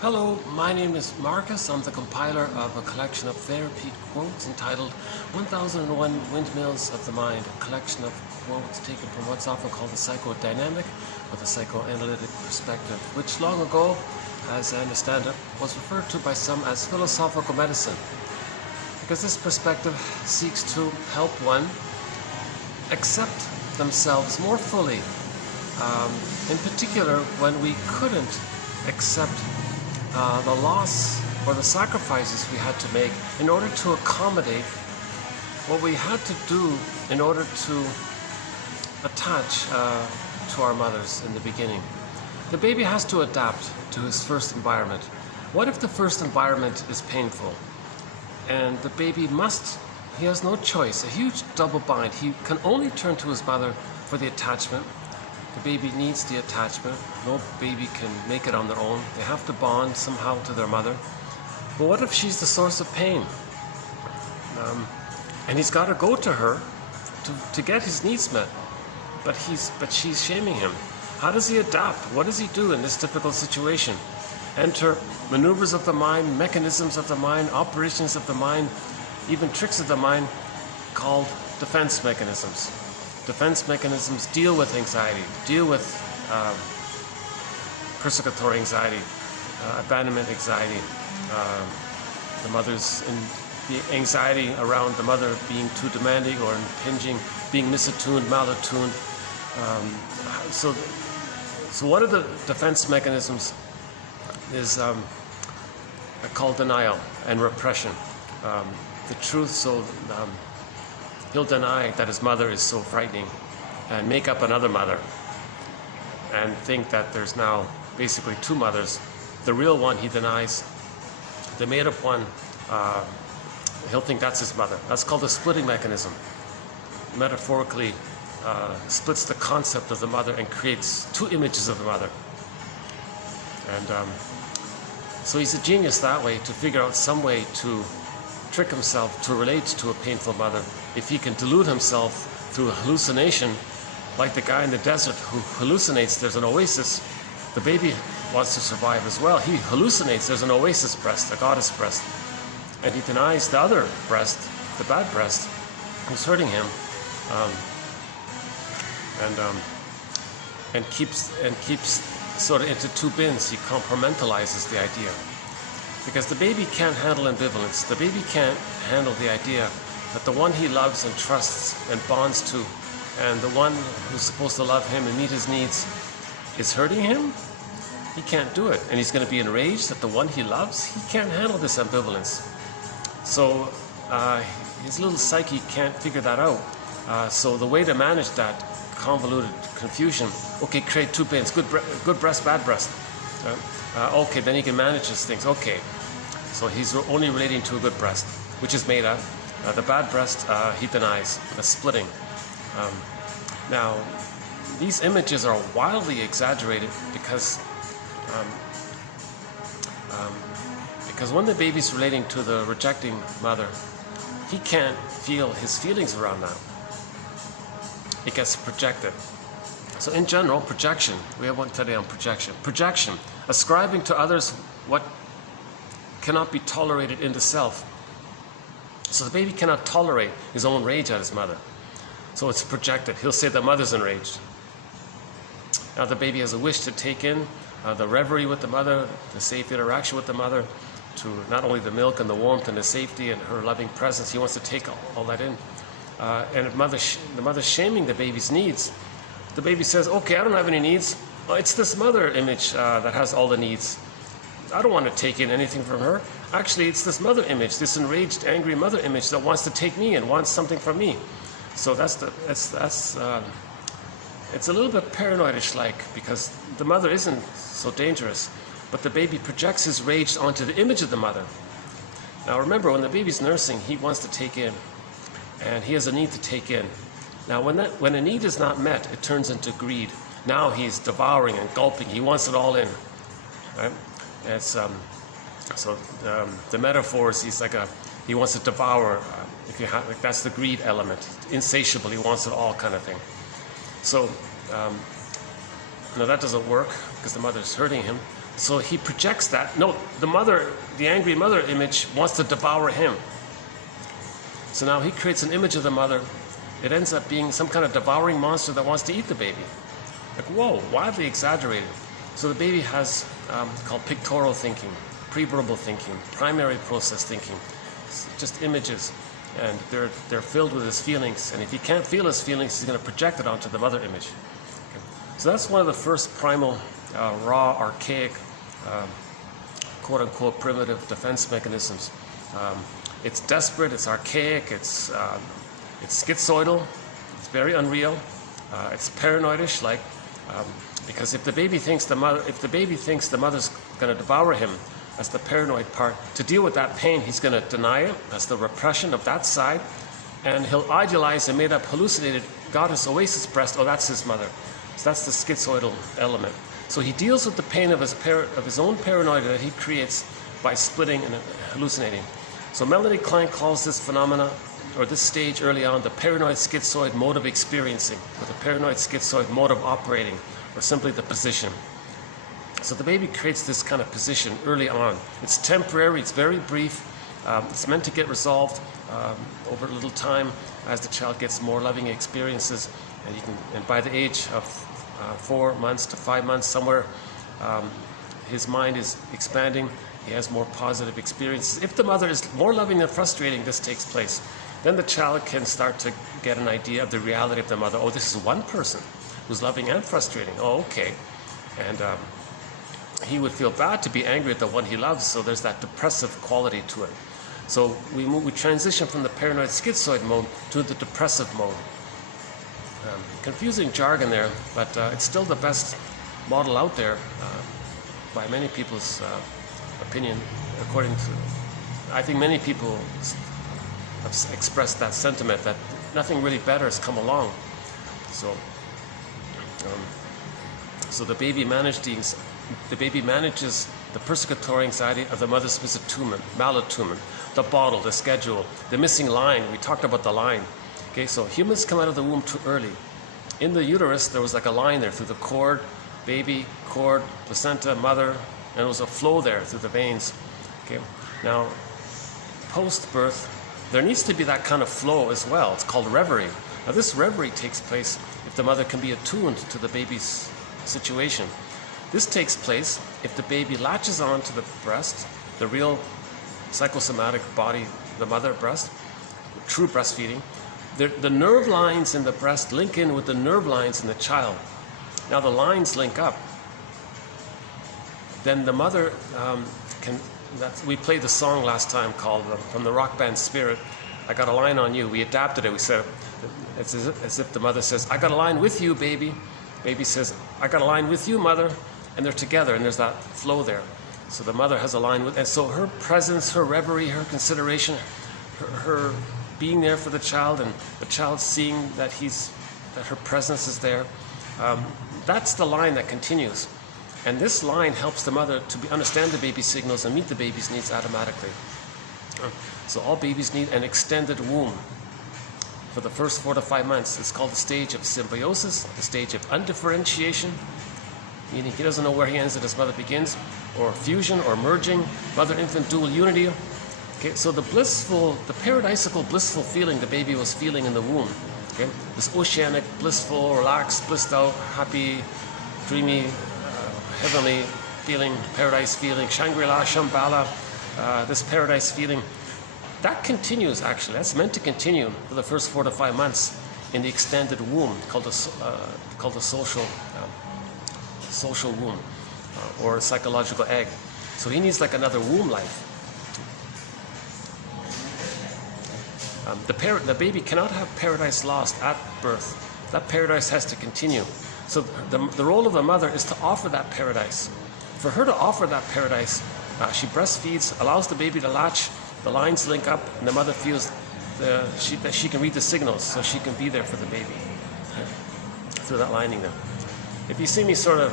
Hello, my name is Marcus. I'm the compiler of a collection of therapy quotes entitled 1001 Windmills of the Mind, a collection of quotes taken from what's often called the psychodynamic or the psychoanalytic perspective, which long ago, as I understand it, was referred to by some as philosophical medicine, because this perspective seeks to help one accept themselves more fully, in particular when we couldn't accept the loss or the sacrifices we had to make in order to accommodate what we had to do in order to attach to our mothers in the beginning. The baby has to adapt to his first environment. What if the first environment is painful? And the baby he has no choice, a huge double bind. He can only turn to his mother for the attachment. The baby needs the attachment. No baby can make it on their own. They have to bond somehow to their mother. But what if she's the source of pain? And he's got to go to her to get his needs met. But she's shaming him. How does he adapt? What does he do in this difficult situation? Enter maneuvers of the mind, mechanisms of the mind, operations of the mind, even tricks of the mind called defense mechanisms. Defense mechanisms deal with anxiety, deal with persecutory anxiety, abandonment anxiety, the anxiety around the mother being too demanding or impinging, being misattuned, malattuned. So one of the defense mechanisms is called denial and repression. The truth, he'll deny that his mother is so frightening and make up another mother and think that there's now basically two mothers. The real one he denies. The made up one, he'll think that's his mother. That's called the splitting mechanism. Metaphorically splits the concept of the mother and creates two images of the mother. And so he's a genius that way, to figure out some way to trick himself to relate to a painful mother. If he can delude himself through hallucination, like the guy in the desert who hallucinates there's an oasis, the baby wants to survive as well. He hallucinates there's an oasis breast, a goddess breast, and he denies the other breast, the bad breast, who's hurting him, and keeps sort of into two bins. He compartmentalizes the idea. Because the baby can't handle ambivalence. The baby can't handle the idea that the one he loves and trusts and bonds to, and the one who's supposed to love him and meet his needs, is hurting him. He can't do it. And he's going to be enraged that the one he loves, he can't handle this ambivalence. So his little psyche can't figure that out. So the way to manage that convoluted confusion, okay, create two bins, good breast, bad breast. Okay, then he can manage his things. Okay, so he's only relating to a good breast, which is made up. The bad breast he denies, the splitting. Now, these images are wildly exaggerated because when the baby's relating to the rejecting mother, he can't feel his feelings around that. It gets projected. So in general, projection. We have one today on projection. Projection, ascribing to others what cannot be tolerated in the self. So the baby cannot tolerate his own rage at his mother. So it's projected. He'll say the mother's enraged. Now the baby has a wish to take in the reverie with the mother, the safe interaction with the mother, to not only the milk and the warmth and the safety and her loving presence. He wants to take all that in. And the mother's shaming the baby's needs. The baby says, okay, I don't have any needs. Well, it's this mother image that has all the needs. I don't want to take in anything from her. Actually, it's this mother image, this enraged, angry mother image that wants to take me and wants something from me. So it's a little bit paranoidish-like, because the mother isn't so dangerous, but the baby projects his rage onto the image of the mother. Now remember, when the baby's nursing, he wants to take in, and he has a need to take in. Now, when a need is not met, it turns into greed. Now he's devouring and gulping. He wants it all in. Right? It's the metaphor is he wants to devour. That's the greed element. Insatiable. He wants it all, kind of thing. So Now that doesn't work because the mother's hurting him. So he projects that. No, the angry mother image wants to devour him. So now he creates an image of the mother. It ends up being some kind of devouring monster that wants to eat the baby. Like, whoa, wildly exaggerated. So the baby has called pictorial thinking, pre-verbal thinking, primary process thinking. It's just images, and they're filled with his feelings. And if he can't feel his feelings, he's going to project it onto the mother image. Okay. So that's one of the first primal, raw, archaic, quote-unquote primitive defense mechanisms. It's desperate, it's archaic, it's schizoidal, it's very unreal, it's paranoidish, like because if the baby thinks the mother's going to devour him, that's the paranoid part. To deal with that pain, he's going to deny it. That's the repression of that side, and he'll idealize a made-up, hallucinated goddess oasis breast. Oh, that's his mother. So that's the schizoidal element. So he deals with the pain of his own paranoia that he creates by splitting and hallucinating. So Melanie Klein calls this phenomena, or this stage early on, the paranoid schizoid mode of experiencing, or the paranoid schizoid mode of operating, or simply the position. So the baby creates this kind of position early on. It's temporary, it's very brief, it's meant to get resolved over a little time as the child gets more loving experiences, and by the age of 4 months to 5 months, somewhere, his mind is expanding. He has more positive experiences. If the mother is more loving than frustrating, this takes place. Then the child can start to get an idea of the reality of the mother. Oh, this is one person who's loving and frustrating. Oh, okay. And he would feel bad to be angry at the one he loves, so there's that depressive quality to it. So we transition from the paranoid schizoid mode to the depressive mode. Confusing jargon there, but it's still the best model out there by many people's opinion, according to, I think many people have expressed that sentiment that nothing really better has come along. So, so the baby manages the persecutory anxiety of the mother's malatument, the bottle, the schedule, the missing line. We talked about the line. Okay, so humans come out of the womb too early. In the uterus, there was like a line there through the cord, baby, cord, placenta, mother, and there was a flow there through the veins. Okay, now post-birth, there needs to be that kind of flow as well. It's called reverie. Now this reverie takes place if the mother can be attuned to the baby's situation. This takes place if the baby latches on to the breast, the real psychosomatic body, the mother breast, true breastfeeding. The nerve lines in the breast link in with the nerve lines in the child. Now the lines link up. Then the mother we played the song last time called, from the rock band Spirit, I Got a Line on You. We adapted it. We said, it's as if the mother says, I got a line with you, baby. Baby says, I got a line with you, mother. And they're together, and there's that flow there. So the mother has a line with, and so her presence, her reverie, her consideration, her being there for the child, and the child seeing that her presence is there, that's the line that continues. And this line helps the mother to understand the baby's signals and meet the baby's needs automatically. So all babies need an extended womb for the first 4 to 5 months. It's called the stage of symbiosis, the stage of undifferentiation, meaning he doesn't know where he ends and his mother begins, or fusion or merging, mother-infant dual unity. Okay, so the paradisical blissful feeling the baby was feeling in the womb, okay, this oceanic, blissful, relaxed, blissed out, happy, dreamy, heavenly feeling, paradise feeling, Shangri-La, Shambhala, this paradise feeling, that continues actually. That's meant to continue for the first 4 to 5 months in the extended womb called the social womb or psychological egg. So he needs like another womb life. The baby cannot have paradise lost at birth. That paradise has to continue. So the role of the mother is to offer that paradise. For her to offer that paradise, she breastfeeds, allows the baby to latch, the lines link up, and the mother feels that she can read the signals, so she can be there for the baby, okay, through that lining there. If you see me sort of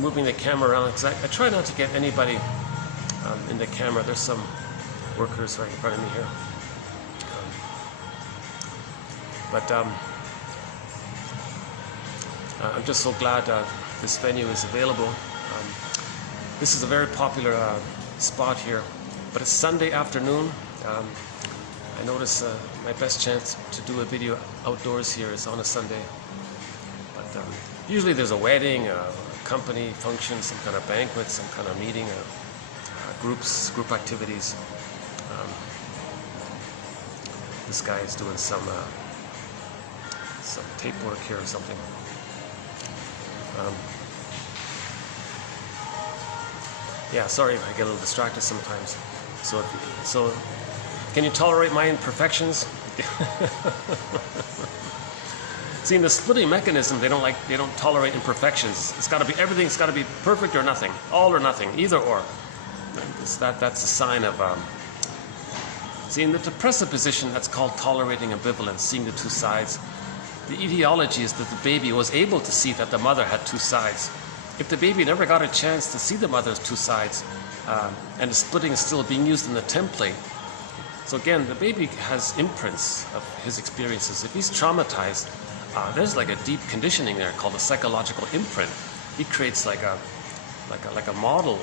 moving the camera around, because I try not to get anybody in the camera. There's some workers right in front of me here. I'm just so glad this venue is available. This is a very popular spot here, but it's Sunday afternoon. I notice my best chance to do a video outdoors here is on a Sunday. But usually there's a wedding, a company function, some kind of banquet, some kind of meeting, group activities. This guy is doing some tape work here or something. Yeah, sorry if I get a little distracted sometimes. So can you tolerate my imperfections? See, in the splitting mechanism, they don't tolerate imperfections. It's got to be everything. It's got to be perfect or nothing, all or nothing, either or. That's a sign of. See, in the depressive position, that's called tolerating ambivalence, seeing the two sides. The etiology is that the baby was able to see that the mother had two sides. If the baby never got a chance to see the mother's two sides, and the splitting is still being used in the template, so again, the baby has imprints of his experiences. If he's traumatized, there's like a deep conditioning there called a psychological imprint. He creates like a model,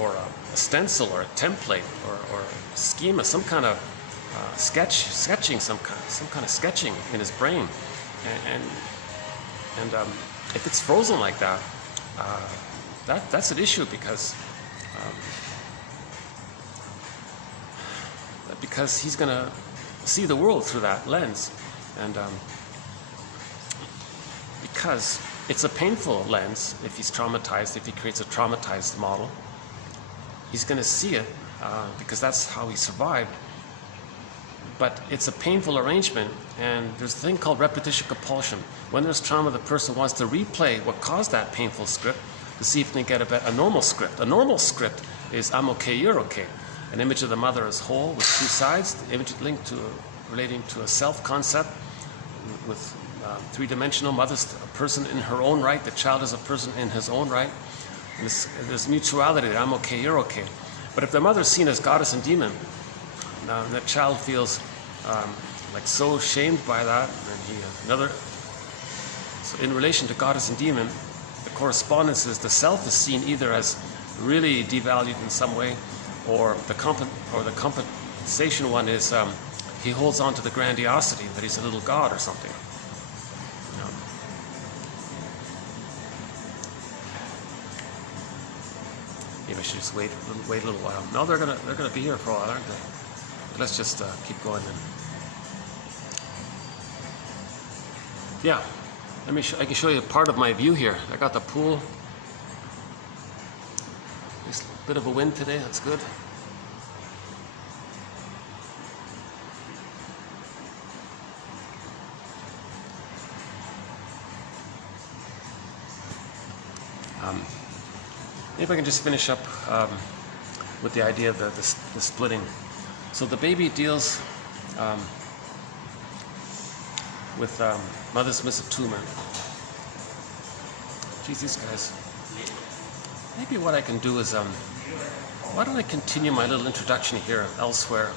or a stencil, or a template, or a schema, some kind of sketching, some kind of sketching in his brain, and if it's frozen like that, that's an issue because he's going to see the world through that lens, and because it's a painful lens. If he's traumatized, if he creates a traumatized model, he's going to see it because that's how he survived. But it's a painful arrangement, and there's a thing called repetition compulsion. When there's trauma, the person wants to replay what caused that painful script to see if they can get a normal script. A normal script is "I'm okay, you're okay." An image of the mother as whole with two sides, the image linked to relating to a self-concept with three-dimensional. Mother's a person in her own right, the child is a person in his own right. And there's mutuality there. I'm okay, you're okay. But if the mother is seen as goddess and demon, now the child feels like so shamed by that, and so in relation to goddess and demon, the correspondence is the self is seen either as really devalued in some way, or the compensation one is he holds on to the grandiosity that he's a little god or something. Maybe I should just wait a little while. No, they're gonna be here for a while, aren't they? But let's just keep going then. Yeah, I can show you part of my view here. I got the pool. There's a bit of a wind today. That's good. Maybe I can just finish up with the idea of the splitting. So the baby deals with mother's submissive tumor. Geez, these guys. Maybe what I can do is, why don't I continue my little introduction here elsewhere?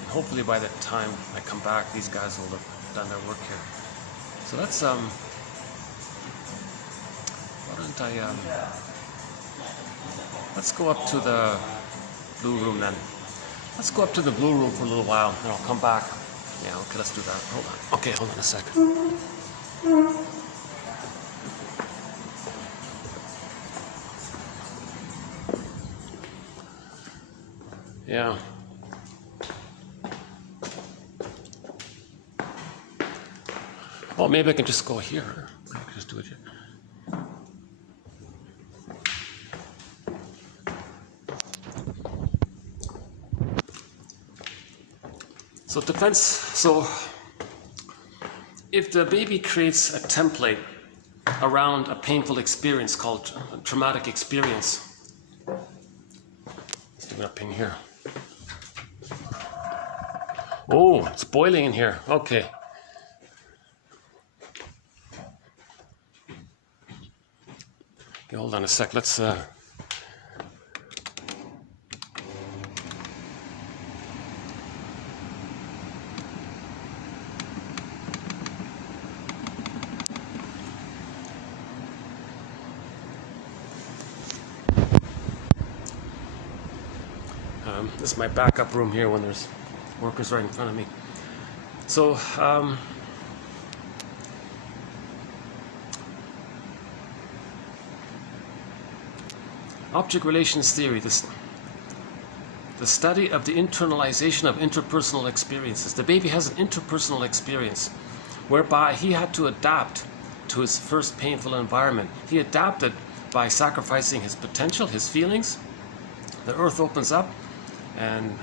And hopefully by the time I come back, these guys will have done their work here. So that's, why don't I, let's go up to the blue room then. Let's go up to the blue room for a little while, and I'll come back. Yeah, okay, let's do that. Hold on. Okay, hold on a second. Yeah. Oh, maybe I can just go here. I can just do it here. So defense, so if the baby creates a template around a painful experience called traumatic experience, let's do it up in here. Oh, it's boiling in here. Okay. Okay, hold on a sec. Let's This is my backup room here when there's workers right in front of me. So, object relations theory, the study of the internalization of interpersonal experiences. The baby has an interpersonal experience whereby he had to adapt to his first painful environment. He adapted by sacrificing his potential, his feelings. The earth opens up and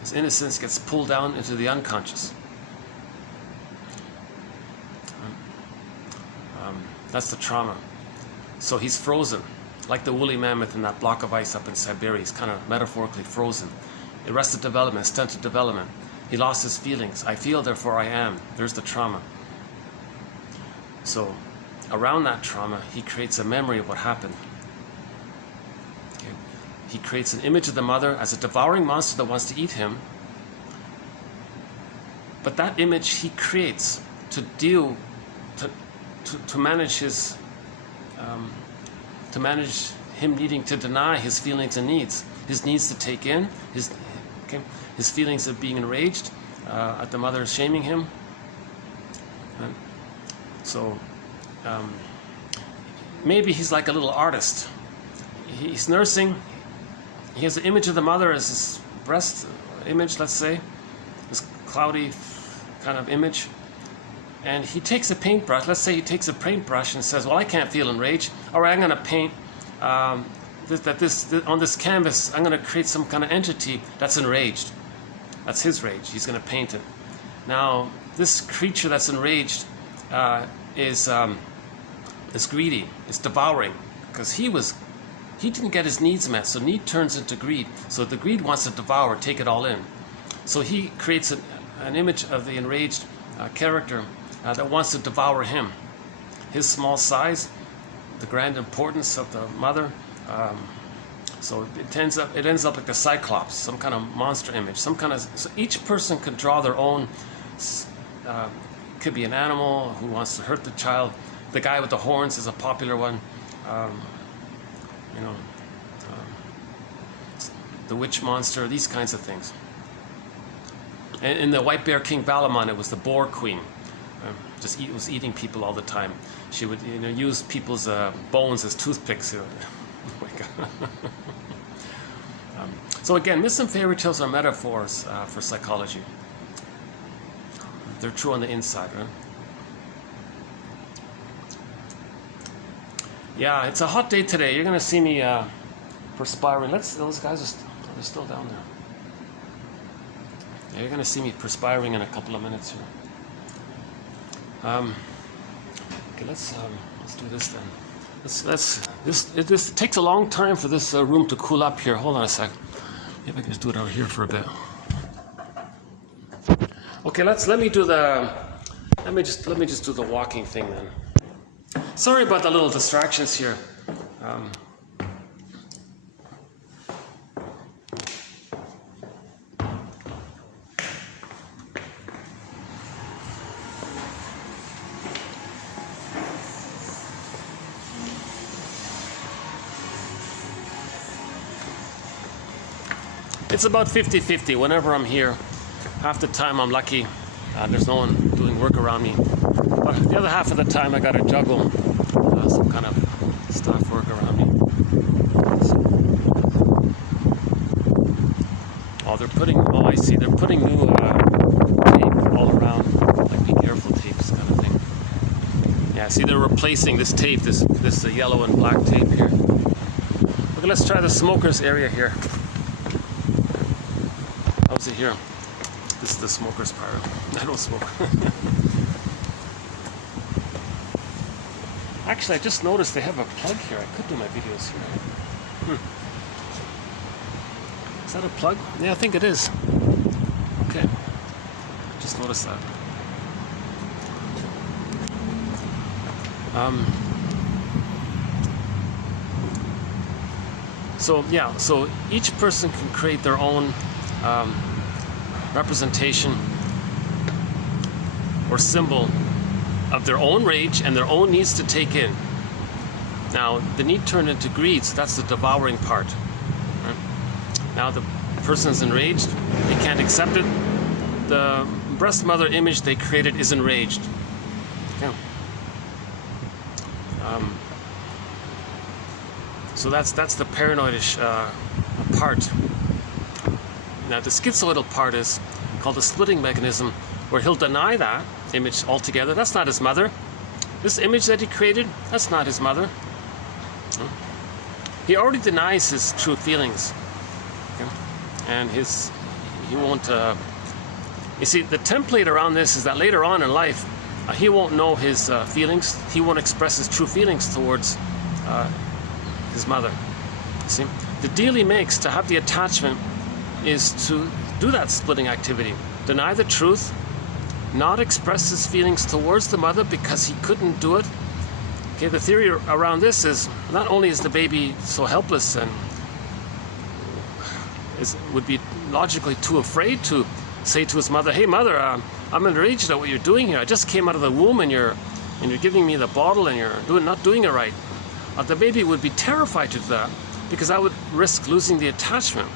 his innocence gets pulled down into the unconscious. That's the trauma. So he's frozen, like the woolly mammoth in that block of ice up in Siberia. He's kind of metaphorically frozen. Arrested development, stunted development. He lost his feelings. I feel, therefore I am. There's the trauma. So around that trauma, he creates a memory of what happened. Okay. He creates an image of the mother as a devouring monster that wants to eat him. But that image he creates to deal, to manage his, to manage him needing to deny his feelings and needs. His needs to take in, his feelings of being enraged at the mother shaming him. So maybe he's like a little artist. He's nursing. He has an image of the mother as his breast image, let's say, this cloudy kind of image. And he takes a paintbrush. Let's say he takes a paintbrush and says, well, I can't feel enraged. All right, I'm going to paint on this canvas, I'm going to create some kind of entity that's enraged. That's his rage. He's going to paint it. Now, this creature that's enraged is greedy. It's devouring, because he didn't get his needs met. So need turns into greed. So the greed wants to devour, take it all in. So he creates an image of the enraged character that wants to devour him. His small size, the grand importance of the mother. So it ends up like the Cyclops, some kind of monster image, some kind of. So each person can draw their own. Could be an animal who wants to hurt the child. The guy with the horns is a popular one. The witch monster. These kinds of things. And in the White Bear King Balamon, it was the boar queen. Was eating people all the time. She would use people's bones as toothpicks. Oh my God. So again, myths and fairy tales are metaphors for psychology. They're true on the inside, right? Yeah, it's a hot day today. You're gonna see me perspiring. Those guys they're still down there. Yeah, you're gonna see me perspiring in a couple of minutes here. Okay, let's do this then. This takes a long time for this room to cool up here. Hold on a sec. Maybe I can just do it out here for a bit. Okay, let me just do the walking thing then. Sorry about the little distractions here. It's about 50-50 whenever I'm here. Half the time I'm lucky, there's no one doing work around me. But the other half of the time I gotta juggle some kind of staff work around me. I see, they're putting new tape all around, like be careful tapes kind of thing. Yeah, see, they're replacing this tape, this yellow and black tape here. Okay, let's try the smokers area here. How's it here? This is the smoker's part. I don't smoke. Actually, I just noticed they have a plug here. I could do my videos here. Is that a plug? Yeah, I think it is. Okay. Just noticed that. So each person can create their own representation or symbol of their own rage and their own needs to take in. Now, the need turned into greed, so that's the devouring part. Right? Now, the person's enraged. They can't accept it. The breast mother image they created is enraged. Okay. So that's the paranoidish part. Now the schizoidal part is called the splitting mechanism, where he'll deny that image altogether. That's not his mother. This image that he created, that's not his mother. He already denies his true feelings. Okay? And he won't, you see, the template around this is that later on in life, he won't know his feelings. He won't express his true feelings towards his mother. See, the deal he makes to have the attachment is to do that splitting activity, deny the truth, not express his feelings towards the mother because he couldn't do it. Okay, the theory around this is not only is the baby so helpless and would be logically too afraid to say to his mother, "Hey mother, I'm enraged at what you're doing here. I just came out of the womb and you're giving me the bottle and you're not doing it right." The baby would be terrified to do that because I would risk losing the attachment.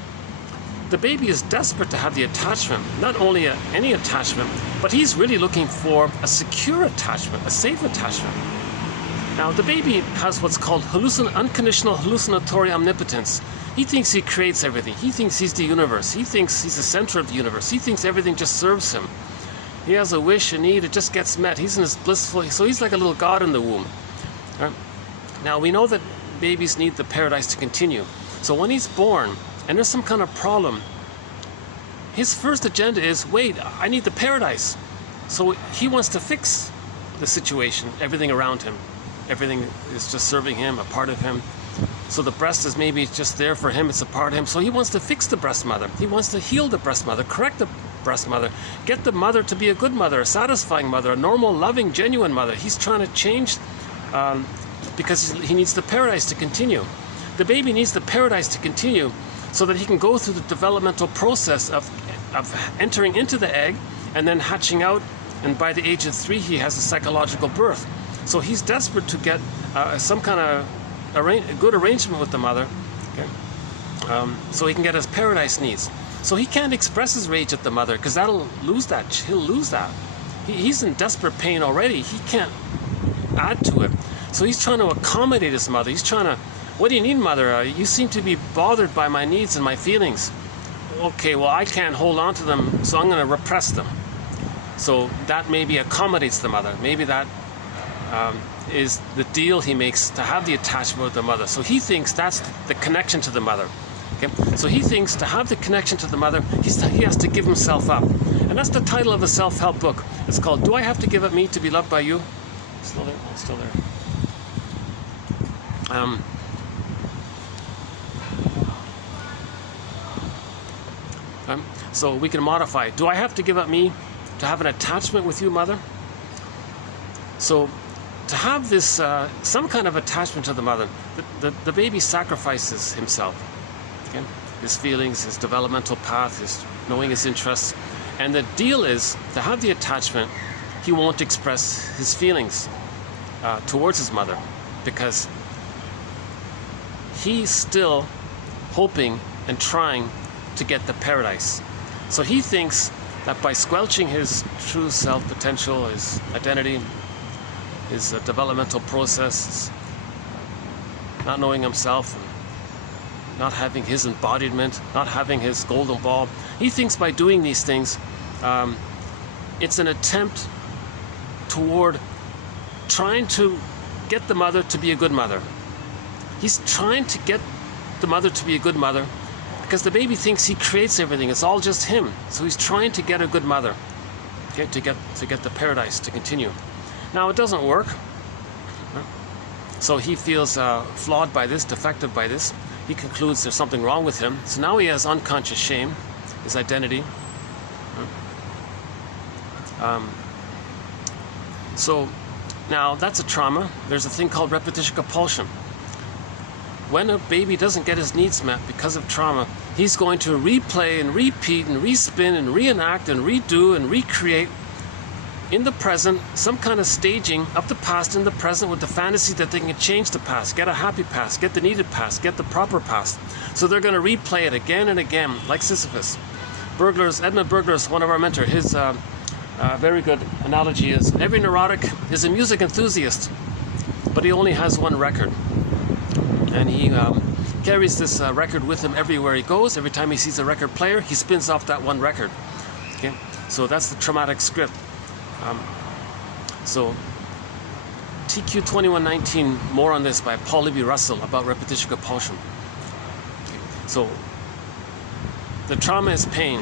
The baby is desperate to have the attachment, not only any attachment, but he's really looking for a secure attachment, a safe attachment. Now, the baby has what's called unconditional hallucinatory omnipotence. He thinks he creates everything. He thinks he's the universe. He thinks he's the center of the universe. He thinks everything just serves him. He has a wish, a need, it just gets met. He's in his blissful, so he's like a little god in the womb. Right? Now, we know that babies need the paradise to continue. So when he's born, and there's some kind of problem, his first agenda is, wait, I need the paradise. So he wants to fix the situation, everything around him. Everything is just serving him, a part of him. So the breast is maybe just there for him, it's a part of him. So he wants to fix the breast mother. He wants to heal the breast mother, correct the breast mother, get the mother to be a good mother, a satisfying mother, a normal, loving, genuine mother. He's trying to change because he needs the paradise to continue. The baby needs the paradise to continue so that he can go through the developmental process of entering into the egg and then hatching out, and by the age of 3 he has a psychological birth. So he's desperate to get some kind of good arrangement with the mother, okay? So he can get his paradise needs. So he can't express his rage at the mother because he'll lose that. He's in desperate pain already. He can't add to it. So he's trying to accommodate his mother. He's trying to, "What do you need, mother? You seem to be bothered by my needs and my feelings." Okay, well, I can't hold on to them, so I'm going to repress them. So that maybe accommodates the mother. Maybe that is the deal he makes to have the attachment with the mother. So he thinks that's the connection to the mother. Okay? So he thinks to have the connection to the mother, he has to give himself up. And that's the title of a self-help book. It's called "Do I Have to Give Up Me to Be Loved by You?" Still there? Oh, still there. So we can modify, do I have to give up me to have an attachment with you, mother? So to have this, some kind of attachment to the mother, the baby sacrifices himself, okay? His feelings, his developmental path, his knowing his interests. And the deal is, to have the attachment, he won't express his feelings towards his mother because he's still hoping and trying to get the paradise. So he thinks that by squelching his true self potential, his identity, his developmental process, not knowing himself, not having his embodiment, not having his golden ball, he thinks by doing these things, it's an attempt toward trying to get the mother to be a good mother. He's trying to get the mother to be a good mother because the baby thinks he creates everything. It's all just him. So he's trying to get a good mother, okay, to get the paradise to continue. Now it doesn't work. So he feels flawed by this, defective by this. He concludes there's something wrong with him. So now he has unconscious shame, his identity. So now that's a trauma. There's a thing called repetition compulsion. When a baby doesn't get his needs met because of trauma, he's going to replay and repeat and respin and reenact and redo and recreate in the present, some kind of staging of the past in the present with the fantasy that they can change the past, get a happy past, get the needed past, get the proper past. So they're going to replay it again and again, like Sisyphus. Edmund Bergler's one of our mentors. His very good analogy is every neurotic is a music enthusiast, but he only has one record. And he carries this record with him everywhere he goes. Every time he sees a record player, he spins off that one record. Okay? So that's the traumatic script. So TQ 2119, more on this by Paul Libby Russell about repetition compulsion. Okay. So the trauma is pain.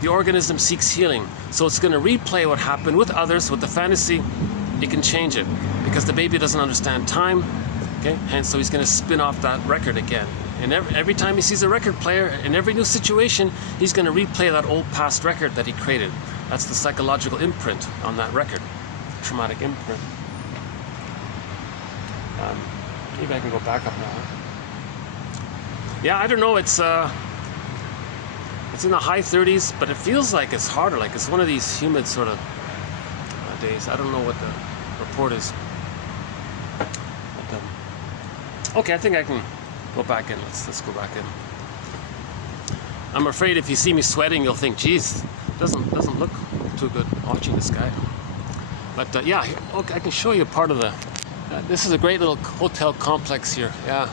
The organism seeks healing. So it's going to replay what happened with others, with the fantasy. It can change it because the baby doesn't understand time. Okay, and so he's going to spin off that record again. And every time he sees a record player, in every new situation, he's going to replay that old past record that he created. That's the psychological imprint on that record, traumatic imprint. Maybe I can go back up now. Yeah, I don't know. It's in the high 30s, but it feels like it's harder. Like it's one of these humid sort of days. I don't know what the report is. But, okay, I think I can go back in. Let's go back in. I'm afraid if you see me sweating, you'll think, geez, doesn't look too good watching this guy. But yeah, okay, I can show you part of the. This is a great little hotel complex here. Yeah.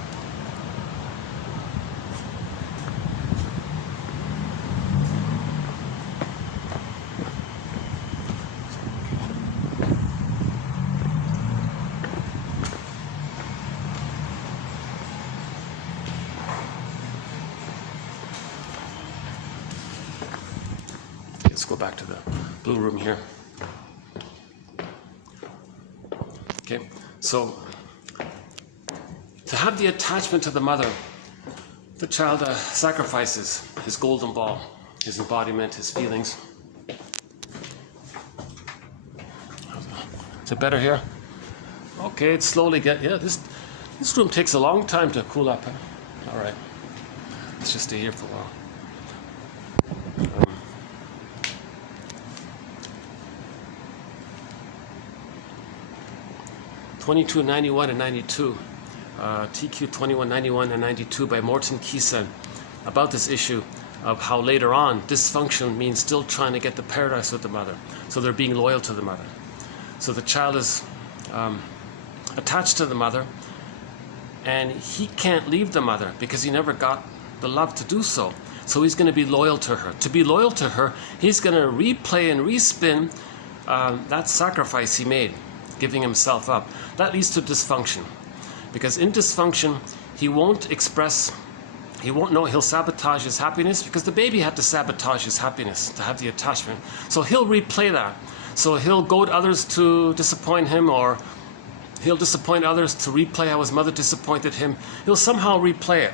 Let's go back to the blue room here. Okay, so to have the attachment to the mother, the child sacrifices his golden ball, his embodiment, his feelings. Is it better here? Okay, it's slowly yeah, this room takes a long time to cool up. Huh? All right, let's just stay here for a while. 2291 and 92, TQ 2191 and 92 by Morton Keysen, about this issue of how later on dysfunction means still trying to get the paradise with the mother. So they're being loyal to the mother. So the child is attached to the mother, and he can't leave the mother because he never got the love to do so. So he's going to be loyal to her. To be loyal to her, he's going to replay and respin that sacrifice he made, giving himself up. That leads to dysfunction, because in dysfunction he won't express, he'll sabotage his happiness, because the baby had to sabotage his happiness to have the attachment. So he'll replay that. So he'll goad others to disappoint him, or he'll disappoint others to replay how his mother disappointed him. He'll somehow replay it.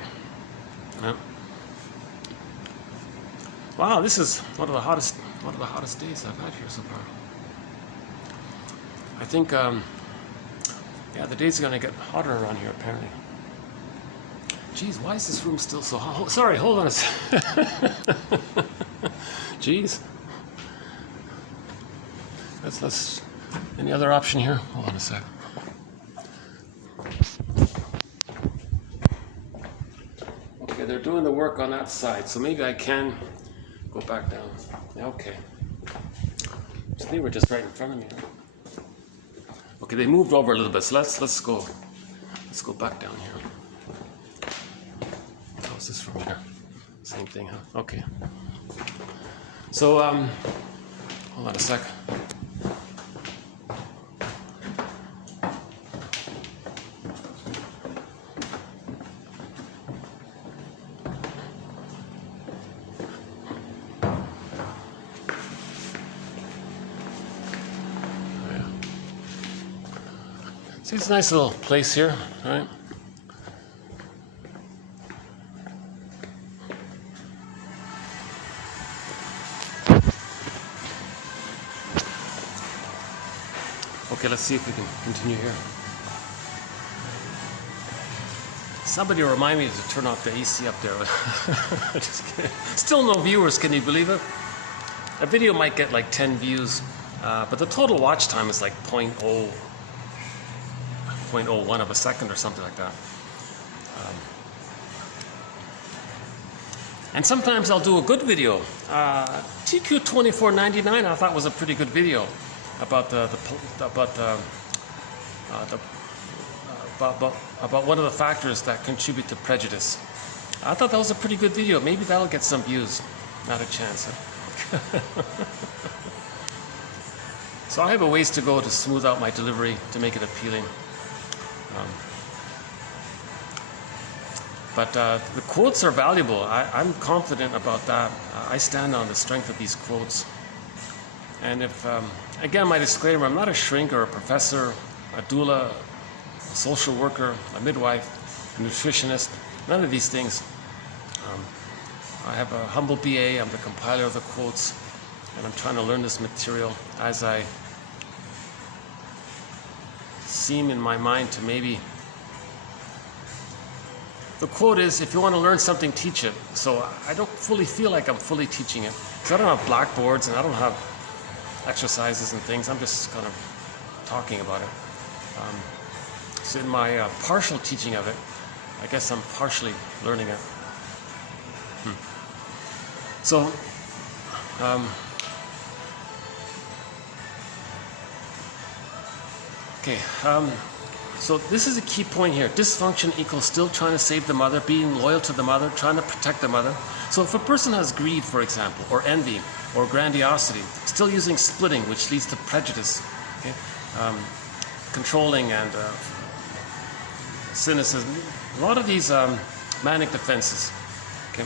Yeah. Wow, this is one of the hottest days I've had here so far. I think, yeah, the days are going to get hotter around here, apparently. Geez, why is this room still so hot? Sorry, hold on a second. Geez. Let's, any other option here? Hold on a sec. Okay, they're doing the work on that side, so maybe I can go back down. Yeah, okay. So they were just right in front of me. Okay, they moved over a little bit, so let's go back down here. How's this from here? Same thing, huh? Okay. So hold on a sec. See, it's a nice little place here, right? Okay, let's see if we can continue here. Somebody remind me to turn off the AC up there. Just kidding. Still no viewers, can you believe it? A video might get like 10 views But the total watch time is like 0.01 of a second or something like that. And sometimes I'll do a good video. TQ2499 I thought was a pretty good video about about one of the factors that contribute to prejudice. I thought that was a pretty good video. Maybe that'll get some views. Not a chance. Huh? So I have a ways to go to smooth out my delivery to make it appealing. But the quotes are valuable. I'm confident about that. I stand on the strength of these quotes. And if, again, my disclaimer, I'm not a shrink or a professor, a doula, a social worker, a midwife, a nutritionist, none of these things. I have a humble BA, I'm the compiler of the quotes, and I'm trying to learn this material as I seem in my mind to maybe. The quote is, if you want to learn something, teach it. So I don't fully feel like I'm fully teaching it. So I don't have blackboards and I don't have exercises and things. I'm just kind of talking about it. So in my partial teaching of it, I guess I'm partially learning it. So, so this is a key point here. Dysfunction equals still trying to save the mother, being loyal to the mother, trying to protect the mother. So if a person has greed, for example, or envy, or grandiosity, still using splitting, which leads to prejudice, okay? Controlling and cynicism, a lot of these manic defenses, okay?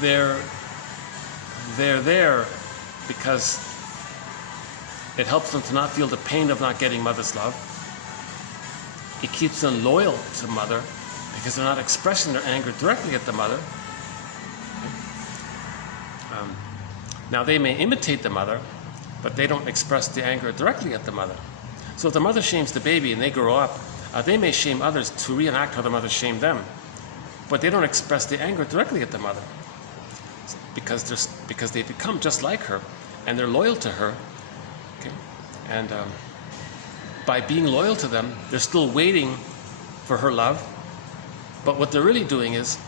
They're there because it helps them to not feel the pain of not getting mother's love. It keeps them loyal to mother because they're not expressing their anger directly at the mother. Now they may imitate the mother, but they don't express the anger directly at the mother. So if the mother shames the baby and they grow up, they may shame others to reenact how the mother shamed them, but they don't express the anger directly at the mother because they become just like her and they're loyal to her. Okay. And by being loyal to them, they're still waiting for her love. But what they're really doing is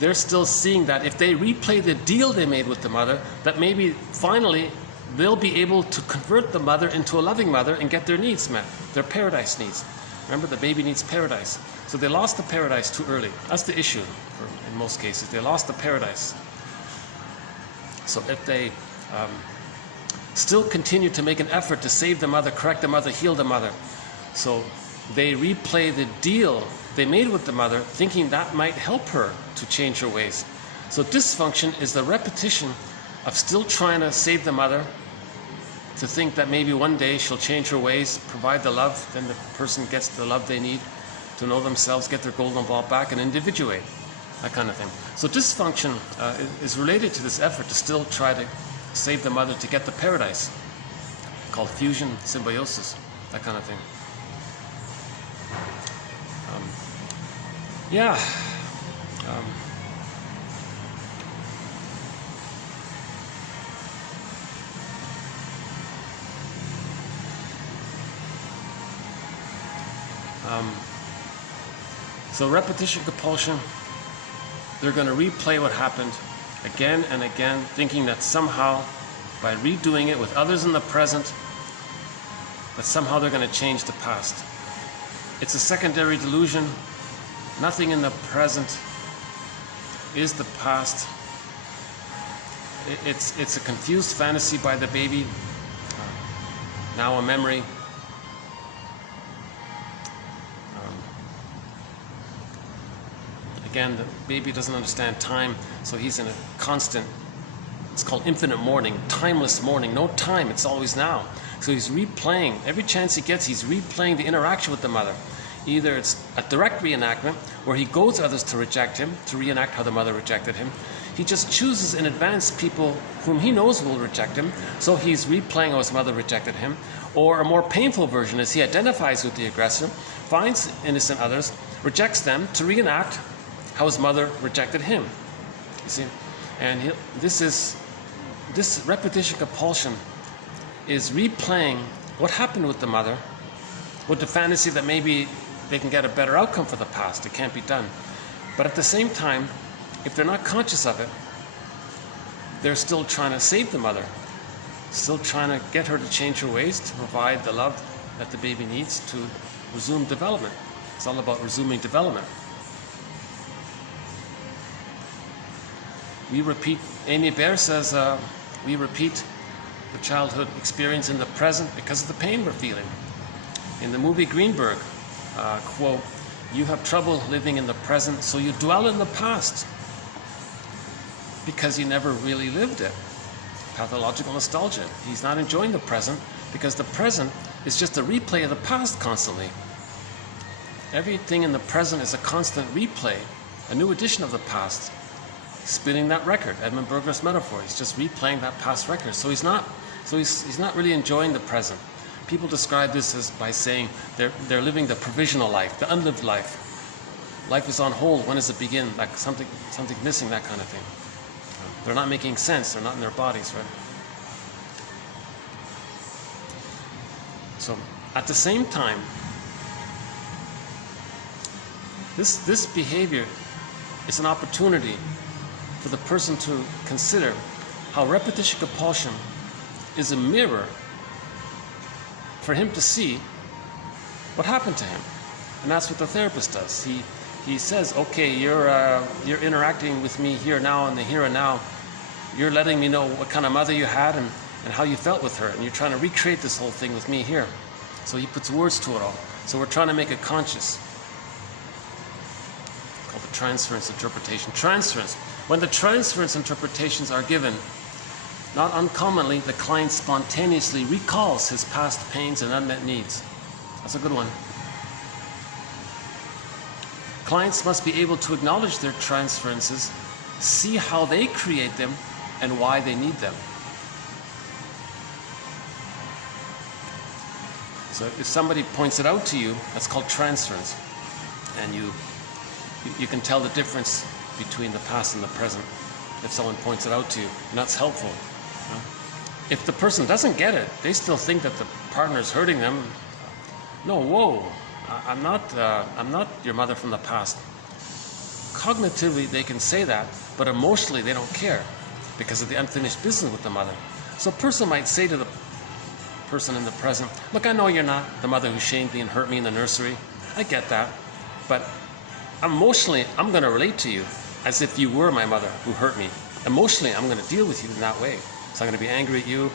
they're still seeing that if they replay the deal they made with the mother, that maybe finally they'll be able to convert the mother into a loving mother and get their needs met, their paradise needs. Remember, the baby needs paradise. So they lost the paradise too early. That's the issue in most cases. They lost the paradise. So if they still continue to make an effort to save the mother, correct the mother, heal the mother. So they replay the deal they made with the mother, thinking that might help her to change her ways. So dysfunction is the repetition of still trying to save the mother, to think that maybe one day she'll change her ways, provide the love, then the person gets the love they need to know themselves, get their golden ball back, and individuate, that kind of thing. So dysfunction is related to this effort to still try to save the mother to get the paradise, called fusion, symbiosis, that kind of thing. So repetition, compulsion, they're going to replay what happened again and again, thinking that somehow, by redoing it with others in the present, that somehow they're going to change the past. It's a secondary delusion. Nothing in the present is the past. It's a confused fantasy by the baby, now a memory. Again, the baby doesn't understand time, so he's in a constant, it's called infinite mourning, timeless mourning, no time, it's always now. So he's replaying, every chance he gets, he's replaying the interaction with the mother. Either it's a direct reenactment, where he goads others to reject him, to reenact how the mother rejected him. He just chooses in advance people whom he knows will reject him, so he's replaying how his mother rejected him. Or a more painful version is he identifies with the aggressor, finds innocent others, rejects them to reenact how his mother rejected him. You see? And this is this repetition compulsion is replaying what happened with the mother, with the fantasy that maybe they can get a better outcome for the past. It can't be done. But at the same time, if they're not conscious of it, they're still trying to save the mother, still trying to get her to change her ways, to provide the love that the baby needs to resume development. It's all about resuming development. We repeat, Amy Bear says, we repeat the childhood experience in the present because of the pain we're feeling. In the movie Greenberg, quote, "You have trouble living in the present, so you dwell in the past because you never really lived it." Pathological nostalgia. He's not enjoying the present because the present is just a replay of the past constantly. Everything in the present is a constant replay, a new edition of the past. Spinning that record, Edmund Bergler's metaphor. He's just replaying that past record. So he's not really enjoying the present. People describe this as by saying they're living the provisional life, the unlived life. Life is on hold. When does it begin? Like something missing, that kind of thing. They're not making sense. They're not in their bodies, right? So at the same time, this behavior is an opportunity for the person to consider how repetition compulsion is a mirror for him to see what happened to him. And that's what the therapist does. He says, okay, you're interacting with me here now in the here and now. You're letting me know what kind of mother you had and how you felt with her, and you're trying to recreate this whole thing with me here. So he puts words to it all. So we're trying to make it conscious. It's called the transference interpretation. Transference. When the transference interpretations are given, not uncommonly, the client spontaneously recalls his past pains and unmet needs. That's a good one. Clients must be able to acknowledge their transferences, see how they create them, and why they need them. So if somebody points it out to you, that's called transference. And you can tell the difference between the past and the present if someone points it out to you, and that's helpful. If the person doesn't get it, they still think that the partner is hurting them. No, whoa, I'm not your mother from the past. Cognitively, they can say that, but emotionally, they don't care because of the unfinished business with the mother. So a person might say to the person in the present, look, I know you're not the mother who shamed me and hurt me in the nursery. I get that, but emotionally, I'm going to relate to you as if you were my mother who hurt me. Emotionally, I'm going to deal with you in that way. So I'm going to be angry at you.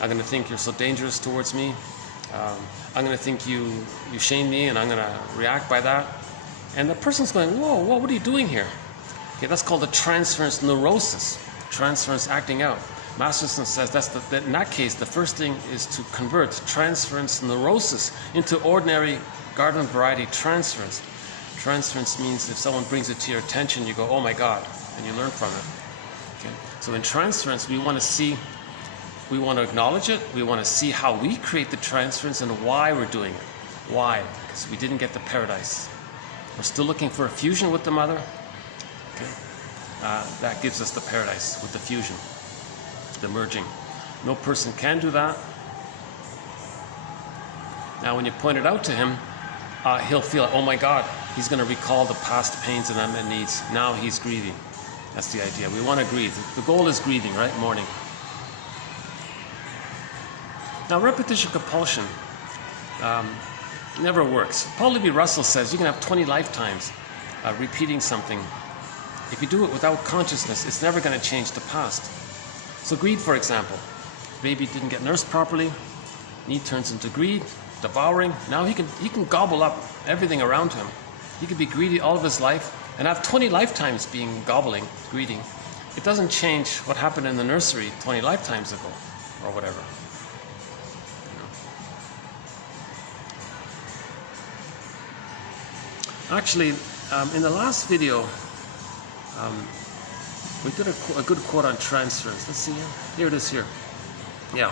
I'm going to think you're so dangerous towards me. I'm going to think you shamed me, and I'm going to react by that. And the person's going, whoa, what are you doing here? Okay, that's called the transference neurosis. Transference acting out. Masterson says that in that case, the first thing is to convert transference neurosis into ordinary garden variety transference. Transference means if someone brings it to your attention, you go, oh my God, and you learn from it. Okay? So in transference, we want to acknowledge it, we want to see how we create the transference and why we're doing it. Why? Because we didn't get the paradise. We're still looking for a fusion with the mother. Okay? That gives us the paradise with the fusion, the merging. No person can do that. Now when you point it out to him, he'll feel, oh my God, he's going to recall the past pains and unmet needs. Now he's grieving. That's the idea. We want to grieve. The goal is grieving, right? Mourning. Now repetition compulsion never works. Paul Libby Russell says you can have 20 lifetimes repeating something. If you do it without consciousness, it's never going to change the past. So greed, for example. Baby didn't get nursed properly. Need turns into greed, devouring. Now he can gobble up everything around him. He could be greedy all of his life and have 20 lifetimes being greedy. It doesn't change what happened in the nursery 20 lifetimes ago or whatever. Actually, in the last video, we did a good quote on transference. Let's see here. Here it is here. Yeah.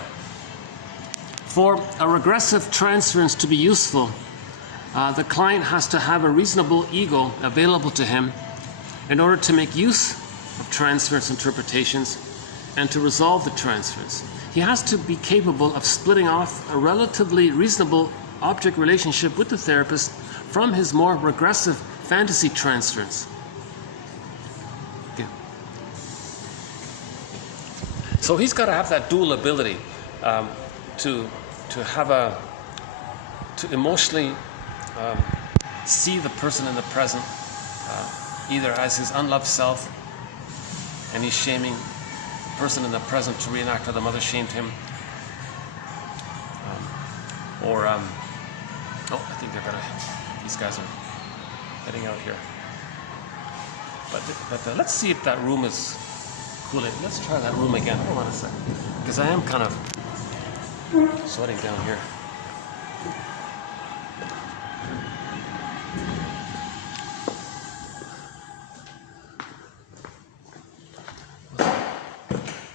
For a regressive transference to be useful, the client has to have a reasonable ego available to him in order to make use of transference interpretations and to resolve the transference. He has to be capable of splitting off a relatively reasonable object relationship with the therapist from his more regressive fantasy transference. Okay. So he's got to have that dual ability to emotionally see the person in the present either as his unloved self, and he's shaming the person in the present to reenact how the mother shamed him, I think these guys are heading out here. But let's see if that room is cooling. Let's try that room again. Hold on a second, because I am kind of sweating down here.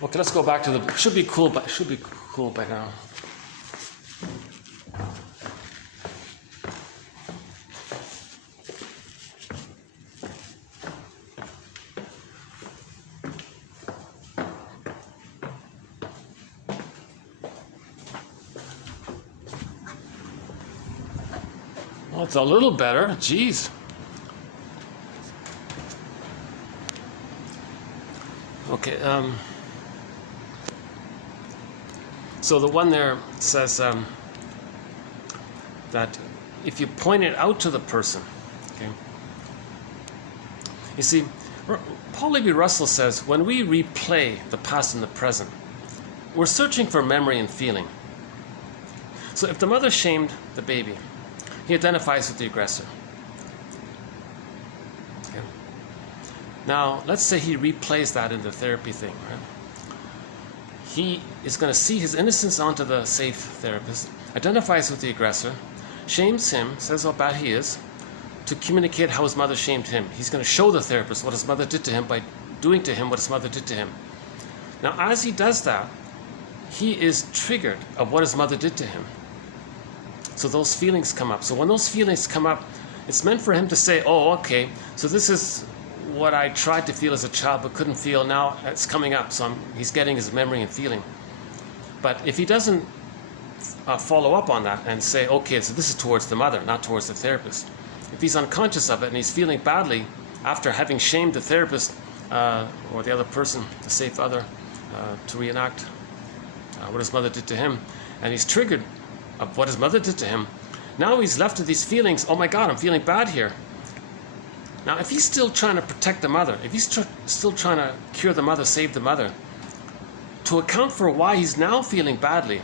Okay, let's go back to the. Should be cool by now. Well, it's a little better. Jeez. Okay. So the one there says that if you point it out to the person, okay. You see, Paul Levi-Russell says when we replay the past and the present, we're searching for memory and feeling. So if the mother shamed the baby, he identifies with the aggressor. Okay. Now, let's say he replays that in the therapy thing, right? He is going to see his innocence onto the safe therapist, identifies with the aggressor, shames him, says how bad he is, to communicate how his mother shamed him. He's going to show the therapist what his mother did to him by doing to him what his mother did to him. Now, as he does that, he is triggered of what his mother did to him. So those feelings come up. So when those feelings come up, it's meant for him to say, oh, okay, so this is what I tried to feel as a child but couldn't feel. Now it's coming up, so he's getting his memory and feeling. But if he doesn't follow up on that and say, okay, so this is towards the mother, not towards the therapist. If he's unconscious of it and he's feeling badly after having shamed the therapist or the other person, the safe other, to reenact what his mother did to him, and he's triggered of what his mother did to him, now he's left with these feelings, oh my God, I'm feeling bad here. Now, if he's still trying to protect the mother, if he's still trying to cure the mother, save the mother, to account for why he's now feeling badly,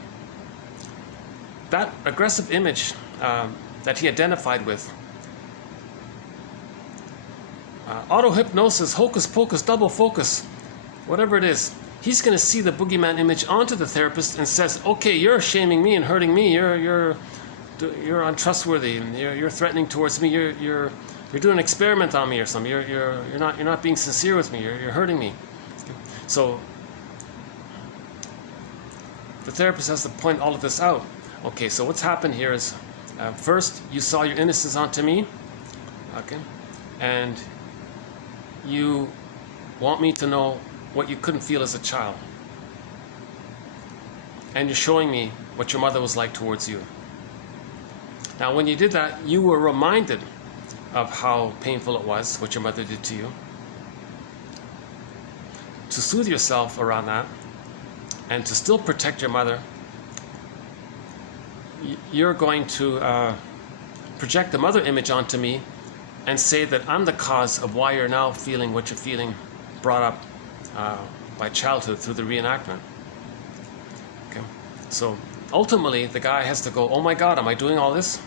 that aggressive image that he identified with, auto-hypnosis, hocus pocus, double focus, whatever it is, he's going to see the boogeyman image onto the therapist and says, okay, you're shaming me and hurting me, you're untrustworthy, and you're threatening towards me, you're doing an experiment on me or something. You're not being sincere with me. You're hurting me. So the therapist has to point all of this out. Okay, so what's happened here is first you saw your innocence onto me, okay, and you want me to know what you couldn't feel as a child, and you're showing me what your mother was like towards you. Now, when you did that, you were reminded of how painful it was, what your mother did to you. To soothe yourself around that, and to still protect your mother, you're going to project the mother image onto me and say that I'm the cause of why you're now feeling what you're feeling, brought up by childhood through the reenactment. Okay, so ultimately the guy has to go, oh my God, am I doing all this?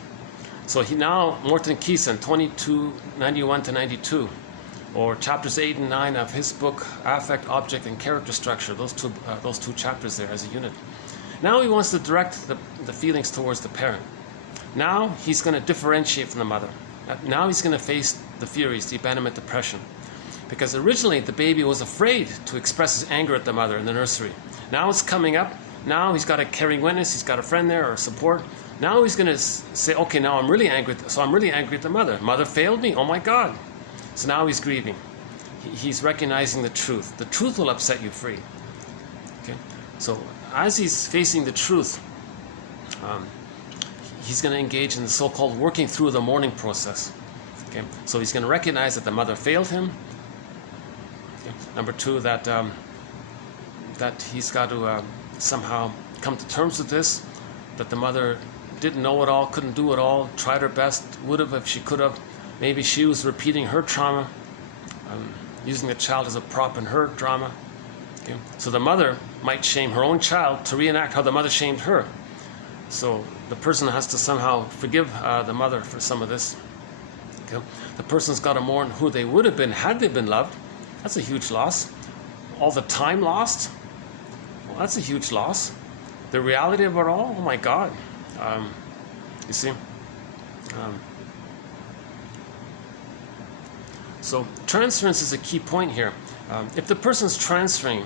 So he now, Morton Keeson, 2291 to 92, or chapters 8 and 9 of his book, Affect, Object, and Character Structure, those two chapters there as a unit. Now he wants to direct the feelings towards the parent. Now he's going to differentiate from the mother. Now he's going to face the furies, the abandonment, depression. Because originally the baby was afraid to express his anger at the mother in the nursery. Now it's coming up. Now he's got a caring witness, he's got a friend there or support. Now he's going to say, okay, now I'm really angry. So I'm really angry at the mother. Mother failed me? Oh my God. So now he's grieving. He's recognizing the truth. The truth will upset you free. So as he's facing the truth, he's going to engage in the so-called working through the mourning process. Okay? So he's going to recognize that the mother failed him. Okay? Number two, that that he's got to somehow come to terms with this, that the mother didn't know it all, couldn't do it all, tried her best, would have if she could have. Maybe she was repeating her trauma, using the child as a prop in her drama. Okay? So the mother might shame her own child to reenact how the mother shamed her. So the person has to somehow forgive the mother for some of this. Okay? The person's got to mourn who they would have been had they been loved. That's a huge loss. All the time lost, well, that's a huge loss. The reality of it all, oh my God. You see? So transference is a key point here. If the person's transferring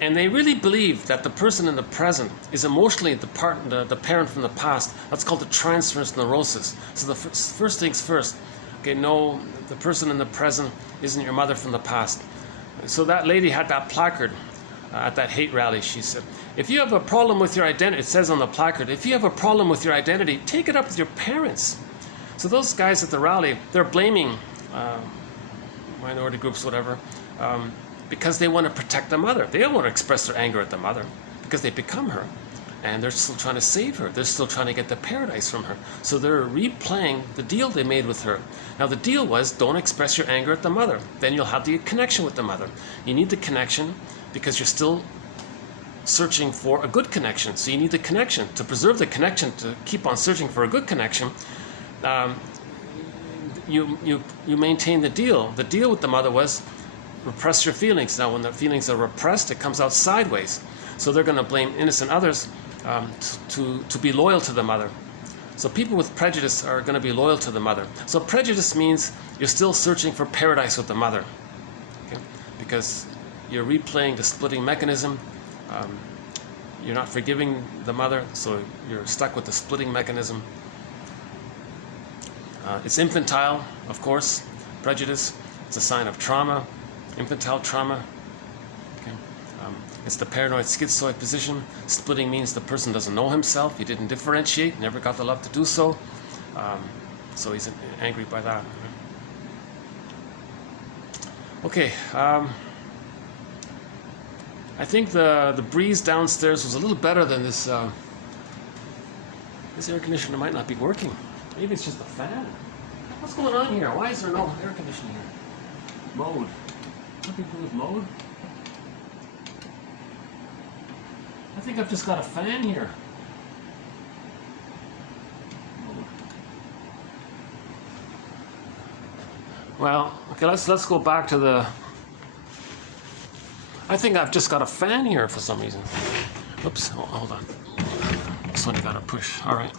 and they really believe that the person in the present is emotionally the parent from the past, that's called the transference neurosis. So the first things first. Okay, no, the person in the present isn't your mother from the past. So that lady had that placard at that hate rally. She said, if you have a problem with your identity, it says on the placard, if you have a problem with your identity, take it up with your parents. So those guys at the rally, they're blaming minority groups, whatever, because they want to protect the mother. They don't want to express their anger at the mother because they become her. And they're still trying to save her. They're still trying to get the paradise from her. So they're replaying the deal they made with her. Now the deal was, don't express your anger at the mother. Then you'll have the connection with the mother. You need the connection because you're still searching for a good connection. So you need the connection. To preserve the connection, to keep on searching for a good connection, you maintain the deal. The deal with the mother was, repress your feelings. Now when the feelings are repressed, it comes out sideways. So they're going to blame innocent others to be loyal to the mother. So people with prejudice are going to be loyal to the mother. So prejudice means you're still searching for paradise with the mother. Okay? Because you're replaying the splitting mechanism. You're not forgiving the mother, so you're stuck with the splitting mechanism. It's infantile, of course, prejudice. It's a sign of trauma, infantile trauma. Okay? It's the paranoid schizoid position. Splitting means the person doesn't know himself. He didn't differentiate, never got the love to do so. So he's angry by that. Okay. I think the breeze downstairs was a little better than this. This air conditioner might not be working. Maybe it's just a fan. What's going on here? Why is there no air conditioning here? Mode. Nothing to do with mode. I think I've just got a fan here. Mode. Well, okay, let's go back to the. I think I've just got a fan here for some reason. Oops, hold on. This one you gotta push. All right.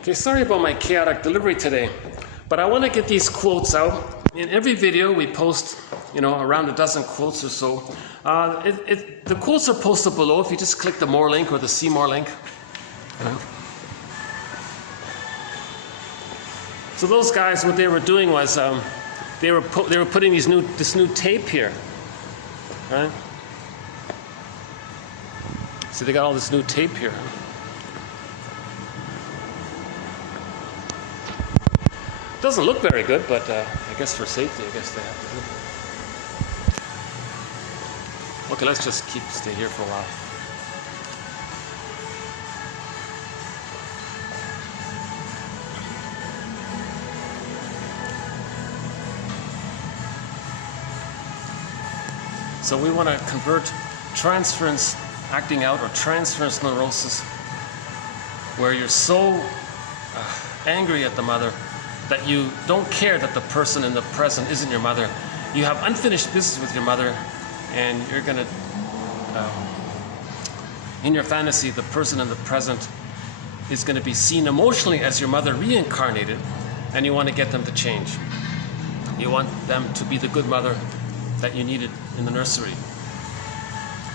Okay, sorry about my chaotic delivery today, but I want to get these quotes out. In every video we post, around a dozen quotes or so. The quotes are posted below if you just click the more link or the see more link. So those guys, what they were doing was they were putting this new tape here, right? So they got all this new tape here. Doesn't look very good, but I guess for safety, I guess they have to do it. Okay, let's just stay here for a while. So we want to convert transference acting out or transference neurosis, where you're so angry at the mother that you don't care that the person in the present isn't your mother. You have unfinished business with your mother, and you're going to, in your fantasy, the person in the present is going to be seen emotionally as your mother reincarnated, and you want to get them to change. You want them to be the good mother that you needed in the nursery.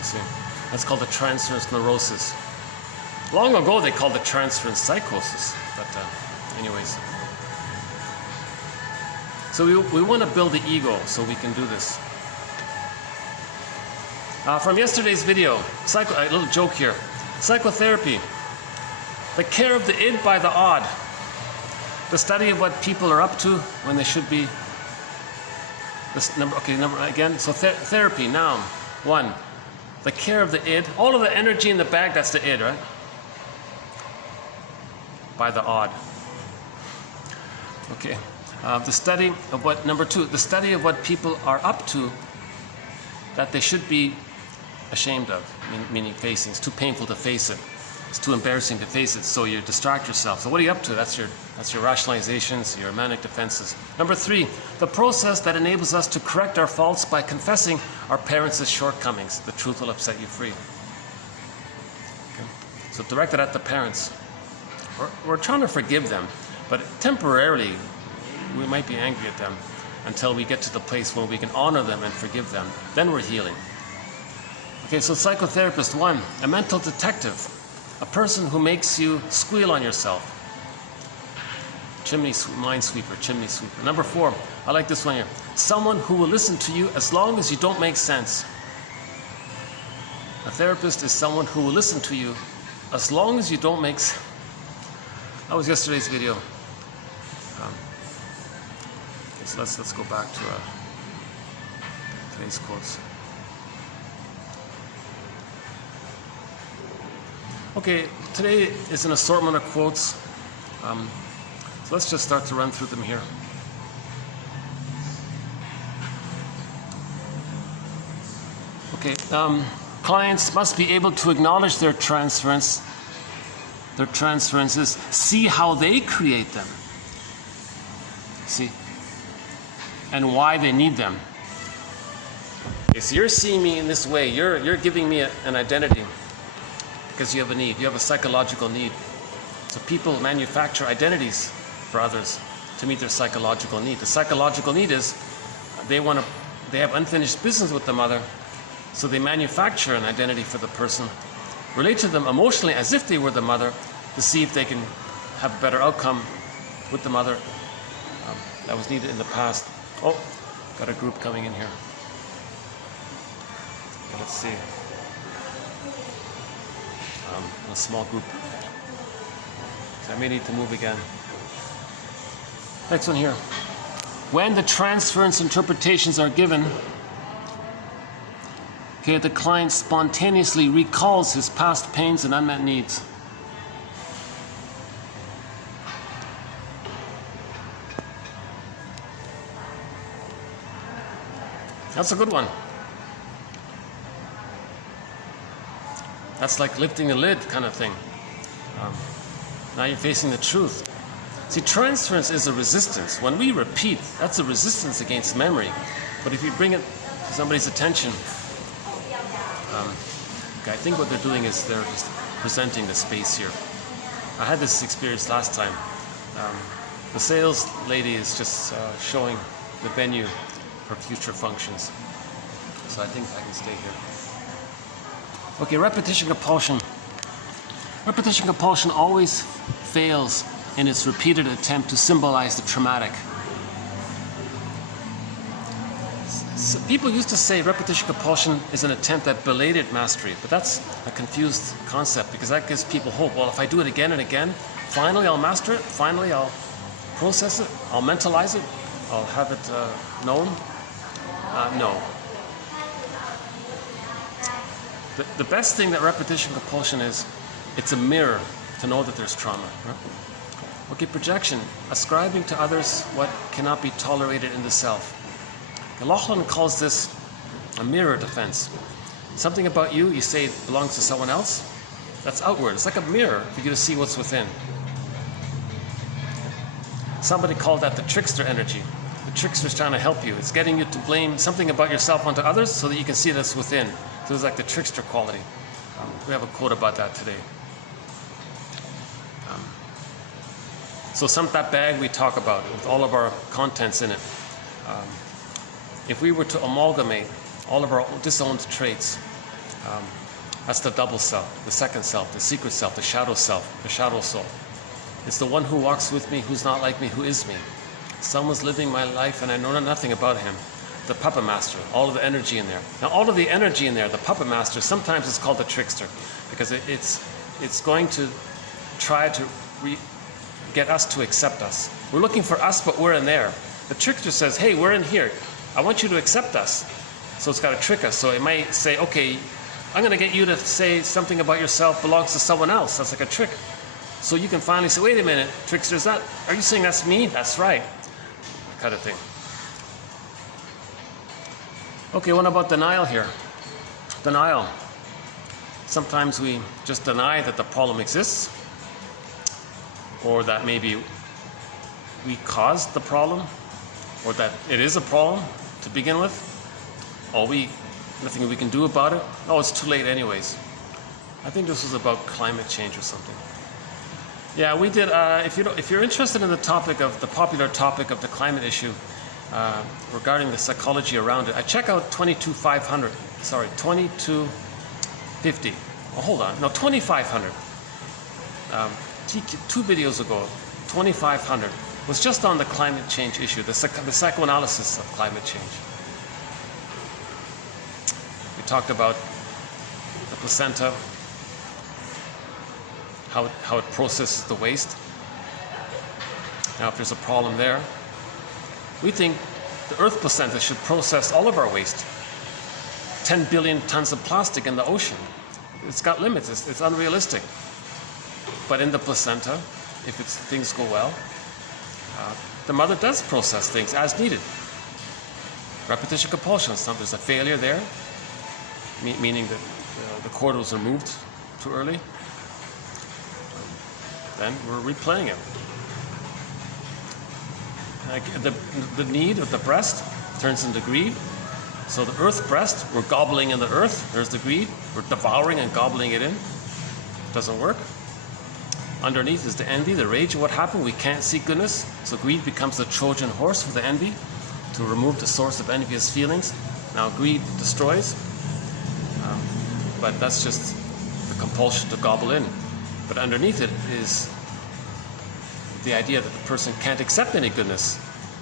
See, that's called the transference neurosis. Long ago they called it transference psychosis, but anyways. So we want to build the ego so we can do this. From yesterday's video, a little joke here. Psychotherapy. The care of the id by the odd. The study of what people are up to when they should be. Number again. So therapy, noun. 1. The care of the id. All of the energy in the bag, that's the id, right? By the odd. Okay. The study of what, number 2, the study of what people are up to that they should be ashamed of, meaning facing. It's too painful to face it. It's too embarrassing to face it, so you distract yourself. So what are you up to? That's your rationalizations, your manic defenses. Number 3, the process that enables us to correct our faults by confessing our parents' shortcomings. The truth will set you free. Okay. So directed at the parents. We're trying to forgive them, but temporarily we might be angry at them until we get to the place where we can honor them and forgive them. Then we're healing. Okay, so psychotherapist 1, a mental detective, a person who makes you squeal on yourself. Minesweeper, chimney sweeper. Number 4, I like this one here. Someone who will listen to you as long as you don't make sense. A therapist is someone who will listen to you as long as you don't make sense. That was yesterday's video. Okay, so let's go back to today's quotes. Okay, today is an assortment of quotes. So let's just start to run through them here. Okay, clients must be able to acknowledge their transferences, see how they create them, see, and why they need them. Okay, so you're seeing me in this way. You're giving me an identity. Because you have a need, you have a psychological need. So people manufacture identities for others to meet their psychological need. The psychological need is they have unfinished business with the mother, so they manufacture an identity for the person, relate to them emotionally as if they were the mother, to see if they can have a better outcome with the mother. That was needed in the past. Oh, got a group coming in here. Okay, let's see. A small group. So I may need to move again. Next one here. When the transference interpretations are given, okay, the client spontaneously recalls his past pains and unmet needs. That's a good one. That's like lifting the lid kind of thing. Now you're facing the truth. See, transference is a resistance. When we repeat, that's a resistance against memory. But if you bring it to somebody's attention, I think what they're doing is they're just presenting the space here. I had this experience last time. The sales lady is just showing the venue for future functions. So I think I can stay here. Okay, repetition compulsion. Repetition compulsion always fails in its repeated attempt to symbolize the traumatic. So people used to say repetition compulsion is an attempt at belated mastery, but that's a confused concept because that gives people hope. Well, if I do it again and again, finally I'll master it, finally I'll process it, I'll mentalize it, I'll have it known. No. The best thing that repetition compulsion is, it's a mirror to know that there's trauma. Right? Okay, projection, ascribing to others what cannot be tolerated in the self. Lachlan calls this a mirror defense. Something about you, you say it belongs to someone else, that's outward. It's like a mirror for you to see what's within. Somebody called that the trickster energy. The trickster's trying to help you. It's getting you to blame something about yourself onto others so that you can see that's within. So it's like the trickster quality. We have a quote about that today. So that bag we talk about with all of our contents in it, if we were to amalgamate all of our disowned traits, that's the double self, the second self, the secret self, the shadow soul. It's the one who walks with me, who's not like me, who is me. Someone's living my life and I know nothing about him. The puppet master, all of the energy in there. Now all of the energy in there, the puppet master, sometimes it's called the trickster because it's going to try to get us to accept us. We're looking for us, but we're in there. The trickster says, hey, we're in here. I want you to accept us. So it's got to trick us. So it might say, okay, I'm going to get you to say something about yourself belongs to someone else. That's like a trick. So you can finally say, wait a minute, trickster, are you saying that's me? That's right. Kind of thing. Okay, what about denial here? Denial. Sometimes we just deny that the problem exists, or that maybe we caused the problem, or that it is a problem to begin with. Oh, nothing we can do about it. Oh, it's too late anyways. I think this was about climate change or something. Yeah, we did. If you're interested in the popular topic of the climate issue, regarding the psychology around it, I check out 2250. Oh, hold on. No, 2500. 2 videos ago, 2500 was just on the climate change issue, the psychoanalysis of climate change. We talked about the placenta, how it processes the waste. Now, if there's a problem there, we think the Earth placenta should process all of our waste. 10 billion tons of plastic in the ocean. It's got limits. It's unrealistic. But in the placenta, if things go well, the mother does process things as needed. Repetition compulsion. So there's a failure there, meaning that the cord was removed too early. Then we're replaying it. The need of the breast turns into greed. So the earth breast, we're gobbling in the earth. There's the greed. We're devouring and gobbling it in. Doesn't work. Underneath is the envy, the rage. What happened? We can't see goodness. So greed becomes the Trojan horse for the envy to remove the source of envious feelings. Now greed destroys, but that's just the compulsion to gobble in. But underneath it is the idea that the person can't accept any goodness.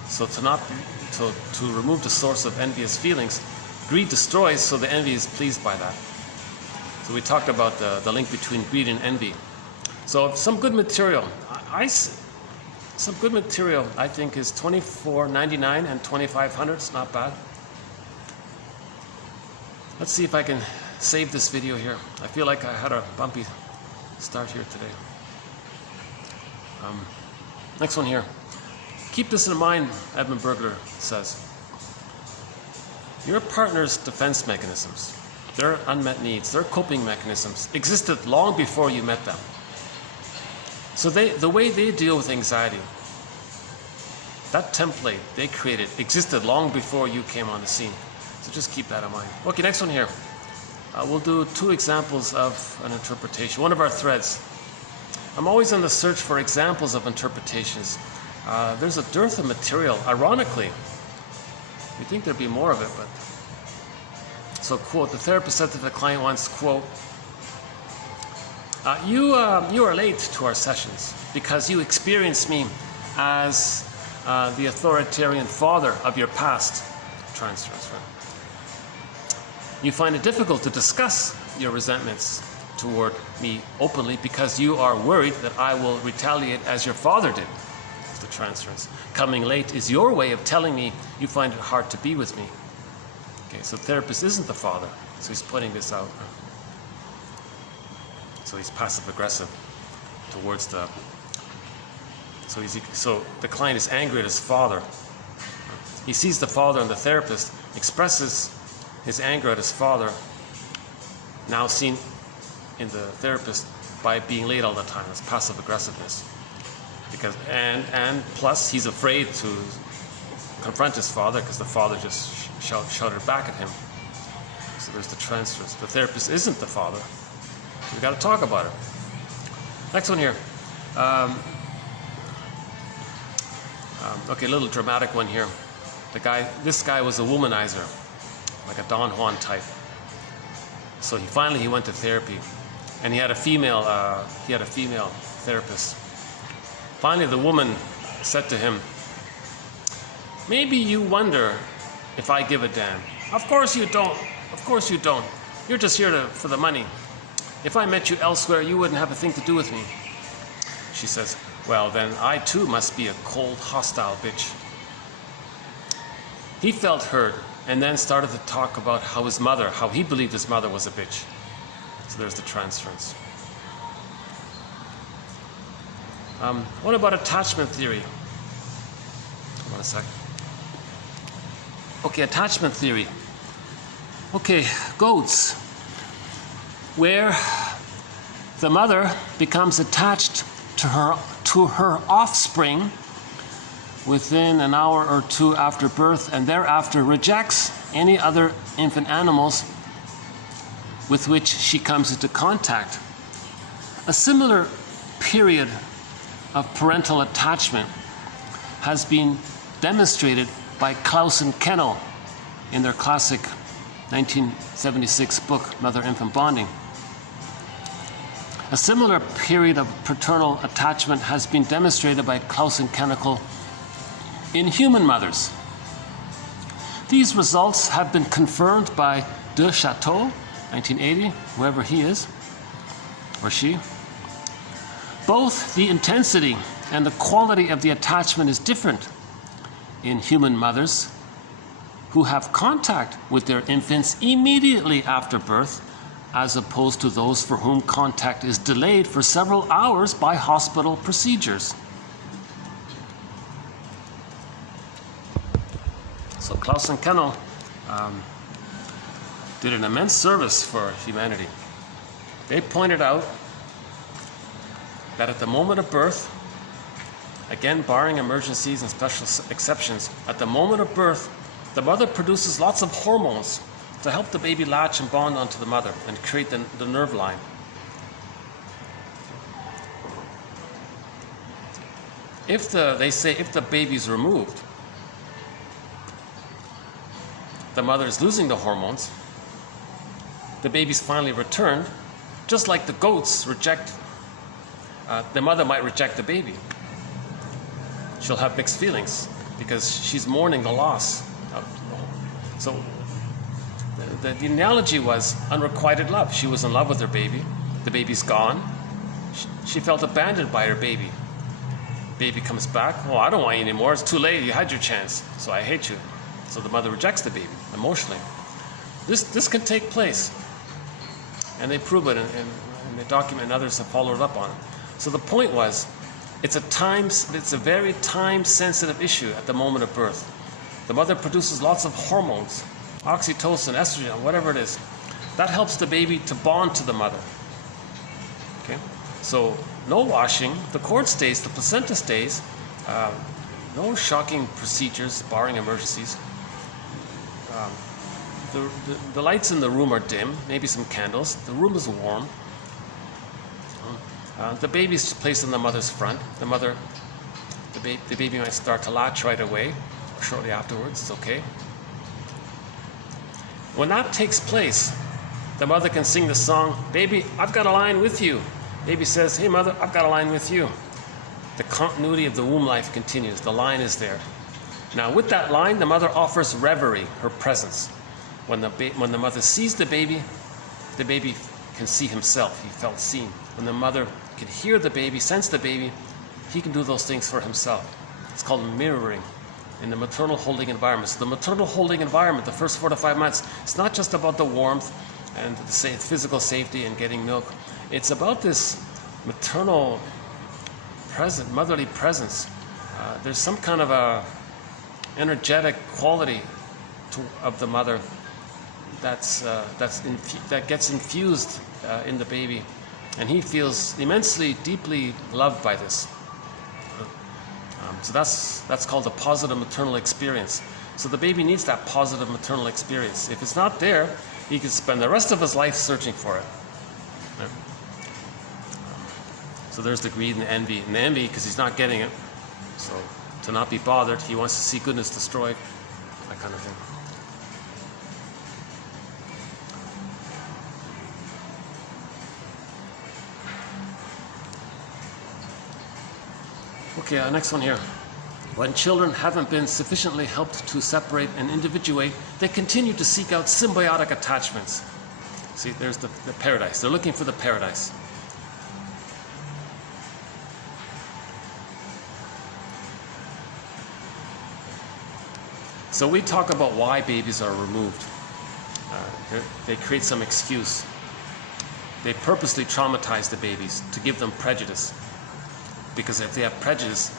So to remove the source of envious feelings, greed destroys, so the envy is pleased by that. So we talked about the link between greed and envy. So some good material. Some good material, I think, is $24.99 and $2,500. It's not bad. Let's see if I can save this video here. I feel like I had a bumpy start here today. Next one here. Keep this in mind, E Bergler says. Your partner's defense mechanisms, their unmet needs, their coping mechanisms existed long before you met them. So the way they deal with anxiety, that template they created existed long before you came on the scene. So just keep that in mind. Okay, next one here. We'll do 2 examples of an interpretation. One of our threads. I'm always on the search for examples of interpretations. There's a dearth of material, ironically. You'd think there'd be more of it, but... So, quote, the therapist said to the client once, quote, you are late to our sessions because you experienced me as the authoritarian father of your past. Transference, right? You find it difficult to discuss your resentments toward me openly because you are worried that I will retaliate as your father did. It's the transference. Coming late is your way of telling me you find it hard to be with me. Okay, so the therapist isn't the father, so he's putting this out. So he's passive-aggressive towards the... So the client is angry at his father. He sees the father, and the therapist expresses his anger at his father, now seen in the therapist by being late all the time. It's passive-aggressiveness. Because and plus he's afraid to confront his father because the father just shouted back at him. So there's the transference. The therapist isn't the father. We've got to talk about it. Next one here. Okay, a little dramatic one here. This guy was a womanizer, like a Don Juan type. So he finally went to therapy, and he had a female therapist. Finally, the woman said to him, Maybe you wonder if I give a damn. Of course you don't. Of course you don't. You're just here for the money. If I met you elsewhere, you wouldn't have a thing to do with me. She says, well, then I too must be a cold, hostile bitch. He felt hurt and then started to talk about how he believed his mother was a bitch. So there's the transference. What about attachment theory? Hold on a sec. Okay, attachment theory. Okay, goats, where the mother becomes attached to her offspring within an hour or two after birth, and thereafter rejects any other infant animals with which she comes into contact. A similar period of parental attachment has been demonstrated by Klaus and Kennel in their classic 1976 book, Mother-Infant Bonding. A similar period of paternal attachment has been demonstrated by Klaus and Kennel in human mothers. These results have been confirmed by De Chateau, 1980, whoever he is, or she. Both the intensity and the quality of the attachment is different in human mothers who have contact with their infants immediately after birth, as opposed to those for whom contact is delayed for several hours by hospital procedures. So Klaus and Kennel did an immense service for humanity. They pointed out that at the moment of birth, again barring emergencies and special exceptions, at the moment of birth, the mother produces lots of hormones to help the baby latch and bond onto the mother and create the nerve line. They say if the baby's removed, the mother is losing the hormones, the baby's finally returned, just like the goats reject, the mother might reject the baby. She'll have mixed feelings because she's mourning the loss. So the analogy was unrequited love. She was in love with her baby. The baby's gone. She felt abandoned by her baby. Baby comes back. Oh, I don't want you anymore. It's too late. You had your chance. So I hate you. So the mother rejects the baby emotionally. This can take place. And they prove it, and they document, and others have followed up on it. So the point was, it's a very time-sensitive issue at the moment of birth. The mother produces lots of hormones, oxytocin, estrogen, whatever it is. That helps the baby to bond to the mother. Okay? So no washing, the cord stays, the placenta stays, no shocking procedures, barring emergencies. The lights in the room are dim, maybe some candles. The room is warm. The baby's placed in the mother's front. The baby might start to latch right away, or shortly afterwards. It's okay. When that takes place, the mother can sing the song, "Baby, I've got a line with you." Baby says, "Hey mother, I've got a line with you." The continuity of the womb life continues. The line is there. Now with that line, the mother offers reverie, her presence. When the mother sees the baby can see himself. He felt seen. When the mother can hear the baby, sense the baby, he can do those things for himself. It's called mirroring in the maternal holding environment. So the maternal holding environment, the first 4 to 5 months, it's not just about the warmth and the physical safety and getting milk. It's about this maternal motherly presence. There's some kind of a energetic quality of the mother that gets infused in the baby, and he feels immensely, deeply loved by this. So that's called a positive maternal experience. So the baby needs that positive maternal experience. If it's not there, he can spend the rest of his life searching for it. So there's the greed and envy. And the envy because he's not getting it. So to not be bothered, he wants to see goodness destroyed, that kind of thing. Okay, next one here. When children haven't been sufficiently helped to separate and individuate, they continue to seek out symbiotic attachments. See, there's the paradise. They're looking for the paradise. So we talk about why babies are removed. They create some excuse. They purposely traumatize the babies to give them prejudice. Because if they have prejudice,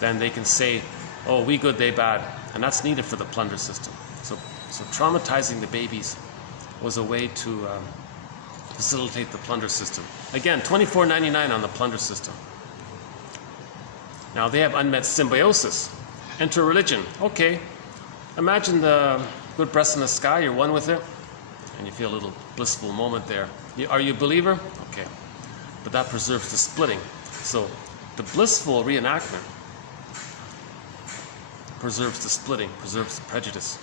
then they can say, oh, we good, they bad. And that's needed for the plunder system. So traumatizing the babies was a way to facilitate the plunder system. Again, $24.99 on the plunder system. Now they have unmet symbiosis. Enter religion. Okay, imagine the good breast in the sky, you're one with it, and you feel a little blissful moment there. Are you a believer? Okay, but that preserves the splitting. So the blissful reenactment preserves the splitting, preserves the prejudice.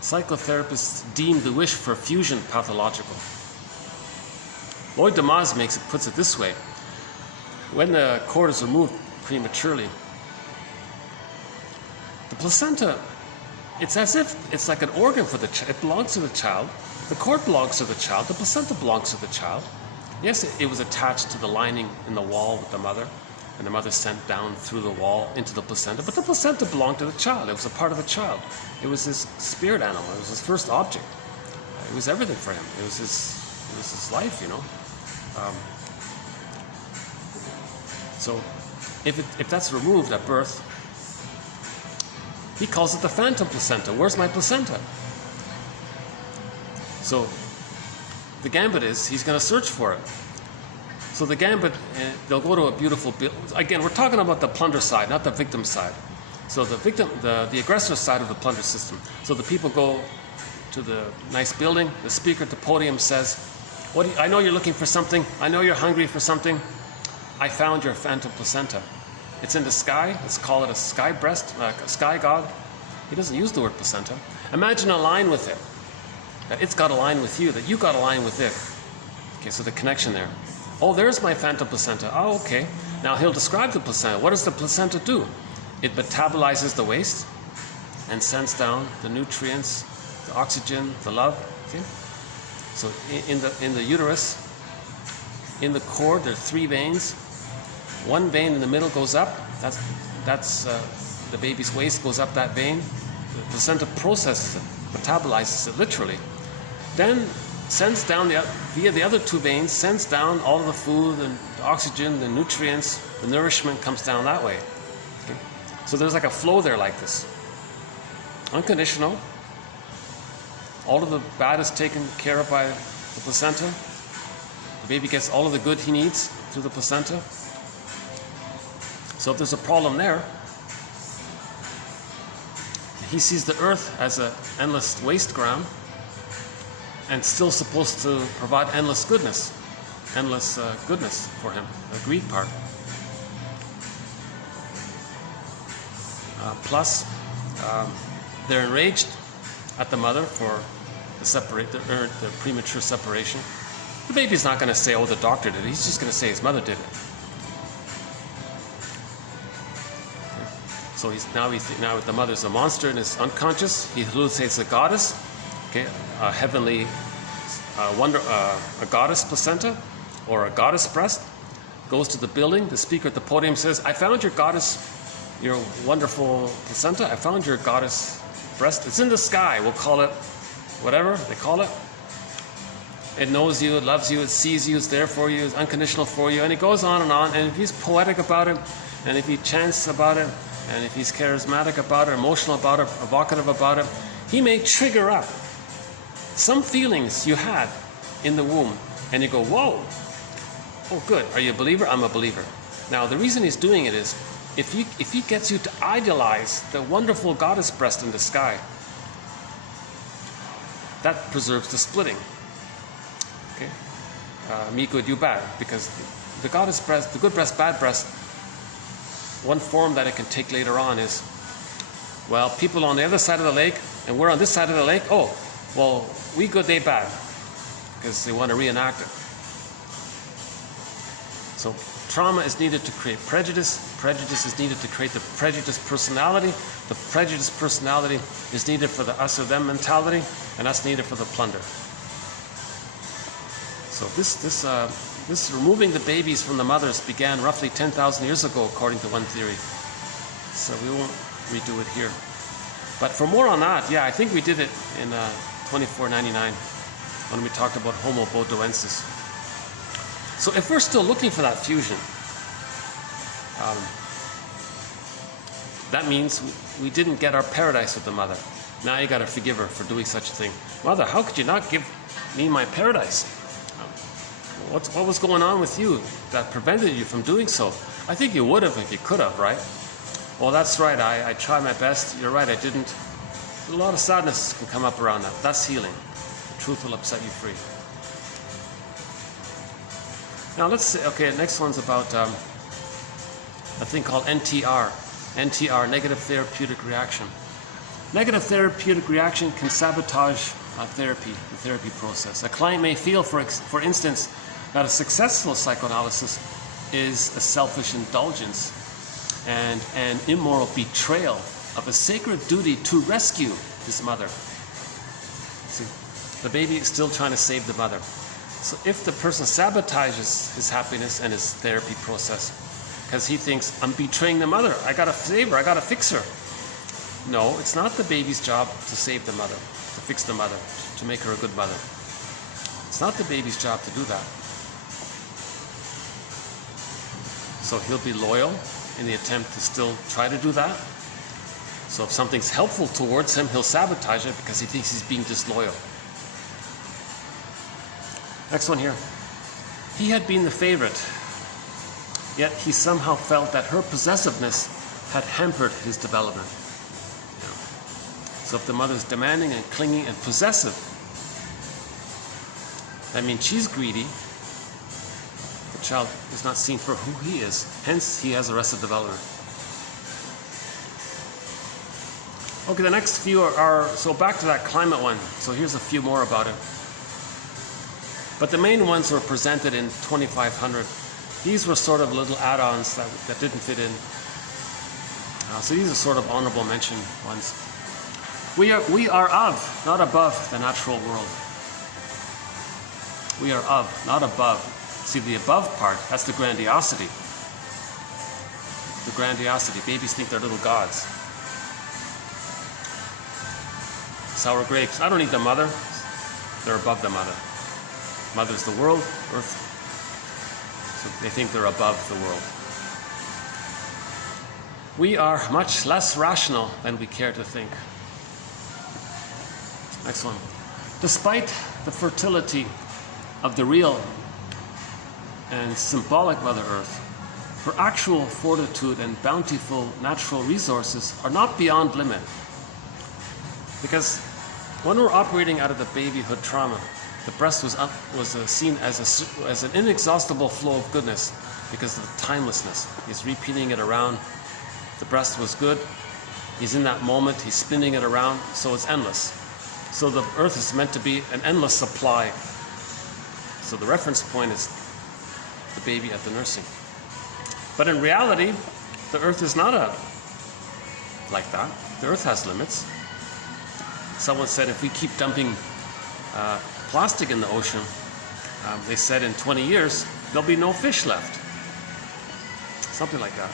Psychotherapists deem the wish for fusion pathological. Lloyd Damas puts it this way. When the cord is removed prematurely, the placenta, it's as if it's like an organ for the child. It belongs to the child. The cord belongs to the child. The placenta belongs to the child. Yes, it was attached to the lining in the wall with the mother, and the mother sent down through the wall into the placenta, but the placenta belonged to the child. It was a part of the child. It was his spirit animal. It was his first object. It was everything for him. It was his life, you know. So if that's removed at birth, he calls it the phantom placenta. Where's my placenta? So the gambit is he's going to search for it. So the gambit, they'll go to a beautiful building. Again, we're talking about the plunder side, not the victim side. So the victim, the aggressor side of the plunder system. So the people go to the nice building. The speaker at the podium says, I know you're looking for something. I know you're hungry for something. I found your phantom placenta. It's in the sky. Let's call it a sky breast, a sky god. He doesn't use the word placenta. Imagine a line with it. That it's got a line with you, that you got a line with it. Okay, so the connection there. Oh, there's my phantom placenta. Oh, okay. Now he'll describe the placenta. What does the placenta do? It metabolizes the waste and sends down the nutrients, the oxygen, the love. Okay? So in the uterus, in the cord, there are 3 veins. One vein in the middle goes up. That's the baby's waste goes up that vein. The placenta processes it, metabolizes it literally. Then sends down via the other 2 veins, sends down all of the food and the oxygen, the nutrients, the nourishment comes down that way. Okay? So there's like a flow there like this. Unconditional. All of the bad is taken care of by the placenta. The baby gets all of the good he needs through the placenta. So if there's a problem there, he sees the earth as an endless waste ground and still supposed to provide endless goodness for him, the greed part. Plus, they're enraged at the mother for the premature separation. The baby's not going to say, oh, the doctor did it. He's just going to say his mother did it. So now the mother's a monster and is unconscious. He hallucinates a goddess, okay, a heavenly a goddess placenta or a goddess breast. Goes to the building. The speaker at the podium says, I found your goddess, your wonderful placenta. I found your goddess breast. It's in the sky. We'll call it whatever they call it. It knows you, it loves you, it sees you, it's there for you, it's unconditional for you. And he goes on. And if he's poetic about it, and if he chants about it, and if he's charismatic about it, emotional about it, evocative about it, he may trigger up some feelings you had in the womb. And you go, whoa, oh good, are you a believer? I'm a believer. Now the reason he's doing it is, if he gets you to idealize the wonderful goddess breast in the sky, that preserves the splitting. Okay, me good, you bad, because the goddess breast, the good breast, bad breast, one form that it can take later on is, well, people on the other side of the lake and we're on this side of the lake. Oh, well, we good, they bad, because they want to reenact it. So trauma is needed to create prejudice. Prejudice is needed to create the prejudiced personality. The prejudiced personality is needed for the us or them mentality, and that's needed for the plunder. So this removing the babies from the mothers began roughly 10,000 years ago, according to one theory. So we won't redo it here. But for more on that, yeah, I think we did it in 2499 when we talked about Homo bodoensis. So if we're still looking for that fusion, that means we didn't get our paradise with the mother. Now you got to forgive her for doing such a thing. Mother, how could you not give me my paradise? What was going on with you that prevented you from doing so? I think you would have if you could have, right? Well, that's right. I tried my best. You're right. I didn't. A lot of sadness can come up around that. That's healing. The truth will upset you free. Now let's see. Okay, next one's about a thing called NTR. NTR, negative therapeutic reaction. Negative therapeutic reaction can sabotage the therapy process. A client may feel, for instance, that a successful psychoanalysis is a selfish indulgence and an immoral betrayal of a sacred duty to rescue his mother. See, the baby is still trying to save the mother. So if the person sabotages his happiness and his therapy process because he thinks, I'm betraying the mother, I gotta save her, I gotta fix her. No, it's not the baby's job to save the mother, to fix the mother, to make her a good mother. It's not the baby's job to do that. So he'll be loyal in the attempt to still try to do that. So if something's helpful towards him, he'll sabotage it because he thinks he's being disloyal. Next one here. He had been the favorite, yet he somehow felt that her possessiveness had hampered his development. So if the mother's demanding and clingy and possessive, that means she's greedy. The child is not seen for who he is. Hence, he has arrested development. Okay, the next few are so back to that climate one. So here's a few more about it. But the main ones were presented in 2500. These were sort of little add-ons that didn't fit in. So these are sort of honorable mention ones. We are of, not above, the natural world. We are of, not above. See, the above part, that's the grandiosity. The grandiosity. Babies think they're little gods. Sour grapes. I don't need the mother. They're above the mother. Mother's the world, earth. So they think they're above the world. We are much less rational than we care to think. Next one. Despite the fertility of the real and symbolic Mother Earth, her actual fortitude and bountiful natural resources are not beyond limit. Because when we're operating out of the babyhood trauma, the breast was seen as an inexhaustible flow of goodness because of the timelessness. He's repeating it around. The breast was good. He's in that moment. He's spinning it around, so it's endless. So the earth is meant to be an endless supply. So the reference point is the baby at the nursing. But in reality, the earth is not like that. The earth has limits. Someone said if we keep dumping plastic in the ocean, they said in 20 years, there'll be no fish left. Something like that.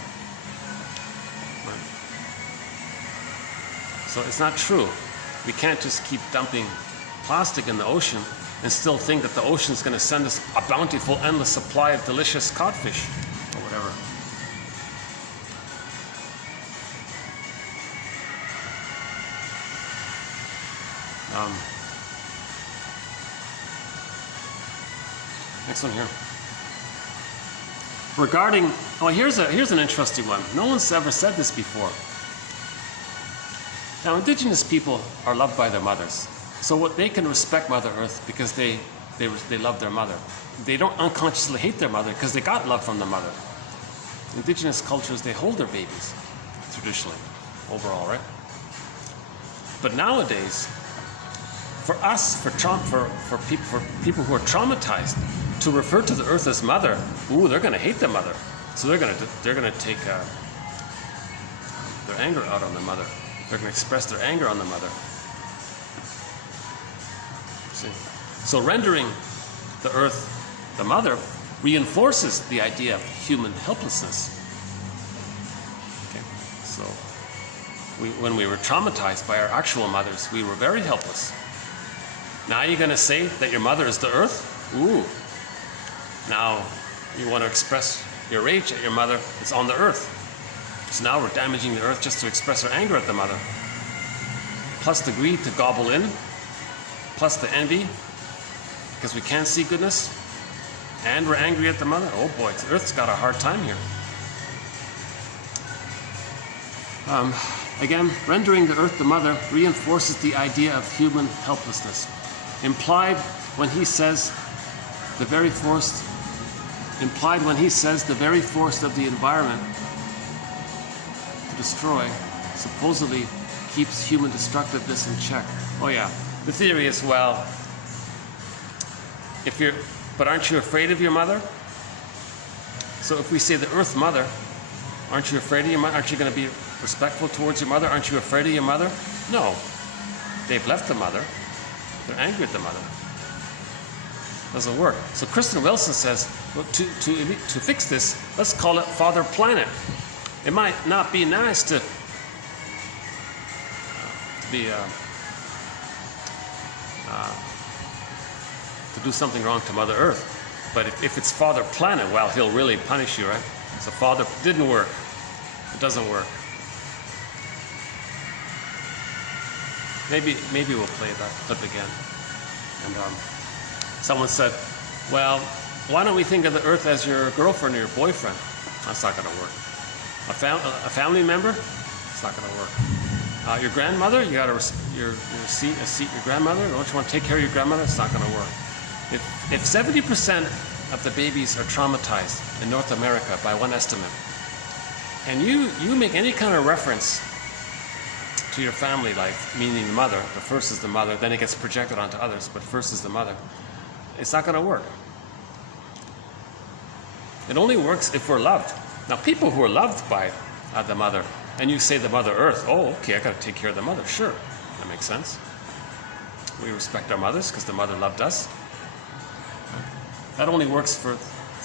Right. So it's not true. We can't just keep dumping plastic in the ocean and still think that the ocean's going to send us a bountiful, endless supply of delicious codfish or whatever. Next one here. Regarding, here's an interesting one. No one's ever said this before. Now, indigenous people are loved by their mothers. So what they can respect Mother Earth because they love their mother. They don't unconsciously hate their mother because they got love from the mother. Indigenous cultures, they hold their babies, traditionally, overall, right? But nowadays, for us, for people who are traumatized, to refer to the earth as mother, ooh, they're going to hate the mother. So they're going to take their anger out on the mother. They're going to express their anger on the mother. See? So rendering the earth the mother reinforces the idea of human helplessness. Okay? So when we were traumatized by our actual mothers, we were very helpless. Now you're going to say that your mother is the earth? Ooh. Now you want to express your rage at your mother, it's on the earth. So now we're damaging the earth just to express our anger at the mother. Plus the greed to gobble in, plus the envy, because we can't see goodness, and we're angry at the mother. Oh boy, the earth's got a hard time here. Again, rendering the earth the mother reinforces the idea of human helplessness. Implied when he says the very force of the environment to destroy supposedly keeps human destructiveness in check. Oh yeah, the theory is, well, but aren't you afraid of your mother? So if we say the earth mother, aren't you afraid of your mother? Aren't you going to be respectful towards your mother? Aren't you afraid of your mother? No. They've left the mother. They're angry at the mother. Doesn't work. So Kristen Wilson says, well, to fix this, let's call it Father Planet. It might not be nice to do something wrong to Mother Earth, but if it's Father Planet, well, he'll really punish you, right? So Father didn't work. It doesn't work. Maybe we'll play that clip again. And someone said, well, why don't we think of the earth as your girlfriend or your boyfriend? That's not going to work. A family member? It's not going to work. Your grandmother? You got to your grandmother? Don't you want to take care of your grandmother? It's not going to work. If 70% of the babies are traumatized in North America by one estimate, and you make any kind of reference to your family life, meaning the mother, the first is the mother, then it gets projected onto others, but first is the mother, it's not going to work. It only works if we're loved. Now, people who are loved by the mother, and you say the Mother Earth, oh, okay, I got to take care of the mother. Sure, that makes sense. We respect our mothers because the mother loved us. That only works for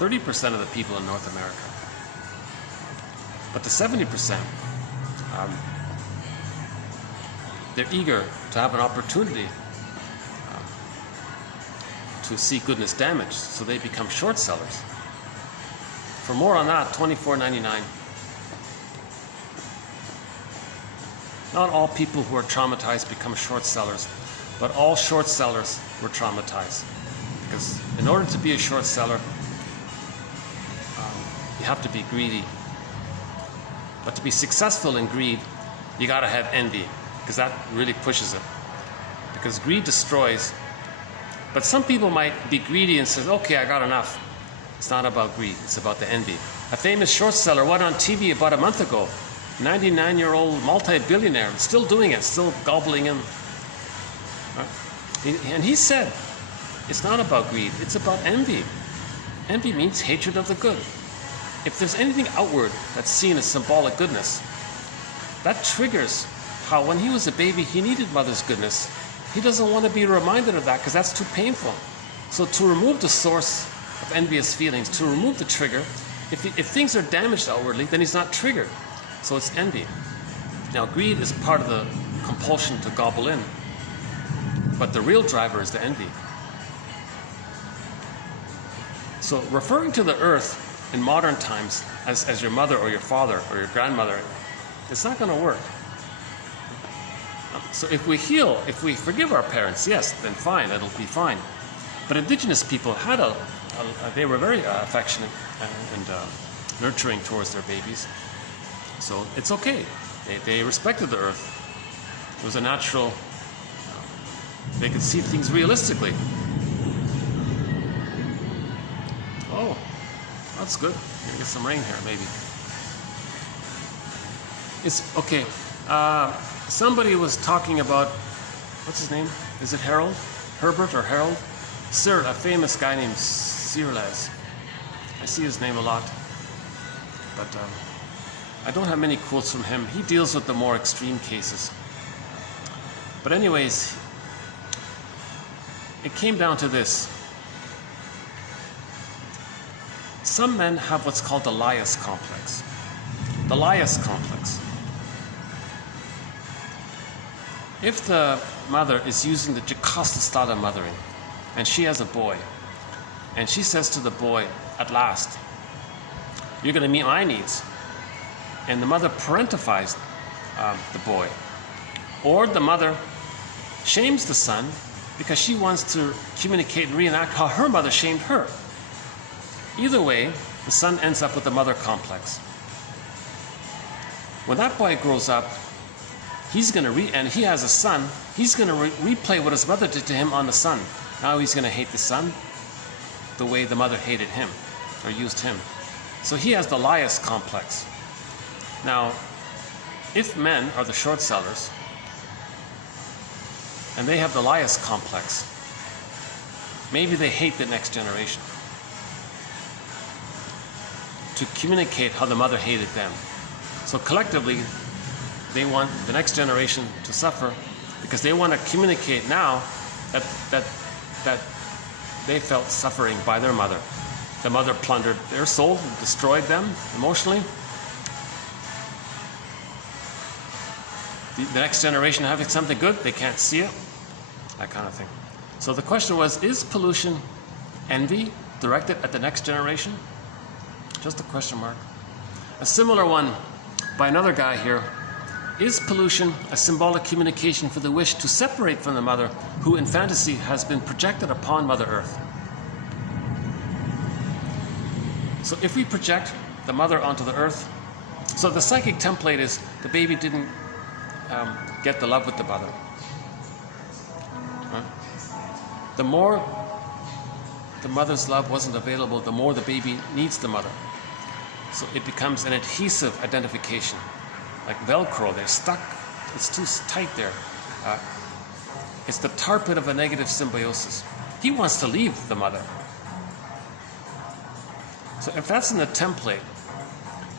30% of the people in North America. But the 70%, they're eager to have an opportunity to see goodness damaged, so they become short sellers. For more on that, $24.99. Not all people who are traumatized become short sellers, but all short sellers were traumatized. Because in order to be a short seller, you have to be greedy. But to be successful in greed, you got to have envy, because that really pushes it. Because greed destroys. But some people might be greedy and say, okay, I got enough. It's not about greed, it's about the envy. A famous short seller went on TV about a month ago. 99-year-old multi-billionaire, still doing it, still gobbling in. And he said, it's not about greed, it's about envy. Envy means hatred of the good. If there's anything outward that's seen as symbolic goodness, that triggers how when he was a baby, he needed mother's goodness. He doesn't want to be reminded of that because that's too painful. So to remove the source of envious feelings, to remove the trigger, if things are damaged outwardly, then he's not triggered. So it's envy. Now, greed is part of the compulsion to gobble in, but the real driver is the envy. So referring to the earth in modern times as your mother or your father or your grandmother, it's not going to work. So if we heal, if we forgive our parents, yes, then fine, it'll be fine. But indigenous people had they were very affectionate and nurturing towards their babies. So it's okay. They respected the earth. It was a natural, they could see things realistically. Oh, that's good. We're gonna get some rain here, maybe. It's okay. Somebody was talking about, what's his name? Is it Harold? Herbert or Harold? A famous guy named Symbolize. I see his name a lot, but I don't have many quotes from him. He deals with the more extreme cases. But anyways, it came down to this. Some men have what's called the lias complex. The lias complex. If the mother is using the Jocasta style of mothering, and she has a boy, and she says to the boy, at last, you're going to meet my needs, and the mother parentifies the boy, or the mother shames the son because she wants to communicate and reenact how her mother shamed her. Either way, the son ends up with a mother complex. When that boy grows up, he's going to and he has a son, he's going to replay what his mother did to him on the son. Now he's going to hate the son the way the mother hated him or used him. So he has the lias complex. Now, if men are the short sellers and they have the lias complex, maybe they hate the next generation to communicate how the mother hated them. So collectively, they want the next generation to suffer because they want to communicate now that they felt suffering by their mother. The mother plundered their soul, destroyed them emotionally. The next generation having something good, they can't see it, that kind of thing. So the question was, is pollution envy directed at the next generation? Just a question mark. A similar one by another guy here. Is pollution a symbolic communication for the wish to separate from the mother who in fantasy has been projected upon Mother Earth? So if we project the mother onto the earth, so the psychic template is the baby didn't get the love with the mother. The more the mother's love wasn't available, the more the baby needs the mother. So it becomes an adhesive identification. Like Velcro, they're stuck, it's too tight there. It's the tar pit of a negative symbiosis. He wants to leave the mother. So if that's in the template,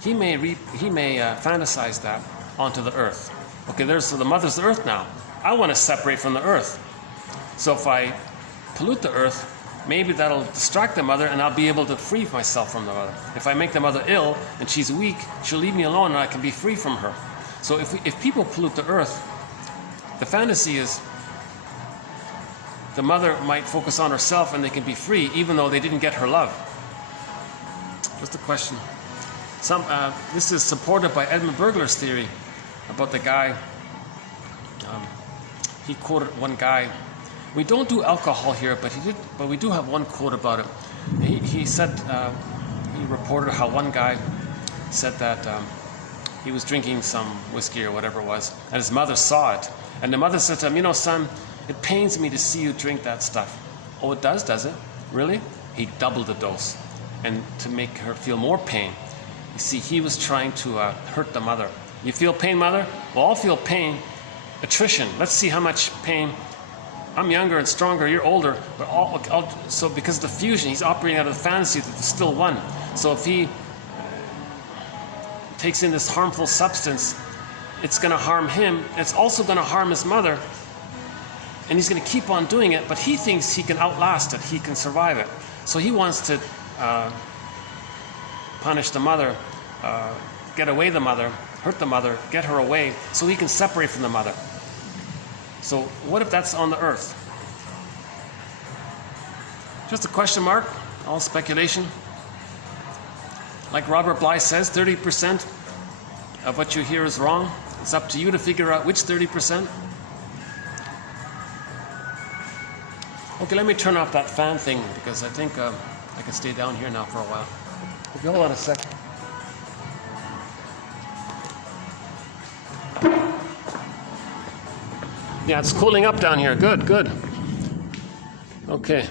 he may fantasize that onto the earth. Okay, so the mother's the earth now. I want to separate from the earth. So if I pollute the earth, maybe that'll distract the mother and I'll be able to free myself from the mother. If I make the mother ill and she's weak, she'll leave me alone and I can be free from her. So if people pollute the earth, the fantasy is the mother might focus on herself and they can be free even though they didn't get her love. Just a question. This is supported by E Bergler's theory about the guy. He quoted one guy. We don't do alcohol here, but we do have one quote about it. He said, he reported how one guy said that he was drinking some whiskey or whatever it was, and his mother saw it. And the mother said to him, son, it pains me to see you drink that stuff. Oh, it does it? Really? He doubled the dose, and to make her feel more pain. You see, he was trying to hurt the mother. You feel pain, mother? Well, I'll feel pain. Attrition. Let's see how much pain. I'm younger and stronger, you're older, but so because of the fusion, he's operating out of the fantasy that there's still one. So if he takes in this harmful substance, it's going to harm him. It's also going to harm his mother, and he's going to keep on doing it, but he thinks he can outlast it, he can survive it. So he wants to punish the mother, get away the mother, hurt the mother, get her away, so he can separate from the mother. So what if that's on the earth? Just a question mark, all speculation. Like Robert Bly says, 30% of what you hear is wrong. It's up to you to figure out which 30%. Okay, let me turn off that fan thing because I think I can stay down here now for a while. Okay, hold on a second. Yeah, it's cooling up down here. Good, good. Okay.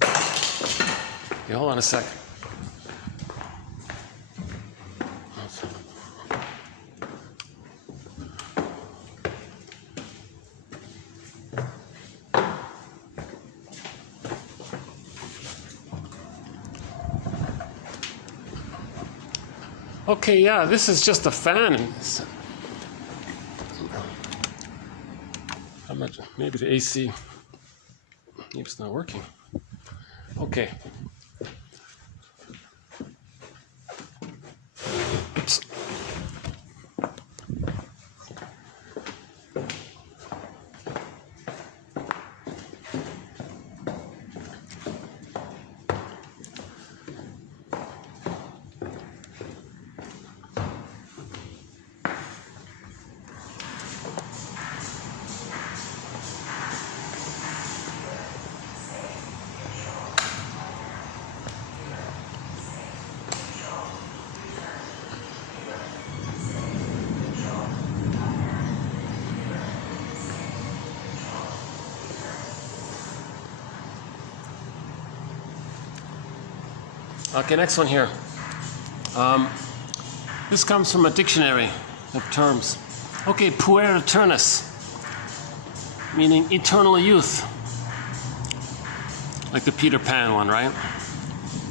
Okay, hold on a sec. Okay, yeah, this is just a fan. How much? Maybe the AC. Maybe it's not working. Okay. Oops. Okay, next one here. This comes from a dictionary of terms. Okay, puer eternus, meaning eternal youth. Like the Peter Pan one, right?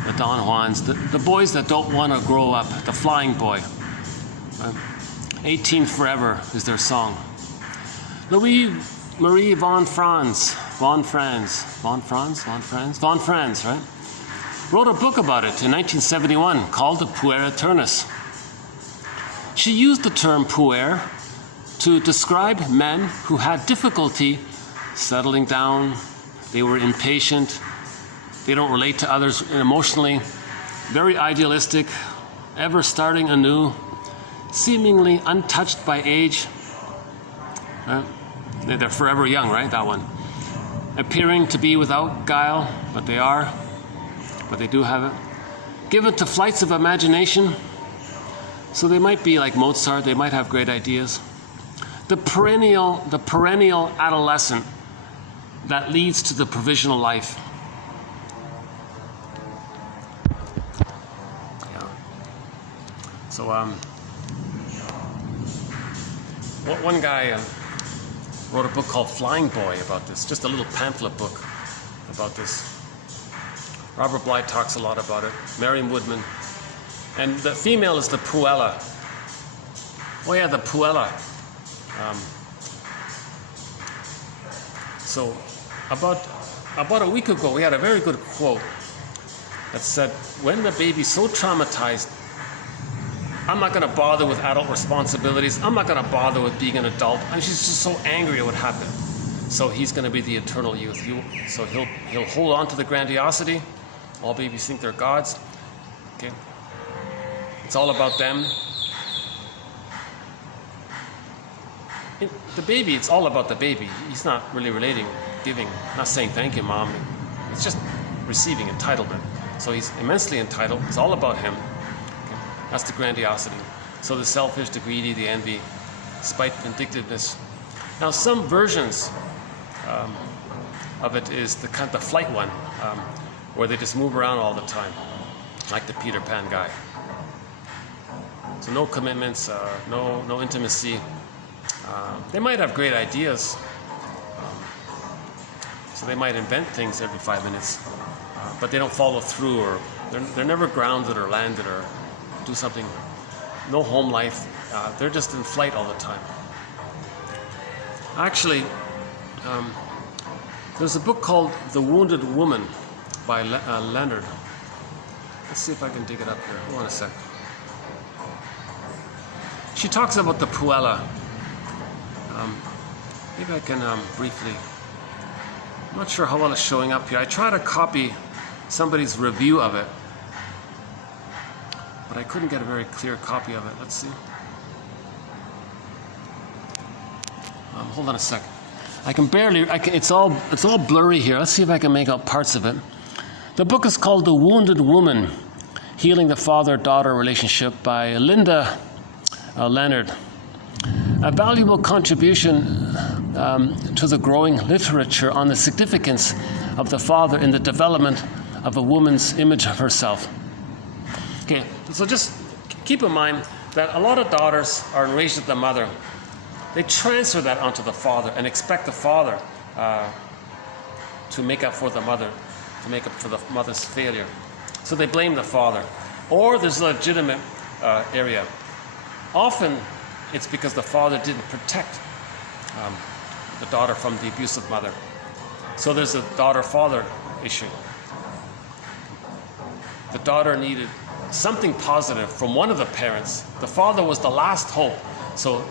The Don Juans, the boys that don't want to grow up, the flying boy. Right? 18 forever is their song. Louis Marie von Franz, right? Wrote a book about it in 1971 called The Puer Eternus. She used the term puer to describe men who had difficulty settling down, they were impatient, they don't relate to others emotionally, very idealistic, ever starting anew, seemingly untouched by age. They're forever young, right? That one. Appearing to be without guile, but they are. But they do have it. Given to flights of imagination, so they might be like Mozart, they might have great ideas. The perennial adolescent that leads to the provisional life. Yeah. So, one guy wrote a book called Flying Boy about this, just a little pamphlet book about this. Robert Bly talks a lot about it, Marion Woodman. And the female is the puella. Oh yeah, the puella. So about a week ago, we had a very good quote that said, when the baby's so traumatized, I'm not going to bother with adult responsibilities. I'm not going to bother with being an adult. And she's just so angry at what happened. So he's going to be the eternal youth. He'll hold on to the grandiosity. All babies think they're gods. Okay. It's all about them. The baby, it's all about the baby. He's not really relating, giving, not saying thank you, Mom. It's just receiving entitlement. So he's immensely entitled. It's all about him. Okay. That's the grandiosity. So the selfish, the greedy, the envy, spite, vindictiveness. Now some versions of it is the flight one, where they just move around all the time, like the Peter Pan guy. So no commitments, no intimacy. They might have great ideas, so they might invent things every 5 minutes, but they don't follow through, or they're never grounded or landed or do something. No home life. They're just in flight all the time. Actually, there's a book called The Wounded Woman by Leonard. Let's see if I can dig it up here. Hold on a sec. She talks about the puella. Maybe I can briefly. I'm not sure how well it's showing up here. I tried to copy somebody's review of it, but I couldn't get a very clear copy of it. Let's see. Hold on a sec. I can barely. It's all blurry here. Let's see if I can make out parts of it. The book is called The Wounded Woman, Healing the Father-Daughter Relationship by Linda Leonard. A valuable contribution to the growing literature on the significance of the father in the development of a woman's image of herself. Okay, so just keep in mind that a lot of daughters are enraged at the mother. They transfer that onto the father and expect the father to make up for the mother, to make up for the mother's failure. So they blame the father. Or there's legitimate area. Often it's because the father didn't protect the daughter from the abusive mother. So there's a daughter-father issue. The daughter needed something positive from one of the parents. The father was the last hope. So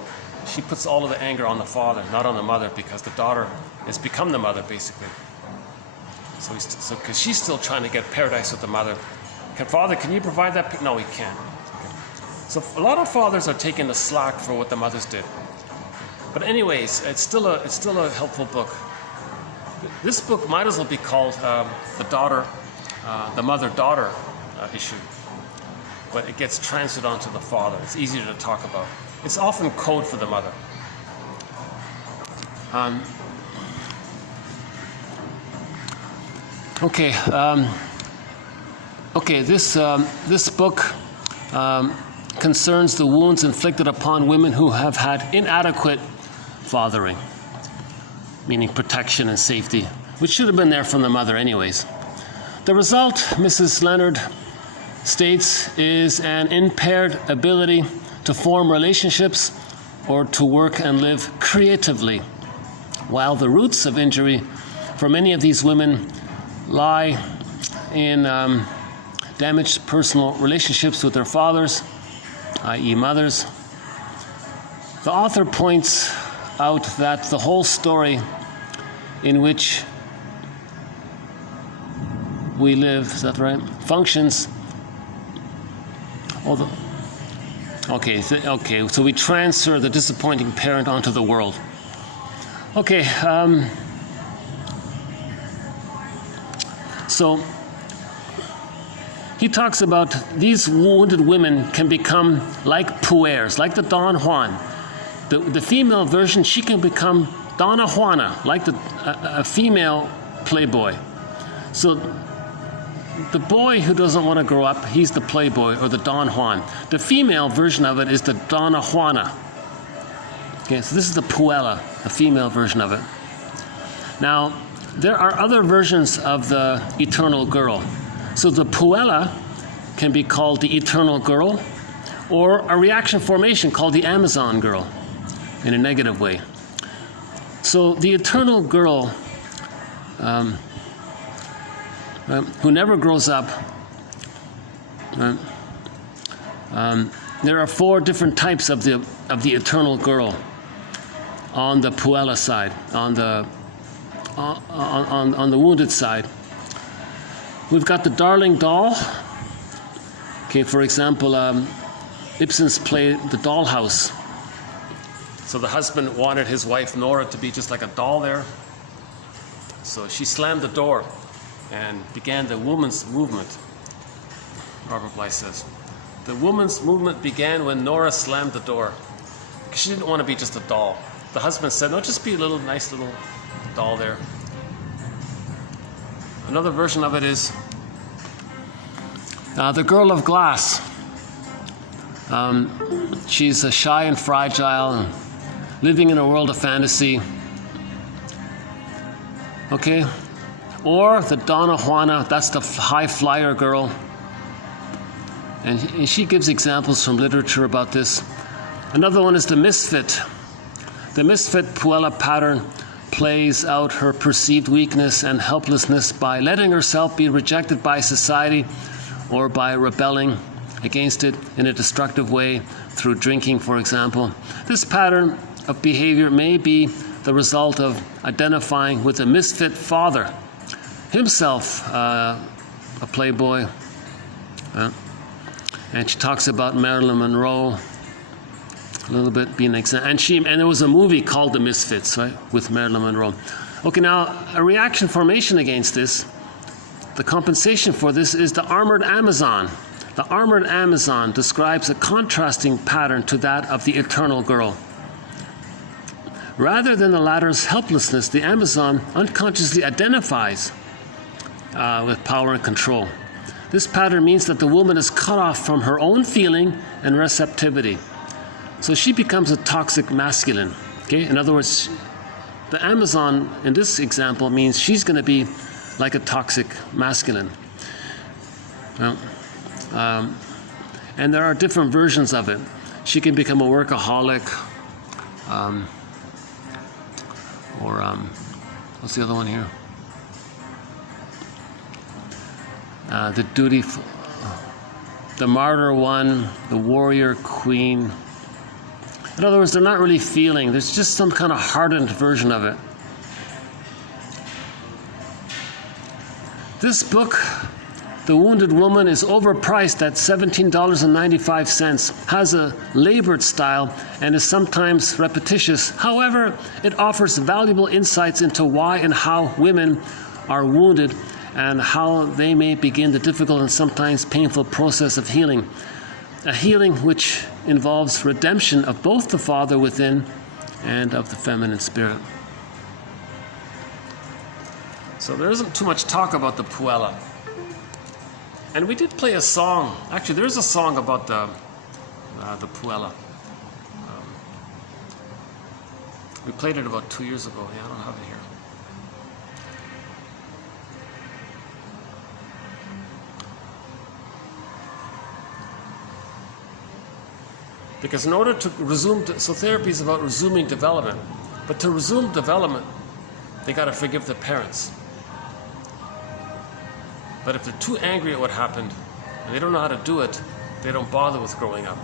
she puts all of the anger on the father, not on the mother, because the daughter has become the mother, basically. So because she's still trying to get paradise with the mother. Father, can you provide that? No, he can't. Okay. So a lot of fathers are taking the slack for what the mothers did. But anyways, it's still a helpful book. This book might as well be called the mother-daughter issue. But it gets transferred onto the father. It's easier to talk about. It's often code for the mother. This book concerns the wounds inflicted upon women who have had inadequate fathering, meaning protection and safety, which should have been there from the mother anyways. The result, Mrs. Leonard states, is an impaired ability to form relationships or to work and live creatively, while the roots of injury for many of these women lie in damaged personal relationships with their fathers, i.e. mothers. The author points out that the whole story in which we live, is that right, functions. So we transfer the disappointing parent onto the world. So he talks about these wounded women can become like puers, like the Don Juan. The female version, she can become Donna Juana, like a female playboy. So the boy who doesn't want to grow up, he's the playboy or the Don Juan. The female version of it is the Donna Juana. Okay, so this is the puella, the female version of it. Now, there are other versions of the eternal girl. So the puella can be called the eternal girl, or a reaction formation called the Amazon girl, in a negative way. So the eternal girl, who never grows up, there are 4 different types of the eternal girl on the puella side, on the wounded side. We've got the darling doll. Okay, for example, Ibsen's play The Dollhouse. So the husband wanted his wife Nora to be just like a doll there. So she slammed the door and began the woman's movement. Robert Bly says, the woman's movement began when Nora slammed the door. Because she didn't want to be just a doll. The husband said, no, just be a nice little doll there. Another version of it is the girl of glass. She's shy and fragile, and living in a world of fantasy. Okay? Or the Donna Juana, that's the high flyer girl. And she gives examples from literature about this. Another one is the misfit. The misfit puella pattern plays out her perceived weakness and helplessness by letting herself be rejected by society or by rebelling against it in a destructive way through drinking, for example. This pattern of behavior may be the result of identifying with a misfit father, himself a playboy. And she talks about Marilyn Monroe a little bit being an example. And there was a movie called The Misfits, right, with Marilyn Monroe. Okay, now a reaction formation against this, the compensation for this is the armored Amazon. The armored Amazon describes a contrasting pattern to that of the eternal girl. Rather than the latter's helplessness, the Amazon unconsciously identifies with power and control. This pattern means that the woman is cut off from her own feeling and receptivity. So she becomes a toxic masculine. Okay? In other words, the Amazon in this example means she's going to be like a toxic masculine. Well, And there are different versions of it. She can become a workaholic, what's the other one here? The dutiful, the martyr one, the warrior queen. In other words, they're not really feeling. There's just some kind of hardened version of it. This book, The Wounded Woman, is overpriced at $17.95, has a labored style, and is sometimes repetitious. However, it offers valuable insights into why and how women are wounded and how they may begin the difficult and sometimes painful process of healing. A healing which involves redemption of both the father within and of the feminine spirit. So there isn't too much talk about the puella. And we did play a song. Actually, there's a song about the puella. We played it about 2 years ago. Yeah, I don't have it here. Because in order to resume, so therapy is about resuming development. But to resume development, they got to forgive the parents. But if they're too angry at what happened, and they don't know how to do it, they don't bother with growing up.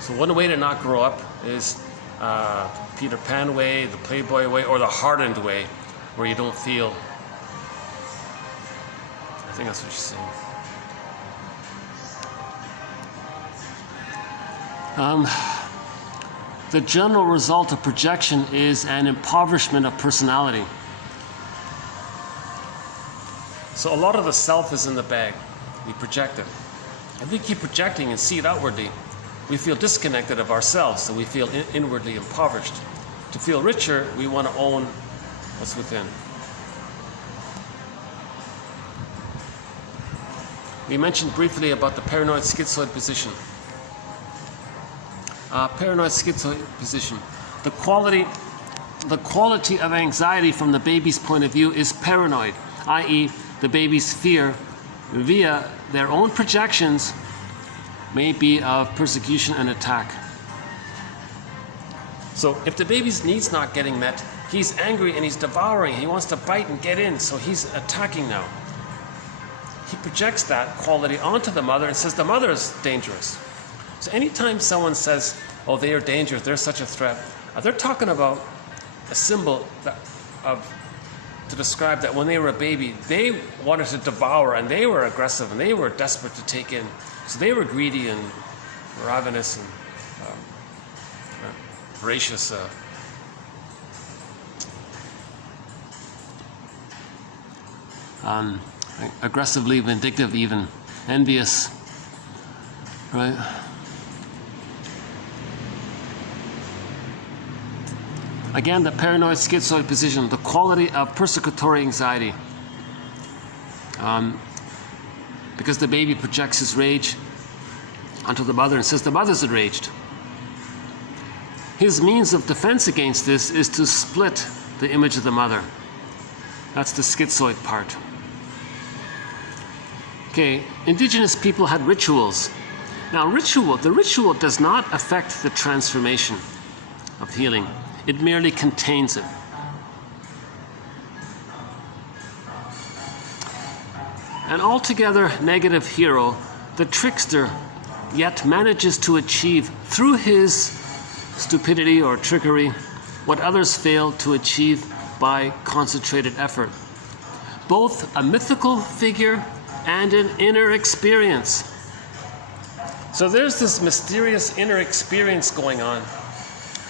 So one way to not grow up is Peter Pan way, the Playboy way, or the hardened way, where you don't feel. I think that's what she's saying. The general result of projection is an impoverishment of personality. So a lot of the self is in the bag. We project it. If we keep projecting and see it outwardly, we feel disconnected of ourselves, and we feel inwardly impoverished. To feel richer, we want to own what's within. We mentioned briefly about the paranoid schizoid position. Paranoid schizoid position. The quality of anxiety from the baby's point of view is paranoid, i.e., the baby's fear via their own projections may be of persecution and attack. So if the baby's needs not getting met, he's angry and he's devouring. He wants to bite and get in, so he's attacking now. He projects that quality onto the mother and says the mother is dangerous. So anytime someone says, oh, they are dangerous, they're such a threat, they're talking about a symbol to describe that when they were a baby, they wanted to devour, and they were aggressive, and they were desperate to take in. So they were greedy and ravenous and voracious. Aggressively vindictive even, envious, right? Again, the paranoid schizoid position, the quality of persecutory anxiety. Because the baby projects his rage onto the mother and says the mother's enraged. His means of defense against this is to split the image of the mother. That's the schizoid part. Okay, indigenous people had rituals. Now, the ritual does not affect the transformation of healing. It merely contains it. An altogether negative hero, the trickster, yet manages to achieve through his stupidity or trickery what others fail to achieve by concentrated effort. Both a mythical figure and an inner experience. So there's this mysterious inner experience going on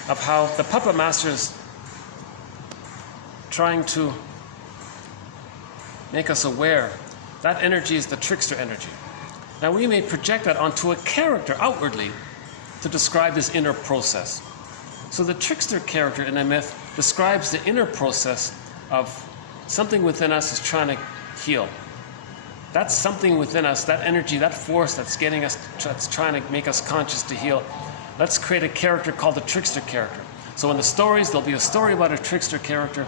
of how the puppet master is trying to make us aware. That energy is the trickster energy. Now we may project that onto a character outwardly to describe this inner process. So the trickster character in a myth describes the inner process of something within us is trying to heal. That's something within us, that energy, that force that's getting us, that's trying to make us conscious to heal. Let's create a character called the trickster character. So in the stories, there'll be a story about a trickster character.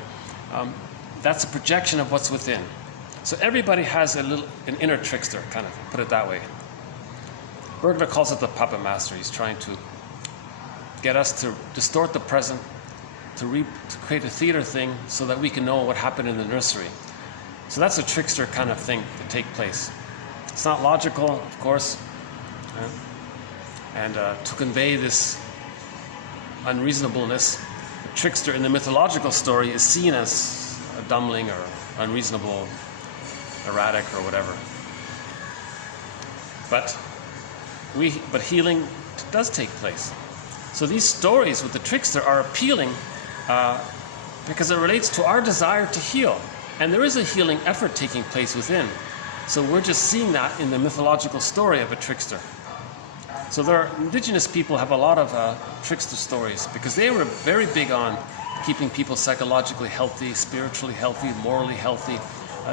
That's a projection of what's within. So everybody has an inner trickster, kind of, put it that way. Bergler calls it the puppet master. He's trying to get us to distort the present, to create a theater thing so that we can know what happened in the nursery. So that's a trickster kind of thing to take place. It's not logical, of course, and to convey this unreasonableness, the trickster in the mythological story is seen as a dumbling or unreasonable, erratic or whatever. But healing does take place. So these stories with the trickster are appealing because it relates to our desire to heal. And there is a healing effort taking place within. So we're just seeing that in the mythological story of a trickster. So indigenous people have a lot of trickster stories because they were very big on keeping people psychologically healthy, spiritually healthy, morally healthy.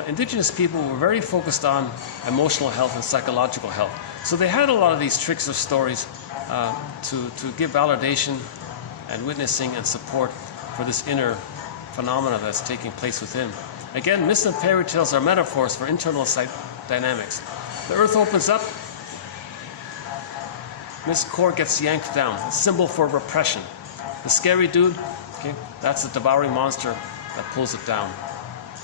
Indigenous people were very focused on emotional health and psychological health. So they had a lot of these trickster stories to give validation and witnessing and support for this inner phenomena that's taking place within. Again, myths and fairy tales are metaphors for internal dynamics. The earth opens up, this core gets yanked down, a symbol for repression. The scary dude, okay, that's the devouring monster that pulls it down.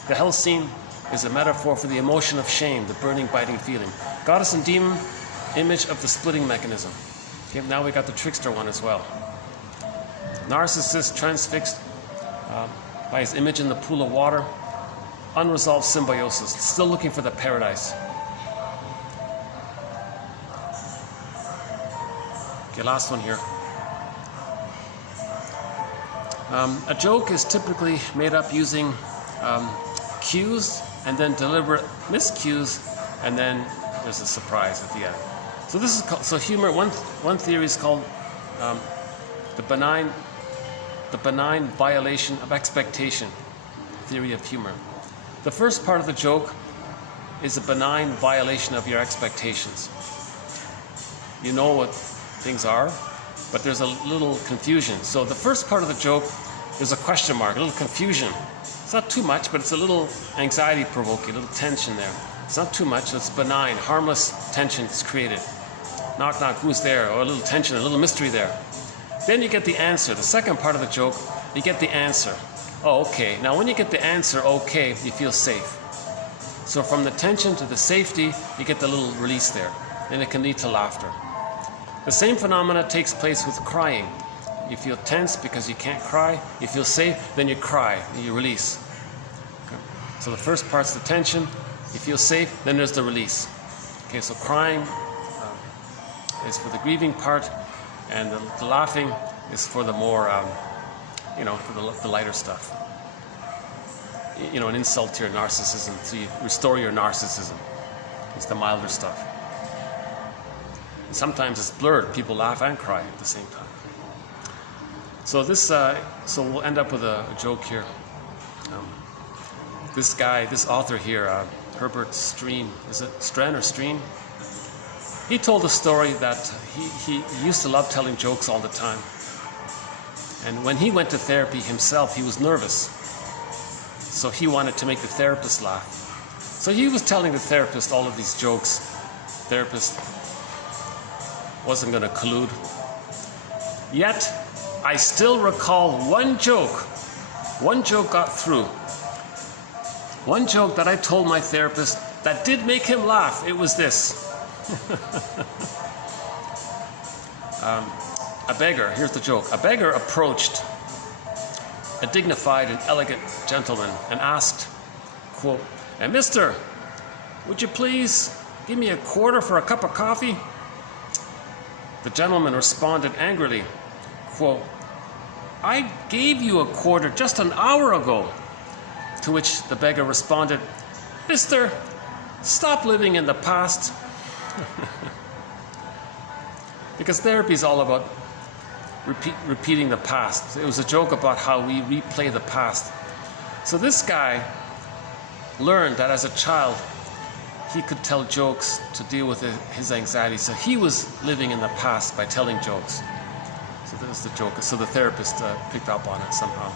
The hell scene is a metaphor for the emotion of shame, the burning, biting feeling. Goddess and demon, image of the splitting mechanism. Okay, now we got the trickster one as well. Narcissist transfixed by his image in the pool of water. Unresolved symbiosis, still looking for the paradise. Okay, last one here. A joke is typically made up using cues and then deliberate miscues, and then there's a surprise at the end. So this is called, humor. One theory is called the benign violation of expectation theory of humor. The first part of the joke is a benign violation of your expectations. You know what things are, but there's a little confusion. So the first part of the joke, there's a question mark, a little confusion. It's not too much, but it's a little anxiety provoking, a little tension there. It's not too much, it's benign, harmless tension is created. Knock, knock, who's there? Or a little tension, a little mystery there. Then you get the answer. The second part of the joke, you get the answer. Oh, okay. Now when you get the answer, okay, you feel safe. So from the tension to the safety, you get the little release there. And it can lead to laughter. The same phenomena takes place with crying. You feel tense because you can't cry. You feel safe, then you cry, and you release. Okay. So the first part's the tension. You feel safe, then there's the release. Okay, so crying is for the grieving part, and the laughing is for the more, for the lighter stuff. You know, an insult to your narcissism, so you restore your narcissism. It's the milder stuff. And sometimes it's blurred. People laugh and cry at the same time. So so we'll end up with a joke here. This author here, Herbert Strean, is it Strean or Strean? He told a story that he used to love telling jokes all the time. And when he went to therapy himself, he was nervous. So he wanted to make the therapist laugh. So he was telling the therapist all of these jokes. The therapist wasn't going to collude. Yet, I still recall one joke. One joke got through. One joke that I told my therapist that did make him laugh. It was this. A beggar, here's the joke. A beggar approached a dignified and elegant gentleman and asked, quote, "Mister, would you please give me a quarter for a cup of coffee?" The gentleman responded angrily, quote, "I gave you a quarter just an hour ago." To which the beggar responded, "Mister, stop living in the past." Because therapy is all about repeating the past. It was a joke about how we replay the past. So this guy learned that as a child, he could tell jokes to deal with his anxiety. So he was living in the past by telling jokes. So that was the joke. So the therapist picked up on it somehow.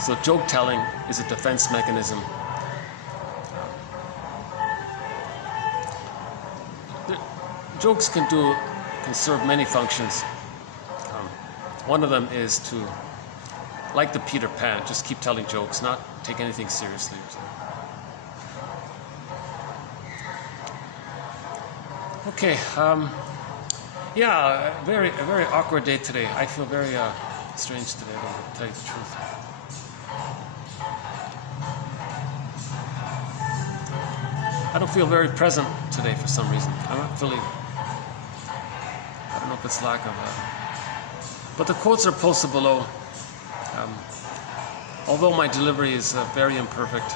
So joke telling is a defense mechanism. Jokes can serve many functions. One of them is to, like the Peter Pan, just keep telling jokes, not take anything seriously. Okay, yeah, a very awkward day today. I feel very strange today, to tell you the truth. I don't feel very present today for some reason. I'm not feeling, I don't know if it's lack of, but the quotes are posted below. Although my delivery is very imperfect,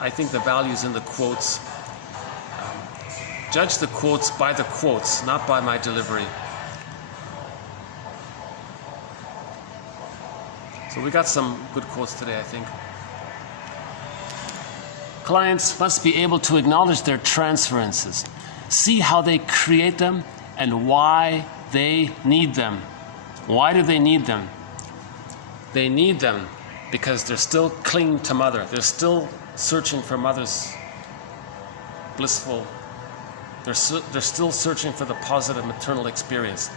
I think the value's in the quotes. Judge the quotes by the quotes, not by my delivery. So we got some good quotes today, I think. Clients must be able to acknowledge their transferences, see how they create them, and why they need them. Why do they need them? They need them because they're still clinging to mother. They're still searching for mother's blissful. They're still searching for the positive maternal experience.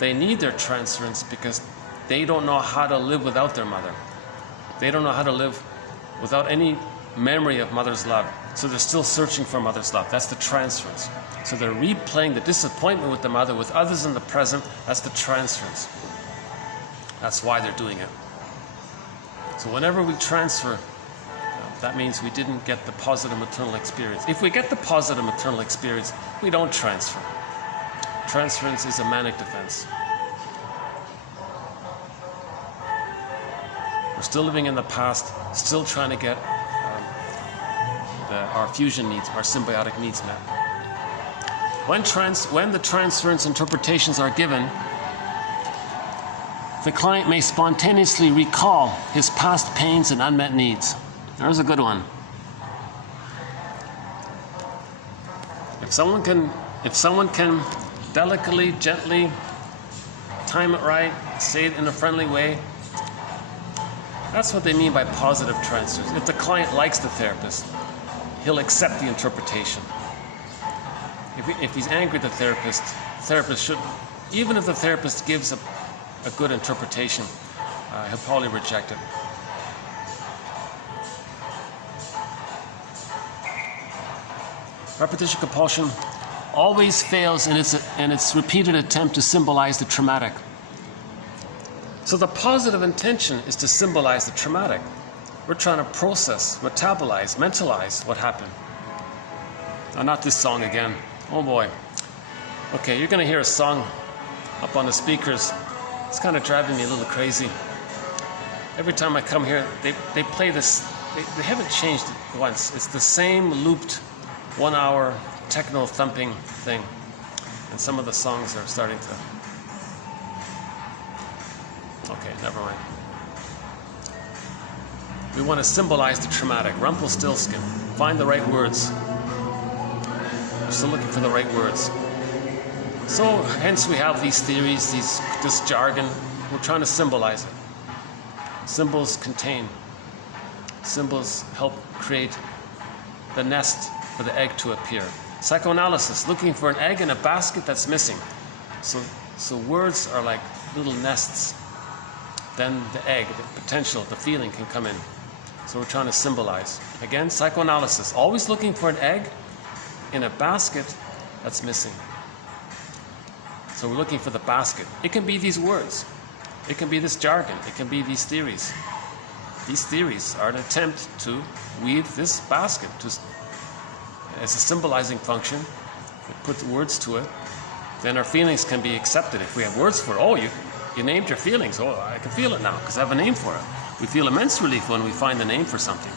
They need their transference because they don't know how to live without their mother. They don't know how to live without any memory of mother's love. So they're still searching for mother's love. That's the transference. So they're replaying the disappointment with the mother with others in the present. That's the transference. That's why they're doing it. So whenever we transfer, that means we didn't get the positive maternal experience. If we get the positive maternal experience, we don't transfer. Transference is a manic defense. We're still living in the past, still trying to get our fusion needs, our symbiotic needs met. When the transference interpretations are given, the client may spontaneously recall his past pains and unmet needs. There's a good one. If someone can delicately, gently time it right, say it in a friendly way, that's what they mean by positive transfers. If the client likes the therapist, he'll accept the interpretation. If he's angry at the therapist should, even if the therapist gives a good interpretation, he'll probably reject it. Repetition compulsion always fails in its repeated attempt to symbolize the traumatic. So the positive intention is to symbolize the traumatic. We're trying to process, metabolize, mentalize what happened. Not this song again. Oh boy. Okay, you're going to hear a song up on the speakers. It's kind of driving me a little crazy. Every time I come here, they play this. They haven't changed it once. It's the same looped 1 hour techno thumping thing. And some of the songs are starting to... Okay, never mind. We want to symbolize the traumatic. Rumpelstiltskin. Find the right words. We're still looking for the right words. So, hence we have these theories, this jargon. We're trying to symbolize it. Symbols contain. Symbols help create the nest for the egg to appear. Psychoanalysis, looking for an egg in a basket that's missing. So words are like little nests. Then the egg, the potential, the feeling can come in. So we're trying to symbolize. Again, psychoanalysis, always looking for an egg in a basket that's missing. So we're looking for the basket. It can be these words. It can be this jargon. It can be these theories. These theories are an attempt to weave this basket as a symbolizing function. We put the words to it. Then our feelings can be accepted. If we have words for it, oh, you named your feelings. Oh, I can feel it now because I have a name for it. We feel immense relief when we find a name for something.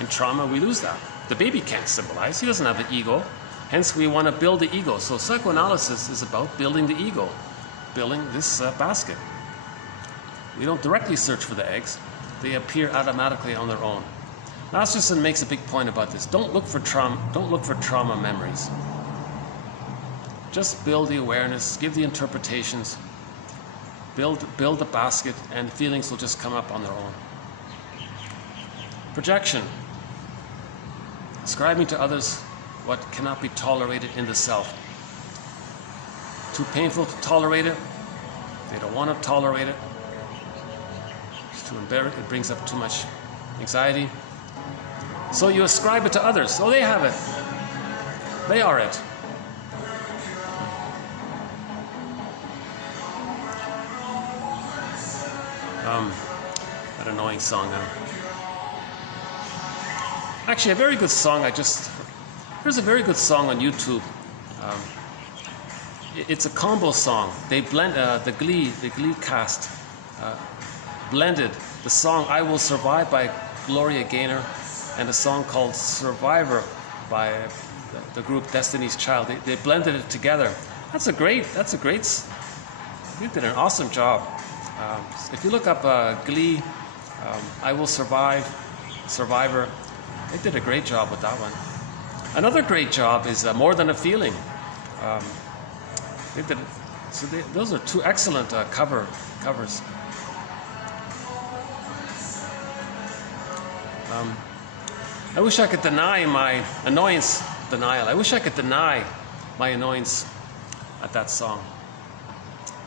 In trauma, we lose that. The baby can't symbolize. He doesn't have an ego. Hence, we want to build the ego. So psychoanalysis is about building the ego, building this basket. We don't directly search for the eggs. They appear automatically on their own. Masterson makes a big point about this. Don't look for trauma memories. Just build the awareness, give the interpretations, build the basket, and feelings will just come up on their own. Projection. Ascribing to others what cannot be tolerated in the self. Too painful to tolerate it. They don't want to tolerate it. It's too embarrassing. It brings up too much anxiety. So you ascribe it to others. Oh, they have it. They are it. That annoying song now. Actually, a very good song. There's a very good song on YouTube. It's a combo song. They blend the Glee cast blended the song "I Will Survive" by Gloria Gaynor and a song called "Survivor" by the group Destiny's Child. They blended it together. They did an awesome job. If you look up Glee, "I Will Survive," "Survivor," they did a great job with that one. Another great job is "More Than a Feeling." They did it. So those are two excellent covers. I wish I could deny my annoyance. I wish I could deny my annoyance at that song.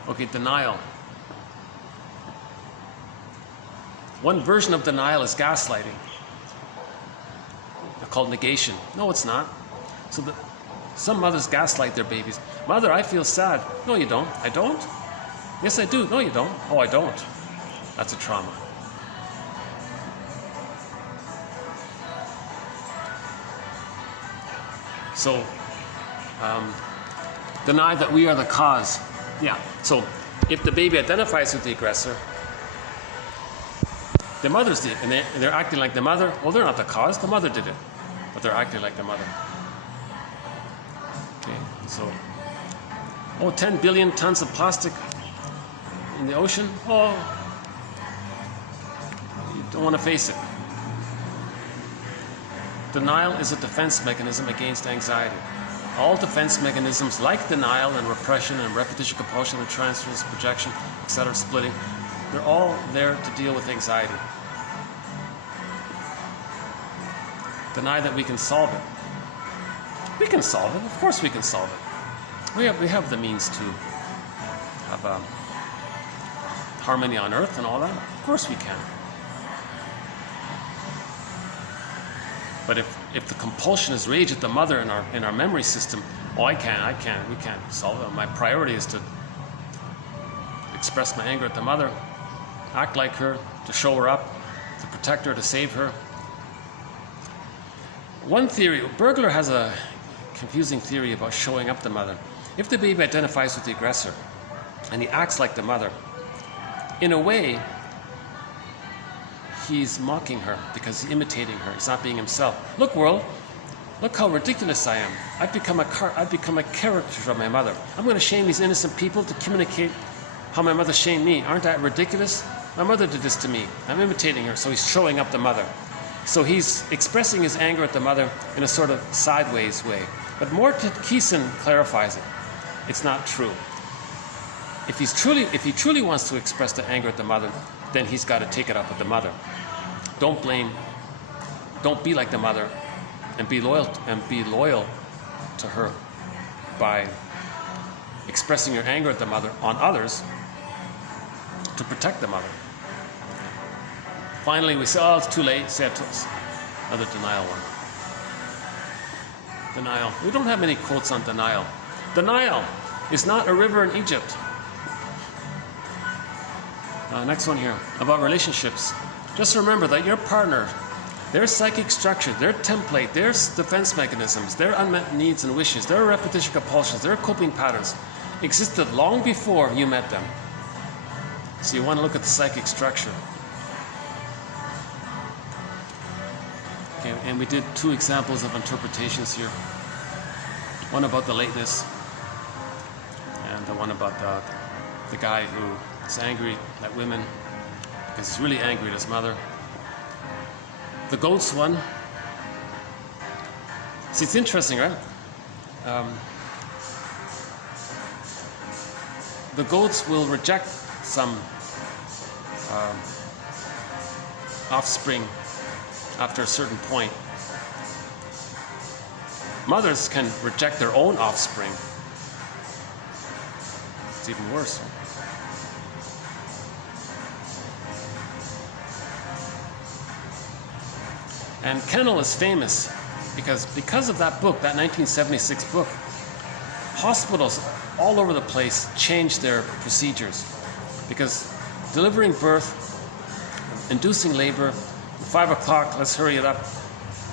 Okay, denial. One version of denial is gaslighting. They're called negation. No, it's not. So some mothers gaslight their babies. Mother, I feel sad. No, you don't. I don't? Yes, I do. No, you don't. Oh, I don't. That's a trauma. So, deny that we are the cause. Yeah. So, if the baby identifies with the aggressor, the mother's did, and they're acting like the mother. Well, they're not the cause. The mother did it, but they're acting like the mother. Okay. So, 10 billion tons of plastic in the ocean. Oh, you don't want to face it. Denial is a defense mechanism against anxiety. All defense mechanisms like denial and repression and repetition, compulsion and transference, projection, etc., splitting, they're all there to deal with anxiety. Deny that we can solve it. We can solve it. Of course we can solve it. We have the means to have harmony on earth and all that. Of course we can. But if the compulsion is rage at the mother in our memory system, we can't solve it. My priority is to express my anger at the mother, act like her, to show her up, to protect her, to save her. One theory, Bergler has a confusing theory about showing up the mother. If the baby identifies with the aggressor and he acts like the mother, in a way, he's mocking her because he's imitating her. He's not being himself. Look, world, look how ridiculous I am. I've become a character of my mother. I'm going to shame these innocent people to communicate how my mother shamed me. Aren't I ridiculous? My mother did this to me. I'm imitating her, so he's showing up the mother. So he's expressing his anger at the mother in a sort of sideways way. But Keeson clarifies it. It's not true. If he truly wants to express the anger at the mother, then he's got to take it up with the mother. Don't blame. Don't be like the mother, and be loyal to her by expressing your anger at the mother on others to protect the mother. Finally, we say, "Oh, it's too late." Say it to us. Another denial one. Denial. We don't have many quotes on denial. Denial is not a river in Egypt. Next one here, about relationships. Just remember that your partner, their psychic structure, their template, their defense mechanisms, their unmet needs and wishes, their repetition compulsions, their coping patterns existed long before you met them. So you want to look at the psychic structure. Okay, and we did 2 examples of interpretations here. One about the lateness, and the one about the guy who is angry at women because he's really angry at his mother. The goats one. See, it's interesting, right? The goats will reject some offspring after a certain point. Mothers can reject their own offspring. It's even worse. And Kennel is famous because of that book, that 1976 book. Hospitals all over the place changed their procedures, because delivering birth, inducing labor, 5 o'clock, let's hurry it up.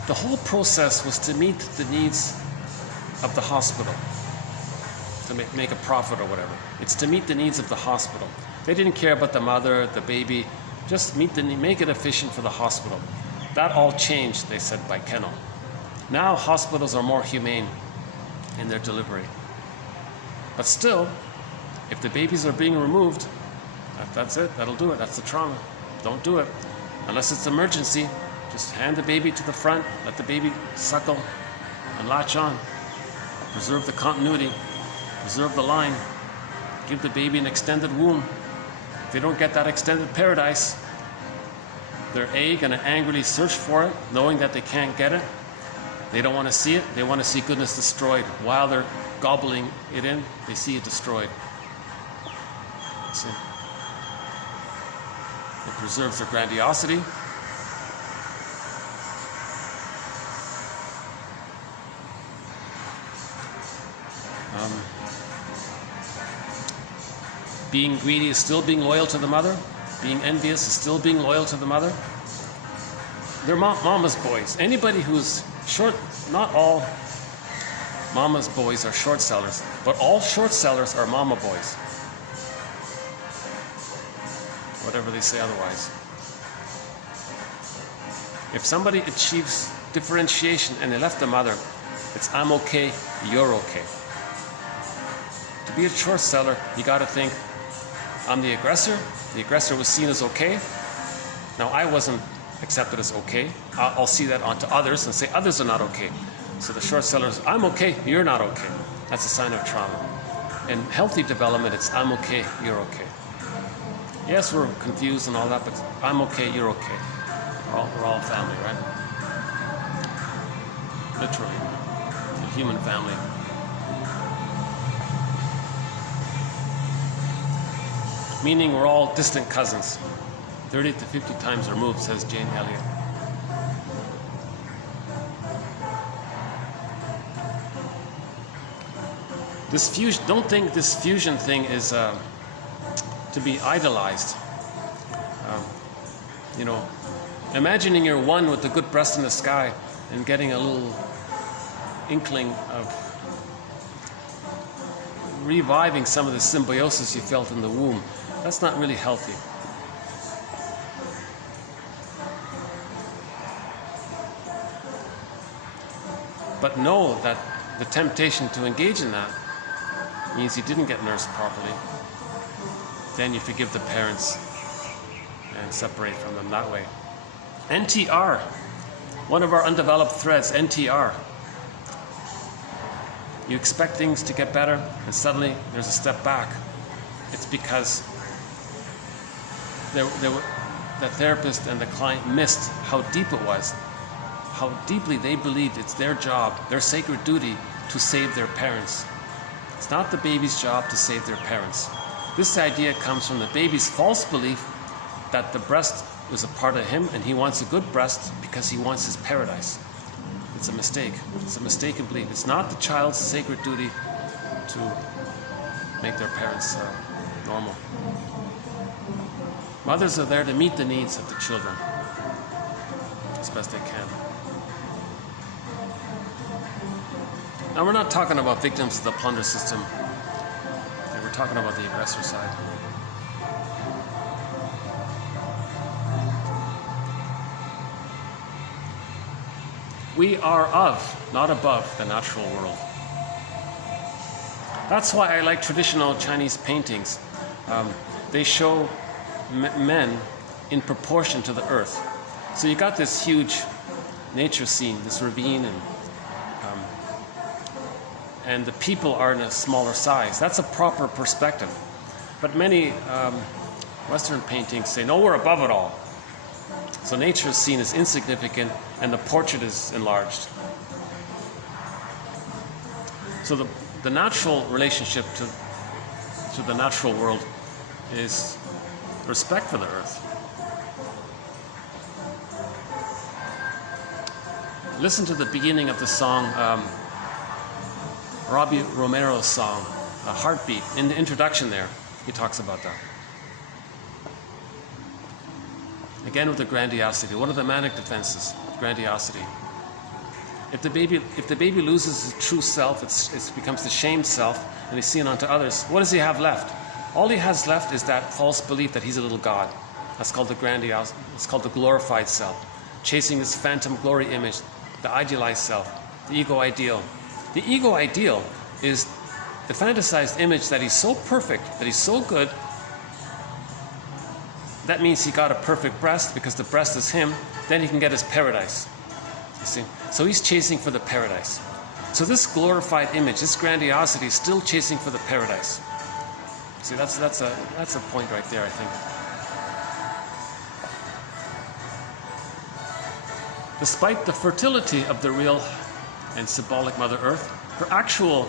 The whole process was to meet the needs of the hospital, to make a profit or whatever. It's to meet the needs of the hospital. They didn't care about the mother, the baby, just make it efficient for the hospital. That all changed, they said, by Kennel. Now hospitals are more humane in their delivery. But still, if the babies are being removed, that's it, that'll do it, that's the trauma. Don't do it. Unless it's emergency, just hand the baby to the front, let the baby suckle and latch on. Preserve the continuity, preserve the line, give the baby an extended womb. If they don't get that extended paradise, they're gonna angrily search for it, knowing that they can't get it. They don't want to see it, they want to see goodness destroyed. While they're gobbling it in, they see it destroyed. See? It preserves their grandiosity. Being greedy is still being loyal to the mother. Being envious is still being loyal to the mother. They're mama's boys. Anybody who's short, not all mama's boys are short sellers, but all short sellers are mama boys. Whatever they say otherwise. If somebody achieves differentiation and they left the mother, it's I'm okay, you're okay. To be a short seller, you got to think, I'm the aggressor. The aggressor was seen as okay. Now I wasn't accepted as okay. I'll see that onto others and say others are not okay. So the short seller is, I'm okay, you're not okay. That's a sign of trauma. In healthy development, it's I'm okay, you're okay. Yes, we're confused and all that, but I'm okay, you're okay. We're all family, right? Literally, a human family. Meaning we're all distant cousins. 30 to 50 times removed, says Jane Elliott. This fusion, don't think this fusion thing is to be idolized. You know, imagining you're one with the good breast in the sky and getting a little inkling of reviving some of the symbiosis you felt in the womb. That's not really healthy. But know that the temptation to engage in that means you didn't get nursed properly. Then you forgive the parents and separate from them that way. NTR, one of our undeveloped threads, NTR. You expect things to get better and suddenly there's a step back. It's because the therapist and the client missed how deep it was, how deeply they believed it's their job, their sacred duty to save their parents. It's not the baby's job to save their parents. This idea comes from the baby's false belief that the breast was a part of him and he wants a good breast because he wants his paradise. It's a mistake. It's a mistaken belief. It's not the child's sacred duty to make their parents normal. Mothers are there to meet the needs of the children as best they can. Now we're not talking about victims of the plunder system. We're talking about the aggressor side. We are of, not above, the natural world. That's why I like traditional Chinese paintings. They show men in proportion to the earth. So you got this huge nature scene, this ravine, and the people are in a smaller size. That's a proper perspective. But many Western paintings say, no, we're above it all. So nature is seen as insignificant and the portrait is enlarged. So the natural relationship to the natural world is respect for the earth. Listen to the beginning of the song, Robbie Romero's song, Heartbeat. In the introduction there, he talks about that. Again with the grandiosity. One of the manic defenses, grandiosity. If the baby loses his true self, it becomes the shamed self, and he's seen onto others. What does he have left? All he has left is that false belief that he's a little god. That's called the grandiosity. It's called the glorified self, chasing this phantom glory image, the idealized self, the ego ideal. The ego ideal is the fantasized image that he's so perfect, that he's so good. That means he got a perfect breast because the breast is him. Then he can get his paradise. You see? So he's chasing for the paradise. So this glorified image, this grandiosity, is still chasing for the paradise. See, that's a point right there, I think. Despite the fertility of the real and symbolic Mother Earth, her actual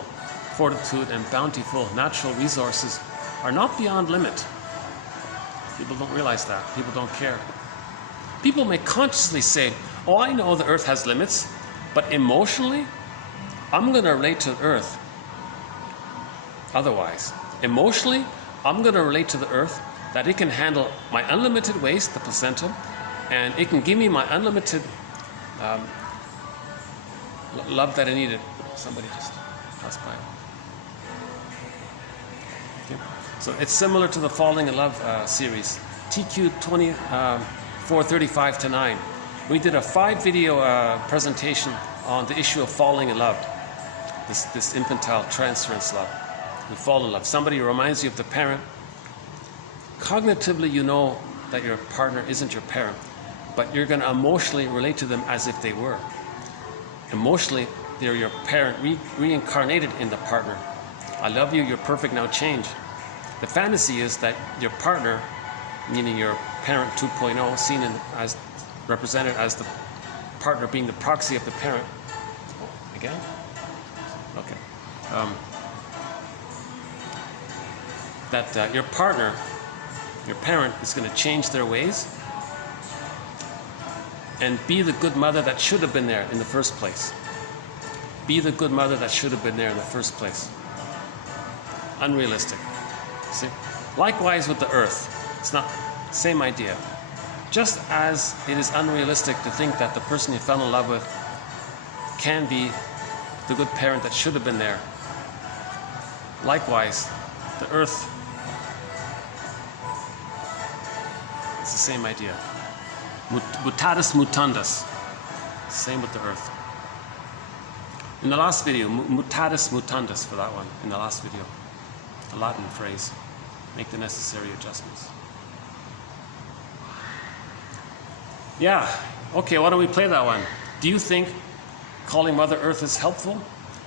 fortitude and bountiful natural resources are not beyond limit. People don't realize that. People don't care. People may consciously say, oh, I know the earth has limits, but emotionally, I'm going to relate to the earth otherwise. Emotionally, I'm going to relate to the earth that it can handle my unlimited waste, the placenta, and it can give me my unlimited love that I needed. Somebody just passed by. Okay. So it's similar to the Falling in Love series, TQ 2435-9. We did a 5-video presentation on the issue of falling in love, this infantile transference love. We fall in love. Somebody reminds you of the parent. Cognitively, you know that your partner isn't your parent, but you're going to emotionally relate to them as if they were. Emotionally, they're your parent reincarnated in the partner. I love you, you're perfect, now change. The fantasy is that your partner, meaning your parent 2.0, seen as represented as the partner being the proxy of the parent. Again? Okay. That your partner, your parent, is going to change their ways and be the good mother that should have been there in the first place. Be the good mother that should have been there in the first place. Unrealistic. See? Likewise with the earth. It's not the same idea. Just as it is unrealistic to think that the person you fell in love with can be the good parent that should have been there. Likewise, the earth, it's the same idea. Mutatis mutandis. Same with the earth. In the last video, mutatis mutandis for that one, in the last video. A Latin phrase. Make the necessary adjustments. Yeah, okay, why don't we play that one? Do you think calling Mother Earth is helpful?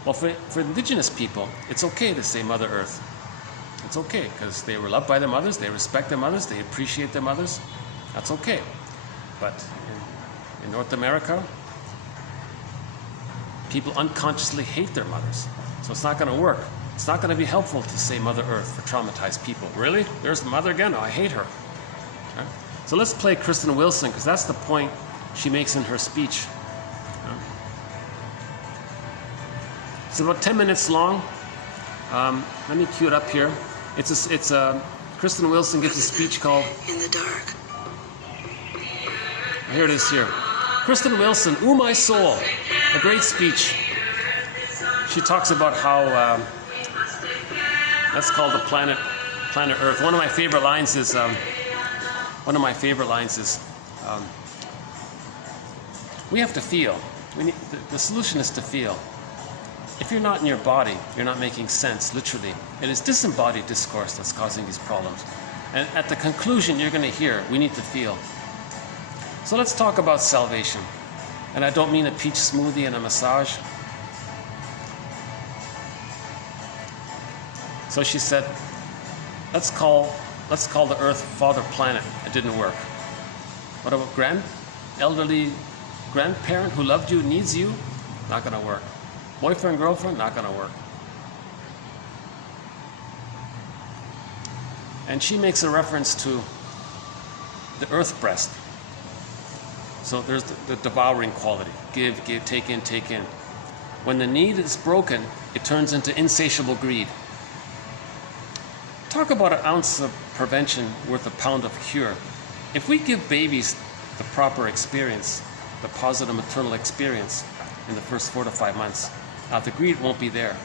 Well, for indigenous people, it's okay to say Mother Earth. It's okay, because they were loved by their mothers, they respect their mothers, they appreciate their mothers. That's okay. But in North America, people unconsciously hate their mothers. So it's not going to work. It's not going to be helpful to say Mother Earth for traumatized people. Really? There's the mother again? Oh, I hate her. Okay. So let's play Kristen Wilson, because that's the point she makes in her speech. It's about 10 minutes long. Let me cue it up here. Kristen Wilson gives a speech called In the Dark. Here it is here. Kristen Wilson, Ooh My Soul, a great speech. She talks about how that's called the planet Earth. One of my favorite lines is we have to feel. The solution is to feel. If you're not in your body, you're not making sense, literally. It is disembodied discourse that's causing these problems. And at the conclusion, you're going to hear, we need to feel. So let's talk about salvation. And I don't mean a peach smoothie and a massage. So she said, let's call the Earth Father Planet. It didn't work. What about elderly grandparent who loved you, needs you? Not going to work. Boyfriend, girlfriend? Not going to work. And she makes a reference to the earth breast. So there's the devouring quality. Give, give, take in, take in. When the need is broken, it turns into insatiable greed. Talk about an ounce of prevention worth a pound of cure. If we give babies the proper experience, the positive maternal experience in the first 4 to 5 months, the greed won't be there.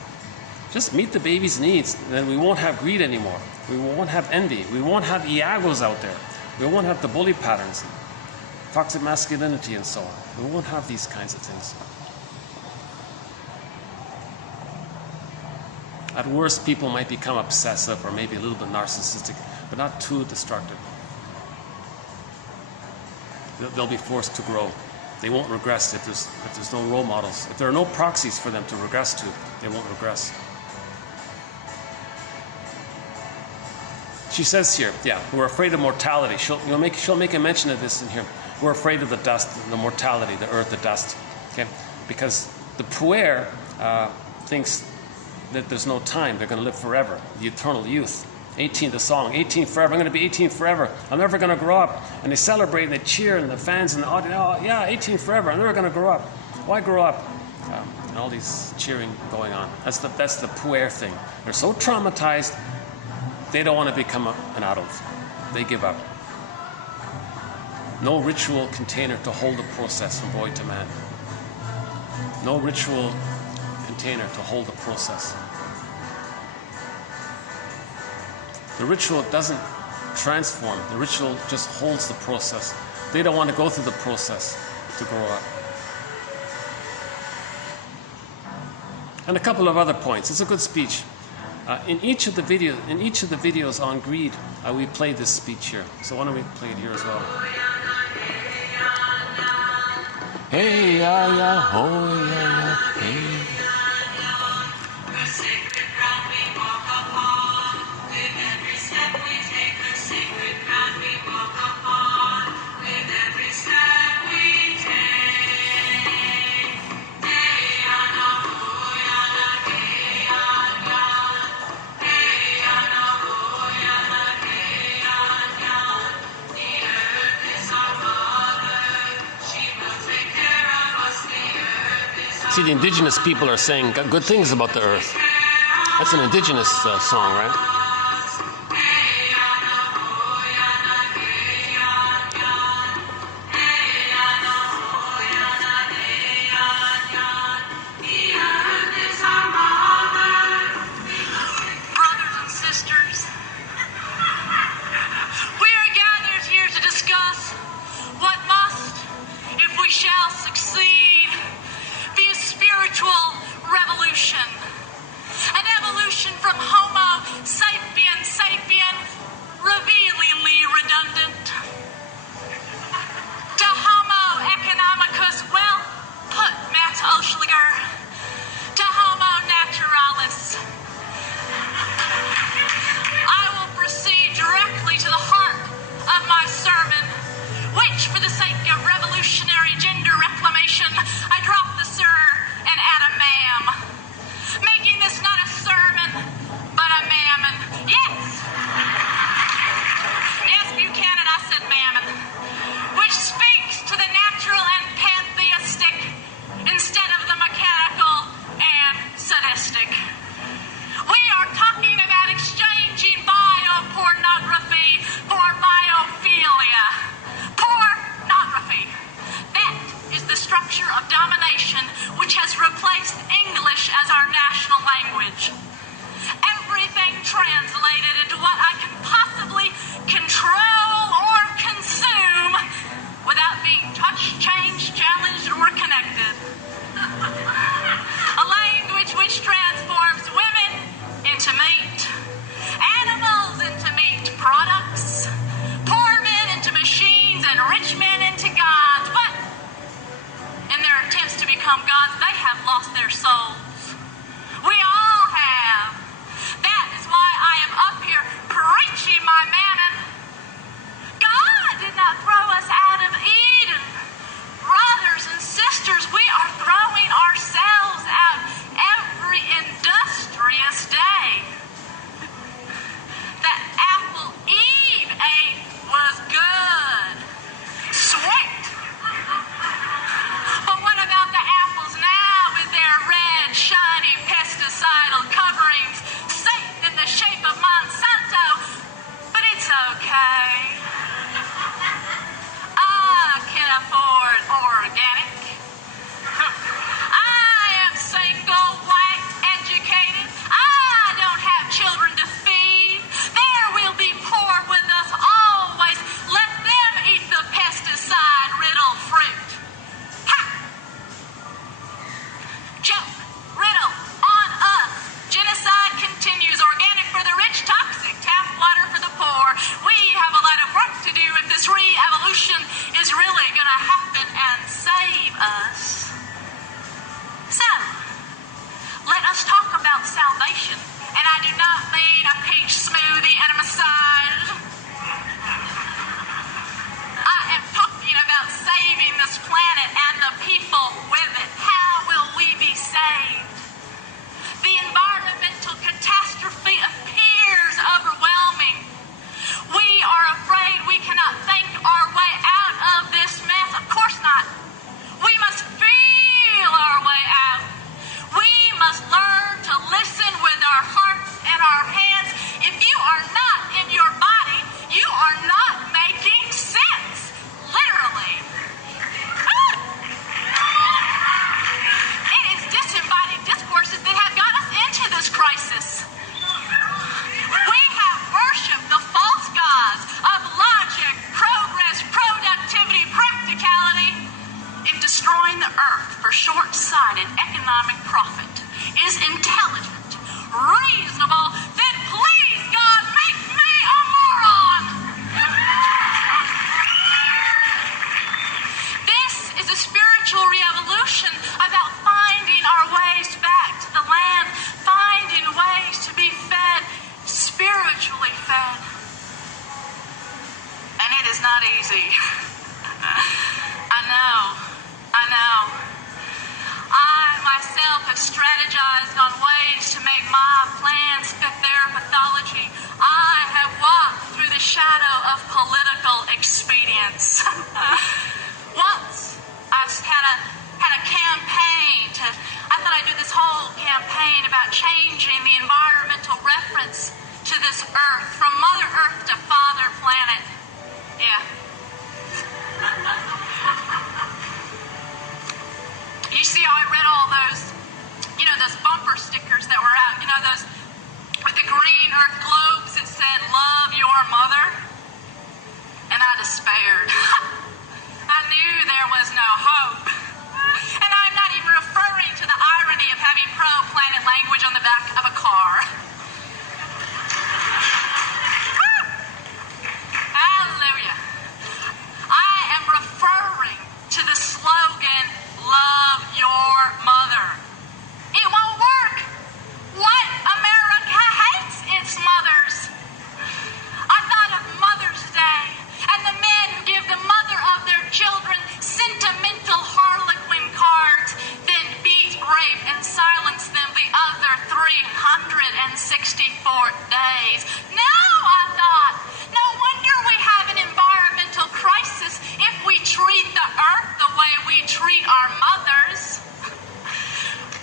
Just meet the baby's needs, then we won't have greed anymore. We won't have envy. We won't have Iagos out there. We won't have the bully patterns, toxic masculinity and so on. We won't have these kinds of things. At worst, people might become obsessive or maybe a little bit narcissistic, but not too destructive. They'll be forced to grow. They won't regress if there's no role models. If there are no proxies for them to regress to, they won't regress. She says here, yeah, we're afraid of mortality. She'll make a mention of this in here. We're afraid of the dust, the mortality, the earth, the dust. Okay, because the puer thinks that there's no time. They're going to live forever. The eternal youth. 18, the song, 18 forever. I'm going to be 18 forever. I'm never going to grow up. And they celebrate and they cheer and the fans and the audience. Oh, yeah, 18 forever. I'm never going to grow up. Why grow up? And all these cheering going on. That's the puer thing. They're so traumatized, they don't want to become an adult. They give up. No ritual container to hold the process from boy to man. No ritual container to hold the process. The ritual doesn't transform. The ritual just holds the process. They don't want to go through the process to grow up. And a couple of other points. It's a good speech. In each of the videos on greed, we played this speech here. So why don't we play it here as well? Hey ya ya ho ya ya hey. See, the indigenous people are saying good things about the earth. That's an indigenous song, right? Brothers and sisters, we are gathered here to discuss what must, if we shall succeed, be a spiritual revolution, an evolution from Homo sapiens is intelligent, reasonable, then please, God, make me a moron. This is a spiritual revolution about finding our ways back to the land, finding ways to be fed, spiritually fed. And it is not easy. I know. I myself have strategized on ways to make my plans fit their mythology. I have walked through the shadow of political expedience. Once I had a campaign I thought I'd do this whole campaign about changing the environmental reference to this earth, from Mother Earth to Father Planet. Yeah. You see how I read all those, those bumper stickers that were out, those with the green earth globes that said, "Love your mother." And I despaired. I knew there was no hope. And I'm not even referring to the irony of having pro-planet language on the back of a car. Hallelujah. I am referring to the slogan, "Love your mother." It won't work. What? America hates its mothers. I thought of Mother's Day and the men who give the mother of their children sentimental harlequin cards, then beat, rape, and silence them the other 364 days. No, I thought. No wonder we have an environmental crisis if we treat the earth the way we treat our mothers.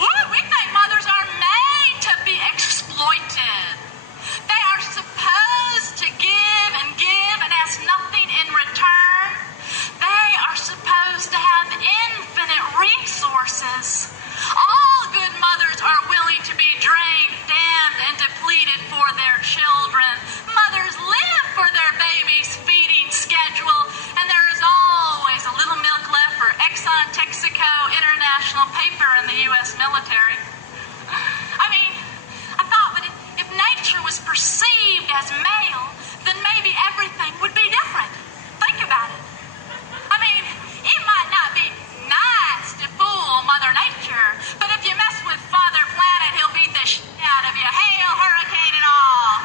We think mothers are made to be exploited. They are supposed to give and ask nothing in return. They are supposed to have infinite resources. All good mothers are willing to be drained, damned, and depleted for their children. Mothers live for their babies' feeding schedule, and there is always a little milk left for Exxon, Texaco, International Paper, and the U.S. military. I thought that if nature was perceived as male, then maybe everything would be different. Think about it. It might not be nice to fool Mother Nature, but if you mess with Father Planet, he'll beat the shit out of you. Hail, hurricane, and all.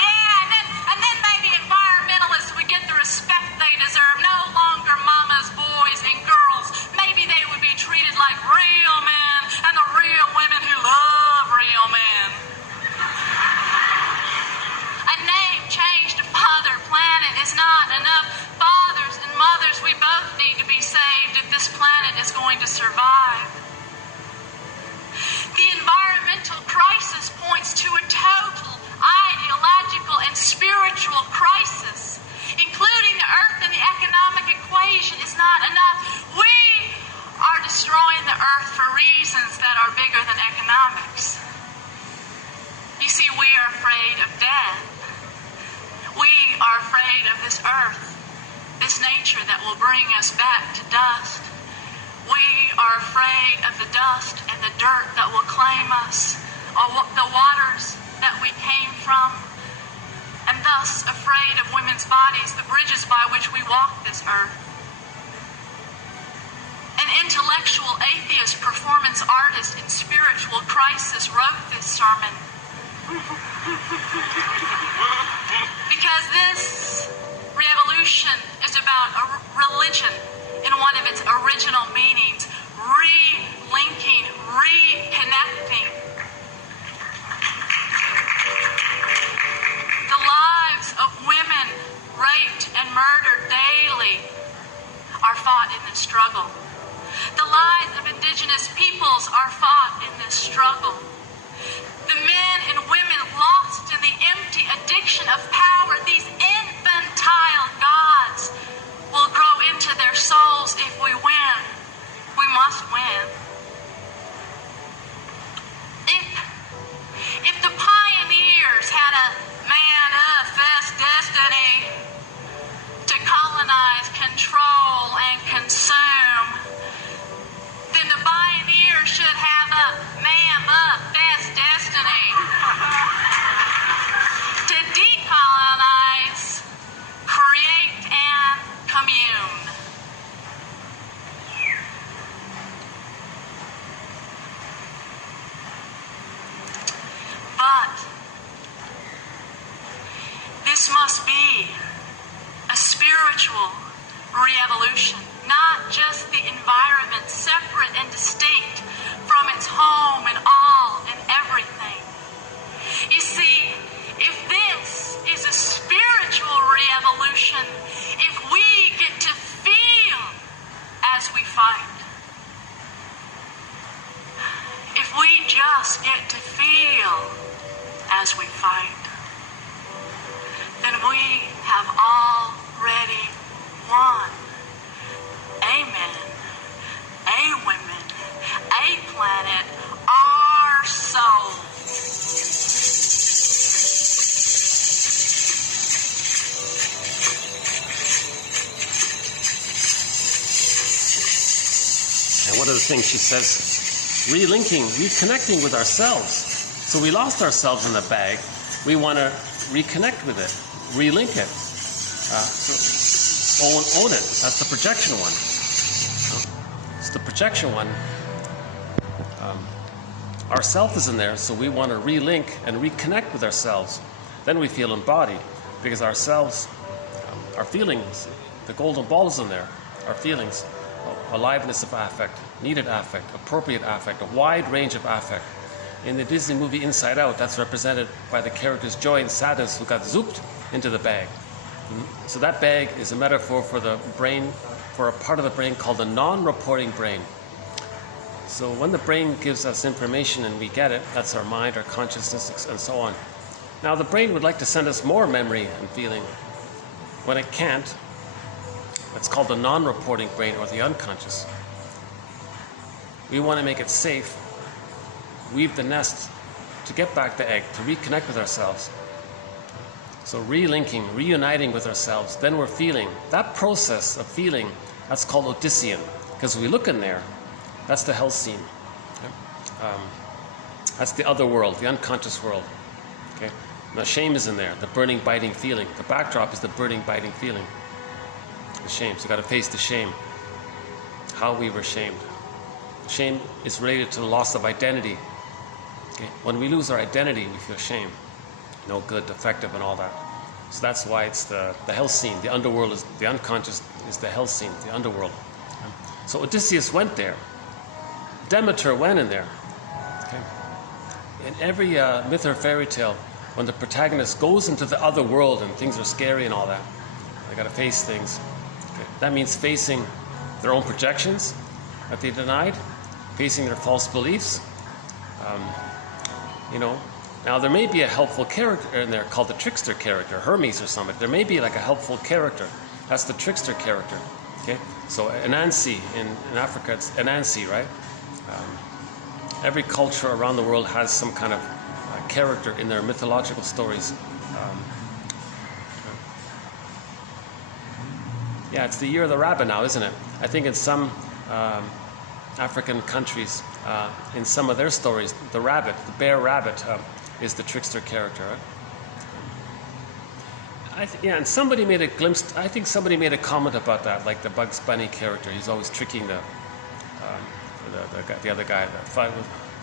Yeah, and then maybe environmentalists would get the respect they deserve. No longer mamas, boys, and girls. Maybe they would be treated like real men and the real women who love real men. A name changed to Father Planet is not enough. Fathers and mothers, we both need to be saved if this planet is going to survive. The environmental crisis points to a total ideological and spiritual crisis. Including the earth and the economic equation is not enough. We are destroying the earth for reasons that are bigger than economics. You see, we are afraid of death. We are afraid of this earth, this nature that will bring us back to dust. We are afraid of the dust and the dirt that will claim us, or the waters that we came from, and thus afraid of women's bodies, the bridges by which we walk this earth. An intellectual atheist, performance artist in spiritual crisis wrote this sermon. Because this revolution is about a religion in one of its original meanings, re-linking, reconnecting. The lives of women raped and murdered daily are fought in this struggle. The lives of indigenous peoples are fought in this struggle. The men and women lost in the empty addiction of power, these infantile gods, will grow into their souls if we win. We must win. If the pioneers had a manifest destiny to colonize, control, and consume, then the pioneers should have have a man up best destiny to decolonize, create, and commune. But this must be a spiritual re-evolution, not just the environment separate and distinct from its home and all and everything. You see, if this is a spiritual re-evolution, if we get to feel as we fight, if we just get to feel as we fight, then we have already won. Amen. A women, a planet, our soul. And one of the things she says, relinking, reconnecting with ourselves. So we lost ourselves in the bag. We want to reconnect with it, relink it, own it. That's the projection one. It's the projection one. Our self is in there, so we want to relink and reconnect with ourselves. Then we feel embodied, because ourselves, our feelings, the golden ball is in there. Our feelings, aliveness of affect, needed affect, appropriate affect, a wide range of affect. In the Disney movie Inside Out, that's represented by the characters Joy and Sadness, who got zooped into the bag. So that bag is a metaphor for the brain, for a part of the brain called the non-reporting brain. So when the brain gives us information and we get it, that's our mind, our consciousness, and so on. Now the brain would like to send us more memory and feeling. When it can't, it's called the non-reporting brain, or the unconscious. We want to make it safe, weave the nest to get back the egg, to reconnect with ourselves. So relinking, reuniting with ourselves, then we're feeling. That process of feeling, that's called Odyssean, because we look in there, that's the hell scene. Okay? That's the other world, the unconscious world. Okay? Now shame is in there, the burning, biting feeling. The backdrop is the burning, biting feeling. The shame, so you got to face the shame. How we were shamed. Shame is related to the loss of identity. Okay? When we lose our identity, we feel shame. No good, defective, and all that. So that's why it's the hell scene. The underworld is the unconscious, is the hell scene, the underworld. Okay? So Odysseus went there. Demeter went in there. Okay? In every myth or fairy tale, when the protagonist goes into the other world and things are scary and all that, they got to face things. Okay? That means facing their own projections that they denied, facing their false beliefs. Now there may be a helpful character in there called the trickster character, Hermes or something. There may be like a helpful character. That's the trickster character. Okay, so Anansi in Africa, it's Anansi, right? Every culture around the world has some kind of character in their mythological stories. Yeah, it's the year of the rabbit now, isn't it? I think in some African countries, in some of their stories, the rabbit, the bear rabbit, is the trickster character. Right? And somebody made a glimpse. I think somebody made a comment about that, like the Bugs Bunny character. He's always tricking the other guy,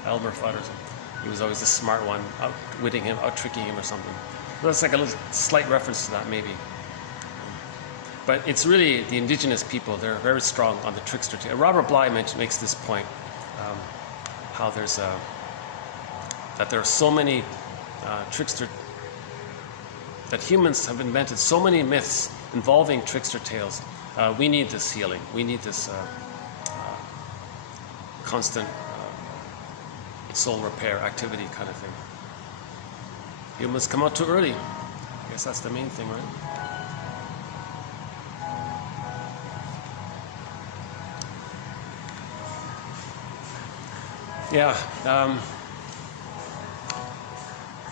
Elmer Fudd or something. He was always the smart one, outwitting him, out-tricking him or something. That's like a little slight reference to that, maybe. But it's really the indigenous people. They're very strong on the trickster. Robert Bly makes this point, how there's that there are so many trickster, that humans have invented so many myths involving trickster tales. We need this healing. We need this constant soul repair activity kind of thing. Humans come out too early. I guess that's the main thing, right? Yeah.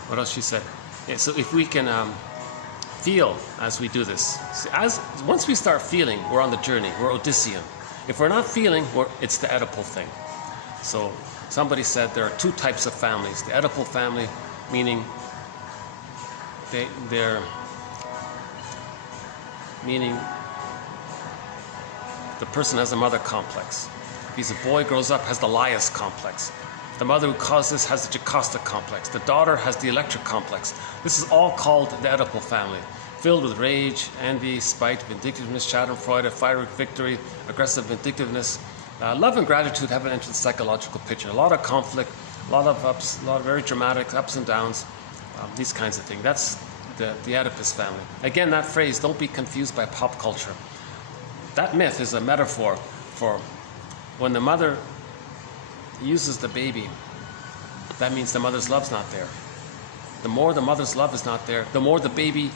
What else she said? Yeah, so if we can feel as we do this, once we start feeling, we're on the journey. We're Odyssean. If we're not feeling, it's the Oedipal thing. So Somebody said there are two types of families. The Oedipal family, meaning the person has a mother complex. If he's a boy, grows up, has the Laius complex. The mother who caused this has the Jocasta complex. The daughter has the Electra complex. This is all called the Oedipal family, filled with rage, envy, spite, vindictiveness, schadenfreude, fiery victory, aggressive vindictiveness. Love and gratitude haven't entered the psychological picture. A lot of conflict, a lot of ups, a lot of very dramatic ups and downs, these kinds of things. That's the Oedipus family. Again, that phrase, don't be confused by pop culture. That myth is a metaphor for when the mother uses the baby, that means the mother's love's not there. The more the mother's love is not there, the more the baby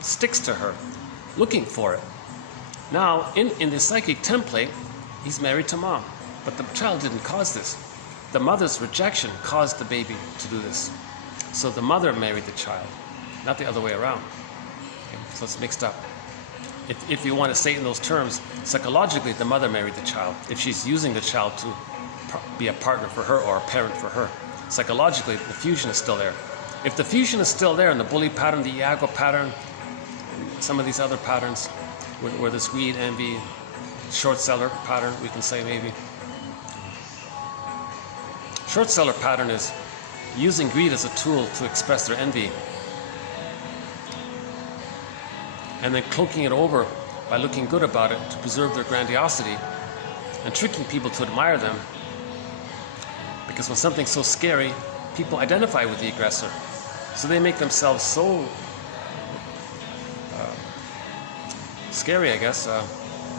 sticks to her, looking for it. Now, in the psychic template, he's married to mom, but the child didn't cause this. The mother's rejection caused the baby to do this. So the mother married the child, not the other way around. Okay, so it's mixed up. If you want to say it in those terms, psychologically, the mother married the child. If she's using the child to be a partner for her or a parent for her, psychologically, the fusion is still there. If the fusion is still there in the bully pattern, the Iago pattern, some of these other patterns, where there's greed, envy, short seller pattern, we can say maybe. Short seller pattern is using greed as a tool to express their envy, and then cloaking it over by looking good about it to preserve their grandiosity and tricking people to admire them. Because when something's so scary, people identify with the aggressor. So they make themselves so scary, I guess.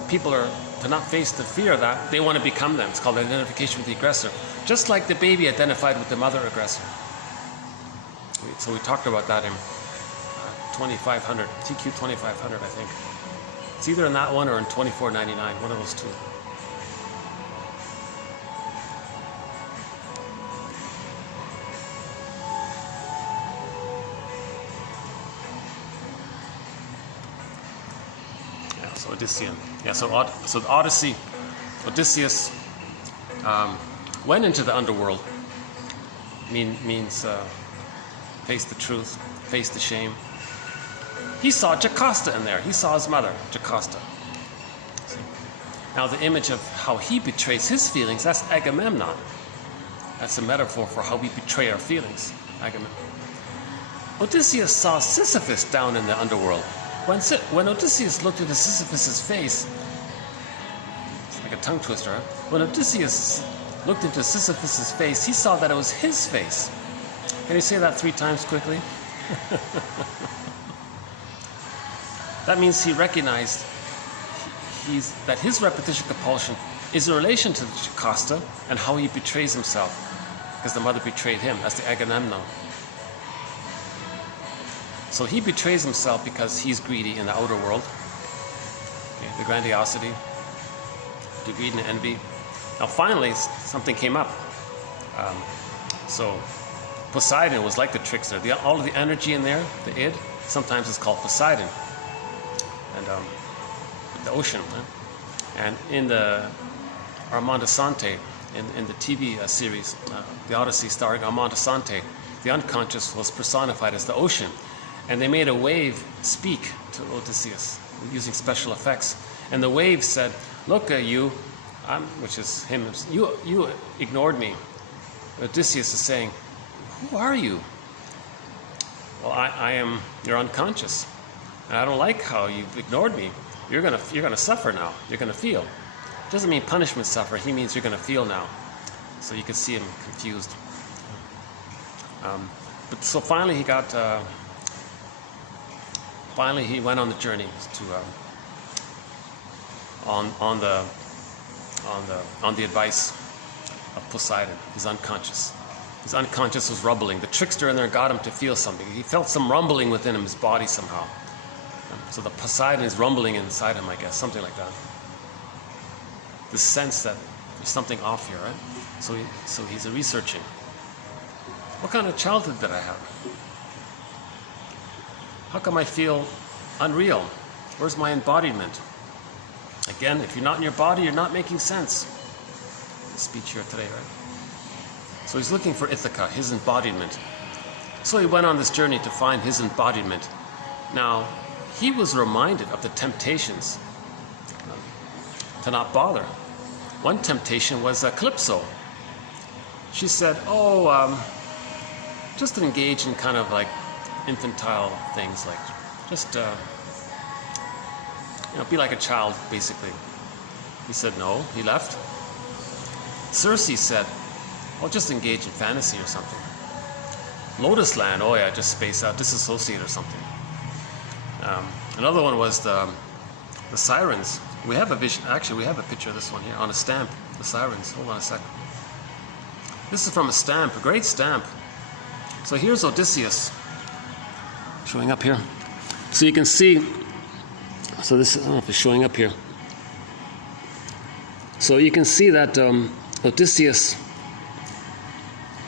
People are to not face the fear of that, they want to become them. It's called identification with the aggressor. Just like the baby identified with the mother aggressor. So we talked about that in 2500, TQ 2500, I think. It's either in that one or in 2499, one of those two. Yeah, so Odyssean. Yeah, so the Odyssey, Odysseus went into the underworld. Means face the truth, face the shame. He saw Jocasta in there. He saw his mother, Jocasta. See? Now the image of how he betrays his feelings, that's Agamemnon. That's a metaphor for how we betray our feelings, Agamemnon. Odysseus saw Sisyphus down in the underworld. When Odysseus looked into Sisyphus's face, it's like a tongue twister, huh? When Odysseus looked into Sisyphus's face, he saw that it was his face. Can you say that 3 times quickly? That means he recognized that his repetition compulsion is in relation to Jocasta and how he betrays himself, because the mother betrayed him as the Agamemnon. So he betrays himself because he's greedy in the outer world, okay, the grandiosity, the greed and envy. Now finally, something came up. So Poseidon was like the trickster. All of the energy in there, the id, sometimes it's called Poseidon. And the ocean. And in the Armand Assante, in the TV series, The Odyssey starring Armand Assante, the unconscious was personified as the ocean. And they made a wave speak to Odysseus using special effects. And the wave said, look, you, which is him, you ignored me. Odysseus is saying, who are you? Well, I am your unconscious. And I don't like how you've ignored me. You're gonna suffer now. You're gonna feel. It doesn't mean punishment suffer. He means you're gonna feel now. So you can see him confused. But so finally he got. Finally he went on the journey to on the advice of Poseidon. His unconscious. His unconscious was rumbling. The trickster in there got him to feel something. He felt some rumbling within him, his body somehow. So the Poseidon is rumbling inside him, I guess, something like that. The sense that there's something off here, right? So he's researching. What kind of childhood did I have? How come I feel unreal? Where's my embodiment? Again, if you're not in your body, you're not making sense. The speech here today, right? So he's looking for Ithaca, his embodiment. So he went on this journey to find his embodiment. Now, he was reminded of the temptations to not bother. One temptation was Calypso. She said, just engage in kind of like infantile things, like just, be like a child, basically. He said no, he left. Circe said, just engage in fantasy or something. Lotus Land, just space out, disassociate or something. Another one was the sirens. We have a vision, actually we have a picture of this one here on a stamp, the sirens. Hold on a sec. This is from a stamp, a great stamp. So here's Odysseus, showing up here. So you can see, so this, I don't know if it's showing up here. So you can see that Odysseus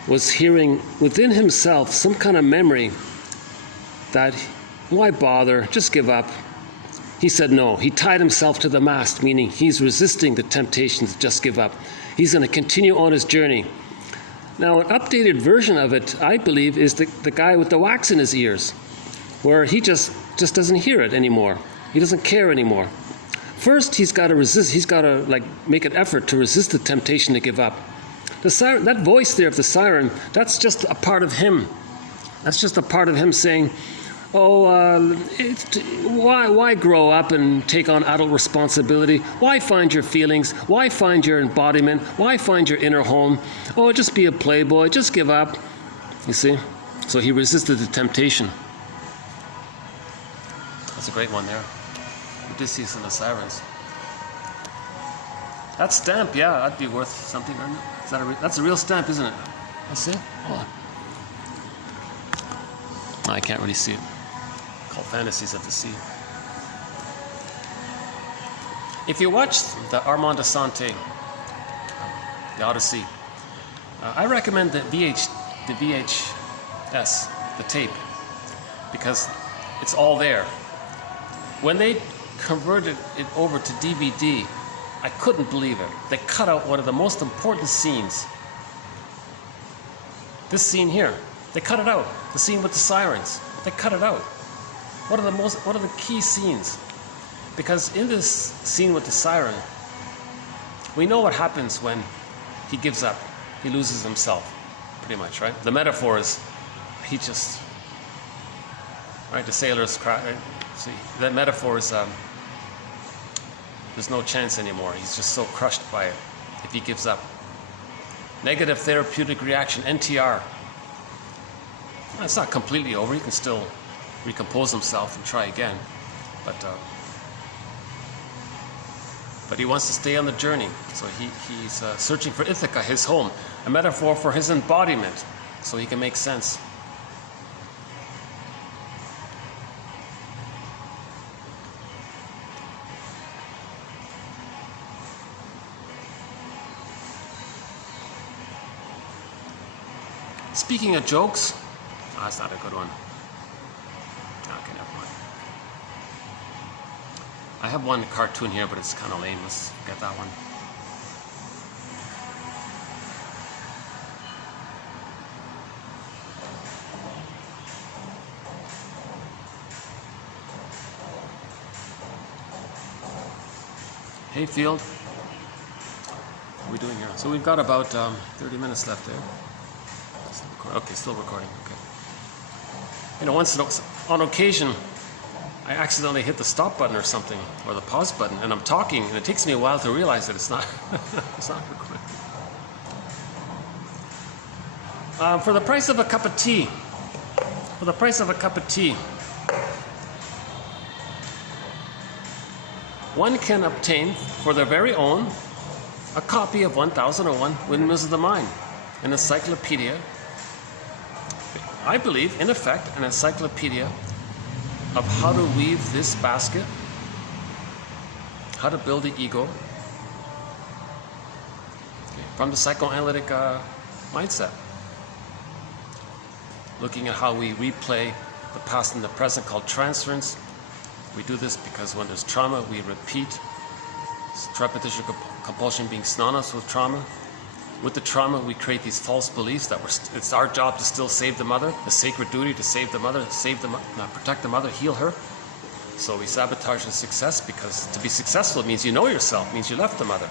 was hearing within himself some kind of memory that, why bother, just give up. He said no. He tied himself to the mast, meaning he's resisting the temptation to just give up. He's going to continue on his journey. Now, an updated version of it, I believe, is the guy with the wax in his ears, where he just doesn't hear it anymore. He doesn't care anymore. First, he's got to resist. He's got to make an effort to resist the temptation to give up. The siren, that voice there of the siren, that's just a part of him. That's just a part of him saying, why grow up and take on adult responsibility? Why find your feelings? Why find your embodiment? Why find your inner home? Just be a playboy, just give up. You see? So he resisted the temptation. That's a great one there. Odysseus and the Sirens. That stamp, yeah, that'd be worth something, isn't it? That's a real stamp, isn't it? Let's see. Hold on. No, I can't really see it. Called Fantasies of the Sea. If you watch the Armand Assante, the Odyssey, I recommend the VHS, the tape, because it's all there. When they converted it over to DVD, I couldn't believe it. They cut out one of the most important scenes. This scene here, they cut it out. The scene with the sirens, they cut it out. What are the key scenes? Because in this scene with the siren, we know what happens when he gives up. He loses himself, pretty much, right? The metaphor is, right? The sailors cry. Right? See, that metaphor is, there's no chance anymore. He's just so crushed by it if he gives up. Negative therapeutic reaction, NTR. It's not completely over. He can still recompose himself and try again. But he wants to stay on the journey. So he's searching for Ithaca, his home, a metaphor for his embodiment, so he can make sense. Speaking of jokes, that's not a good one. Okay, never mind. I have one cartoon here, but it's kind of lame. Let's get that one. Hey, Field. What are we doing here? So we've got about 30 minutes left there. Okay, still recording. Okay. On occasion, I accidentally hit the stop button or something, or the pause button, and I'm talking, and it takes me a while to realize that it's not, it's not recording. For the price of a cup of tea, one can obtain for their very own a copy of 1001 Windmills of the Mind, an encyclopedia. I believe, in effect, an encyclopedia of how to weave this basket, how to build the ego, from the psychoanalytic mindset. Looking at how we replay the past and the present, called transference. We do this because when there's trauma, we repeat. Repetition compulsion being synonymous with trauma. with the trauma, we create these false beliefs that it's our job to still save the mother, a sacred duty to save the mother, protect the mother, heal her. So we sabotage the success, because to be successful means you know yourself, means you left the mother.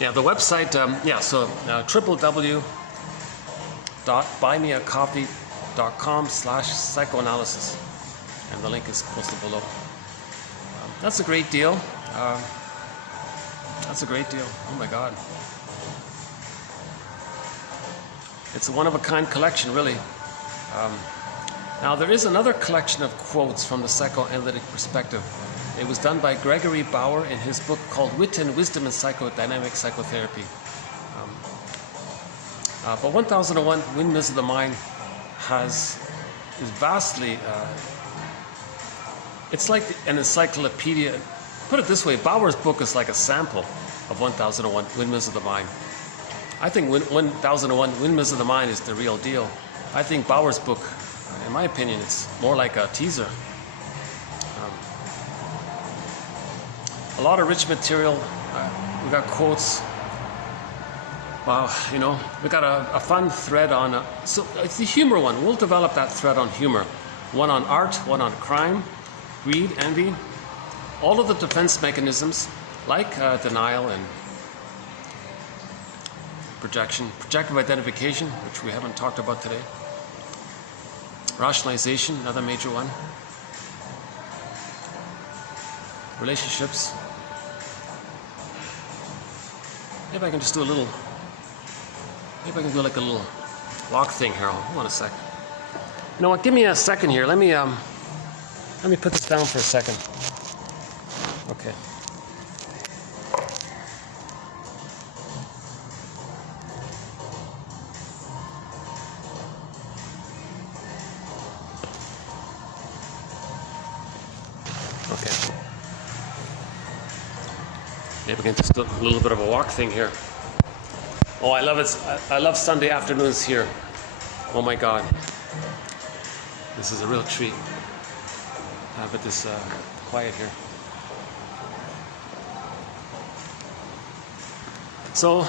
Yeah, the website, www.buymeacoffee.com/psychoanalysis, and the link is posted below. That's a great deal. That's a great deal. Oh my God. It's a one-of-a-kind collection, really. Now, there is another collection of quotes from the psychoanalytic perspective. It was done by Gregory Bauer in his book called Wit and Wisdom in Psychodynamic Psychotherapy. But 1001 Windmills of the Mind is vastly, it's like an encyclopedia. Put it this way, Bauer's book is like a sample of 1001 Windmills of the Mind. I think 1001 Windmills of the Mind is the real deal. I think Bauer's book, in my opinion, it's more like a teaser. A lot of rich material. We got quotes. Wow, you know, we got a fun thread on. So it's the humor one. We'll develop that thread on humor. One on art, one on crime, greed, envy. All of the defense mechanisms, like denial and projection, projective identification, which we haven't talked about today. Rationalization, another major one. Relationships. Maybe I can just do a little, maybe I can do like a little walk thing here. Hold on a sec. You know what, give me a second here. Let me put this down for a second. Okay. Okay. Maybe we can just do a little bit of a walk thing here. Oh, I love it. I love Sunday afternoons here. Oh my God. This is a real treat. But this quiet here. So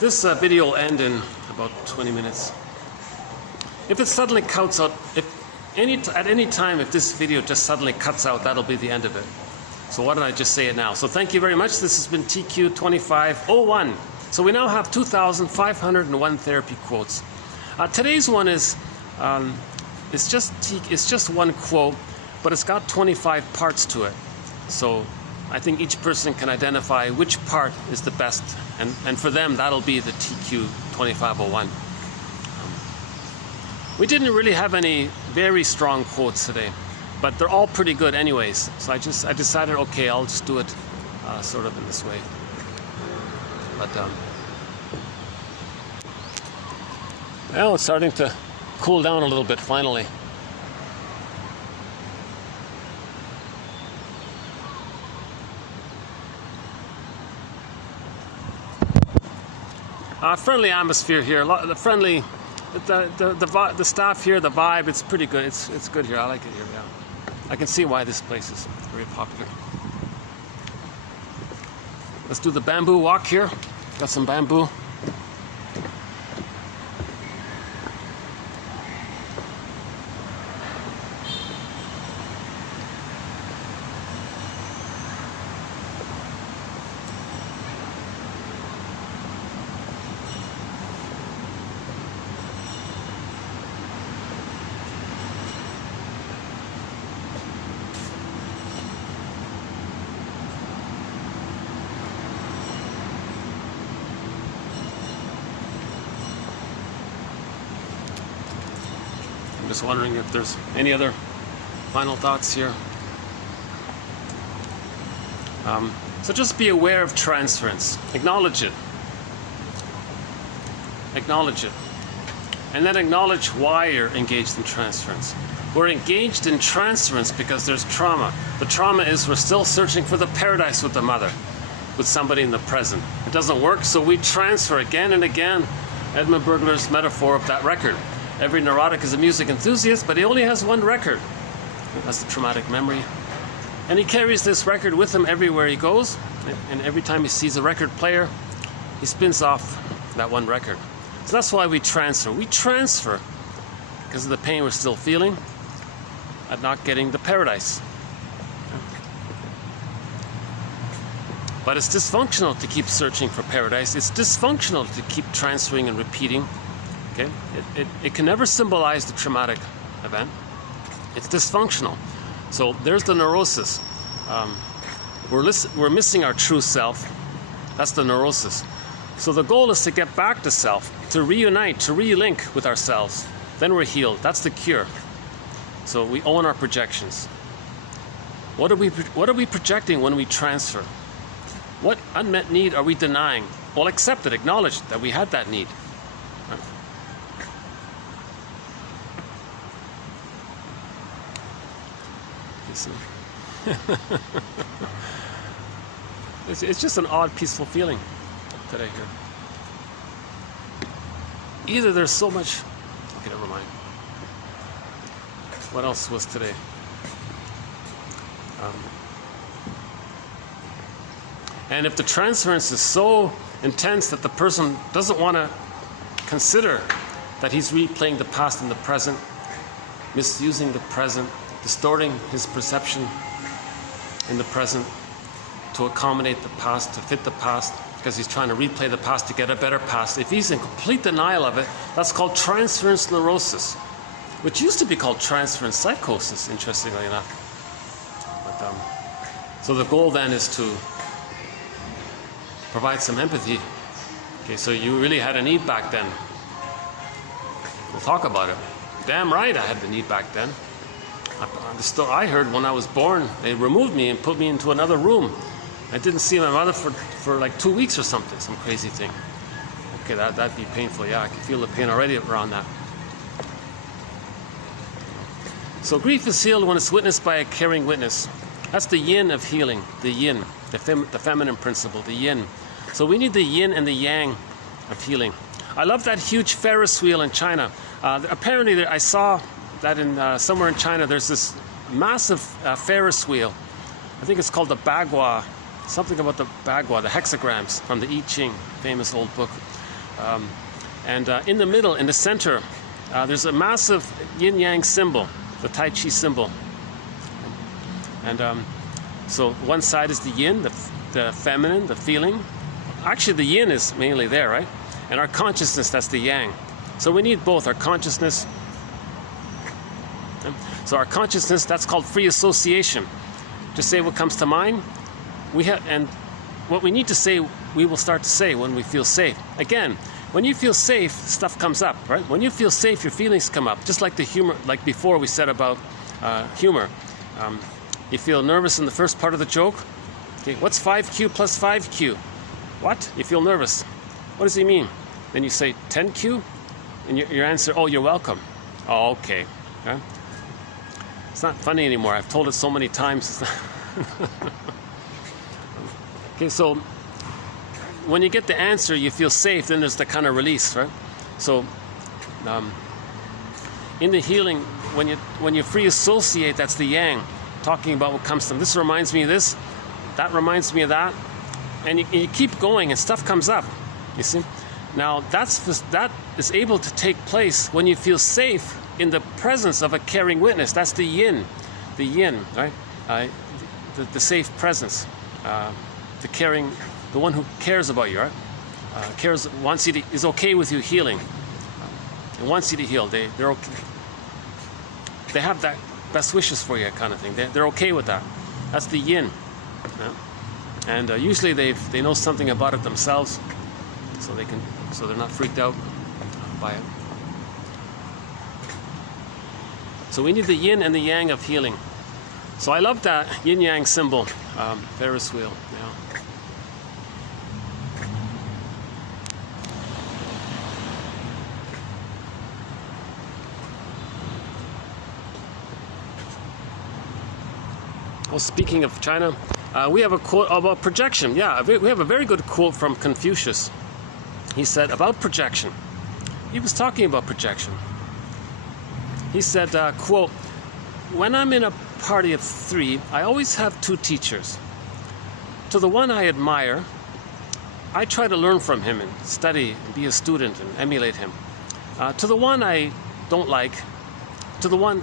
this video will end in about 20 minutes. If it suddenly cuts out, at any time, if this video just suddenly cuts out, that'll be the end of it. So why don't I just say it now? So thank you very much. This has been TQ2501. So we now have 2,501 therapy quotes. Today's one is it's just one quote, but it's got 25 parts to it. So I think each person can identify which part is the best, and for them that'll be the TQ2501. We didn't really have any very strong quotes today, but they're all pretty good anyways. So I decided, okay, I'll just do it sort of in this way. But well, it's starting to cool down a little bit finally. Friendly atmosphere here. The friendly, the staff here, the vibe. It's pretty good. It's good here. I like it here. Yeah, I can see why this place is very popular. Let's do the bamboo walk here. Got some bamboo. I'm just wondering if there's any other final thoughts here. So just be aware of transference. Acknowledge it. Acknowledge it. And then acknowledge why you're engaged in transference. We're engaged in transference because there's trauma. The trauma is we're still searching for the paradise with the mother, with somebody in the present. It doesn't work, so we transfer again and again. Edmund Bergler's metaphor of that record. Every neurotic is a music enthusiast, but he only has one record. That's the traumatic memory. And he carries this record with him everywhere he goes, and every time he sees a record player, he spins off that one record. So that's why we transfer. We transfer because of the pain we're still feeling at not getting the paradise. But it's dysfunctional to keep searching for paradise. It's dysfunctional to keep transferring and repeating. Okay? It can never symbolize the traumatic event. It's dysfunctional. So there's the neurosis. We're missing our true self. That's the neurosis. So the goal is to get back to self, to reunite, to relink with ourselves. Then we're healed. That's the cure. So we own our projections. What are we projecting when we transfer? What unmet need are we denying? Well, accept it, acknowledge that we had that need. You see? It's just an odd, peaceful feeling today here. Either there's so much... Okay, never mind. What else was today? And if the transference is so intense that the person doesn't want to consider that he's replaying the past in the present, misusing the present, distorting his perception in the present to accommodate the past, to fit the past, because he's trying to replay the past to get a better past. If he's in complete denial of it, that's called transference neurosis, which used to be called transference psychosis, interestingly enough. But, so the goal then is to provide some empathy. Okay, so you really had a need back then. We'll talk about it. Damn right I had the need back then. The story I heard when I was born, they removed me and put me into another room. I didn't see my mother for like 2 weeks or something, some crazy thing. Okay, that'd be painful. Yeah, I can feel the pain already around that. So grief is healed when it's witnessed by a caring witness. That's the yin of healing, the yin, the feminine principle, the yin. So we need the yin and the yang of healing. I love that huge Ferris wheel in China. Apparently, I saw that in somewhere in China, there's this massive Ferris wheel. I think it's called the Bagua, something about the Bagua, the hexagrams from the I Ching, famous old book. And in the middle, in the center, there's a massive yin-yang symbol, the Tai Chi symbol. And so one side is the yin, the feminine, the feeling. Actually, the yin is mainly there, right? And our consciousness, that's the yang. So we need both, our consciousness. So our consciousness, that's called free association. Just say what comes to mind. And what we need to say, we will start to say when we feel safe. Again, when you feel safe, stuff comes up, right? When you feel safe, your feelings come up. Just like the humor, like before we said about humor. You feel nervous in the first part of the joke. Okay, what's 5Q plus 5Q? What? You feel nervous. What does he mean? Then you say 10Q, and your answer, oh, you're welcome. Oh, okay. Okay? It's not funny anymore. I've told it so many times. Okay, so when you get the answer, you feel safe, then there's the kind of release, right? So in the healing, when you free associate, that's the yang, talking about what comes to them. This reminds me of this, that reminds me of that, and you keep going and stuff comes up, you see? Now that is able to take place when you feel safe in the presence of a caring witness. That's the yin, right? The safe presence, the caring, the one who cares about you, right? Wants you to, is okay with you healing, and wants you to heal. They're okay. They have that best wishes for you, kind of thing. They're okay with that. That's the yin, yeah? And usually they know something about it themselves, so they're not freaked out by it. So we need the yin and the yang of healing. So I love that yin-yang symbol, Ferris wheel. Yeah. Well, speaking of China, we have a quote about projection. Yeah, we have a very good quote from Confucius. He said about projection. He was talking about projection. He said, quote, "When I'm in a party of 3, I always have 2 teachers. To the one I admire, I try to learn from him and study and be a student and emulate him. To the one I don't like, to the one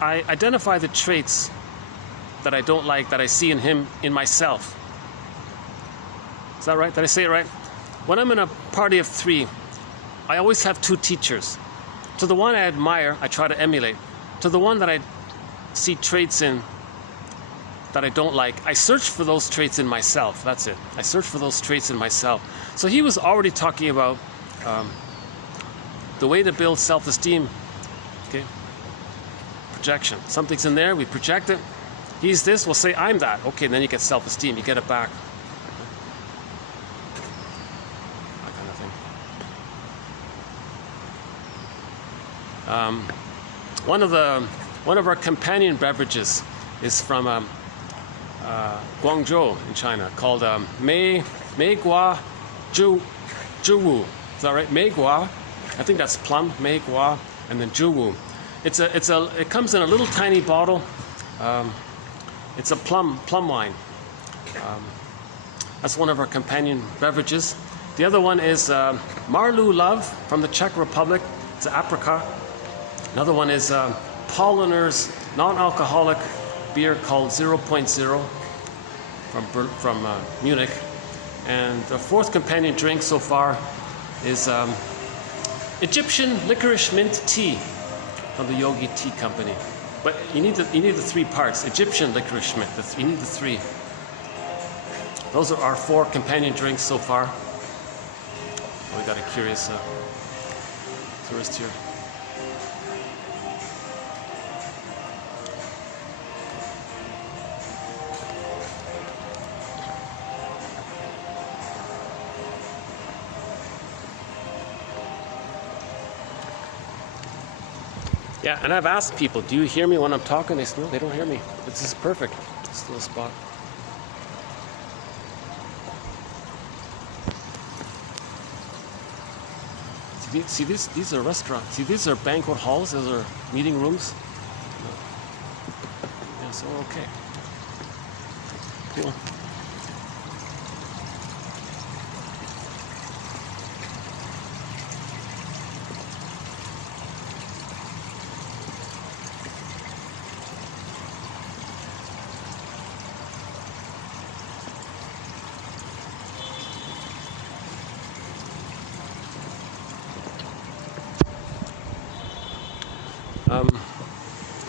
I identify the traits that I don't like that I see in him in myself. Is that right? Did I say it right? When I'm in a party of 3, I always have 2 teachers. To the one I admire, I try to emulate. To the one that I see traits in that I don't like, I search for those traits in myself. That's it. I search for those traits in myself. So he was already talking about the way to build self-esteem. Okay? Projection. Something's in there, we project it. He's this, we'll say I'm that. Okay, then you get self-esteem, you get it back. That kind of thing. One of our companion beverages is from Guangzhou in China, called Mei Gua Zhu Wu. Is that right? Mei Gua. I think that's plum. Mei Gua, and then Zhu Wu. It comes in a little tiny bottle. It's a plum wine. That's one of our companion beverages. The other one is Marlu Love from the Czech Republic. It's an apricot. Another one is Polliner's non-alcoholic beer called 0.0 from Munich. And the 4th companion drink so far is Egyptian licorice mint tea from the Yogi Tea Company. But you need the 3 parts. Egyptian licorice mint. You need the 3. Those are our 4 companion drinks so far. Oh, we got a curious tourist here. Yeah, and I've asked people, do you hear me when I'm talking? They say, no, they don't hear me. This is perfect. This little spot. See, these are restaurants. See, these are banquet halls. Those are meeting rooms. Yeah, so we're okay. Cool.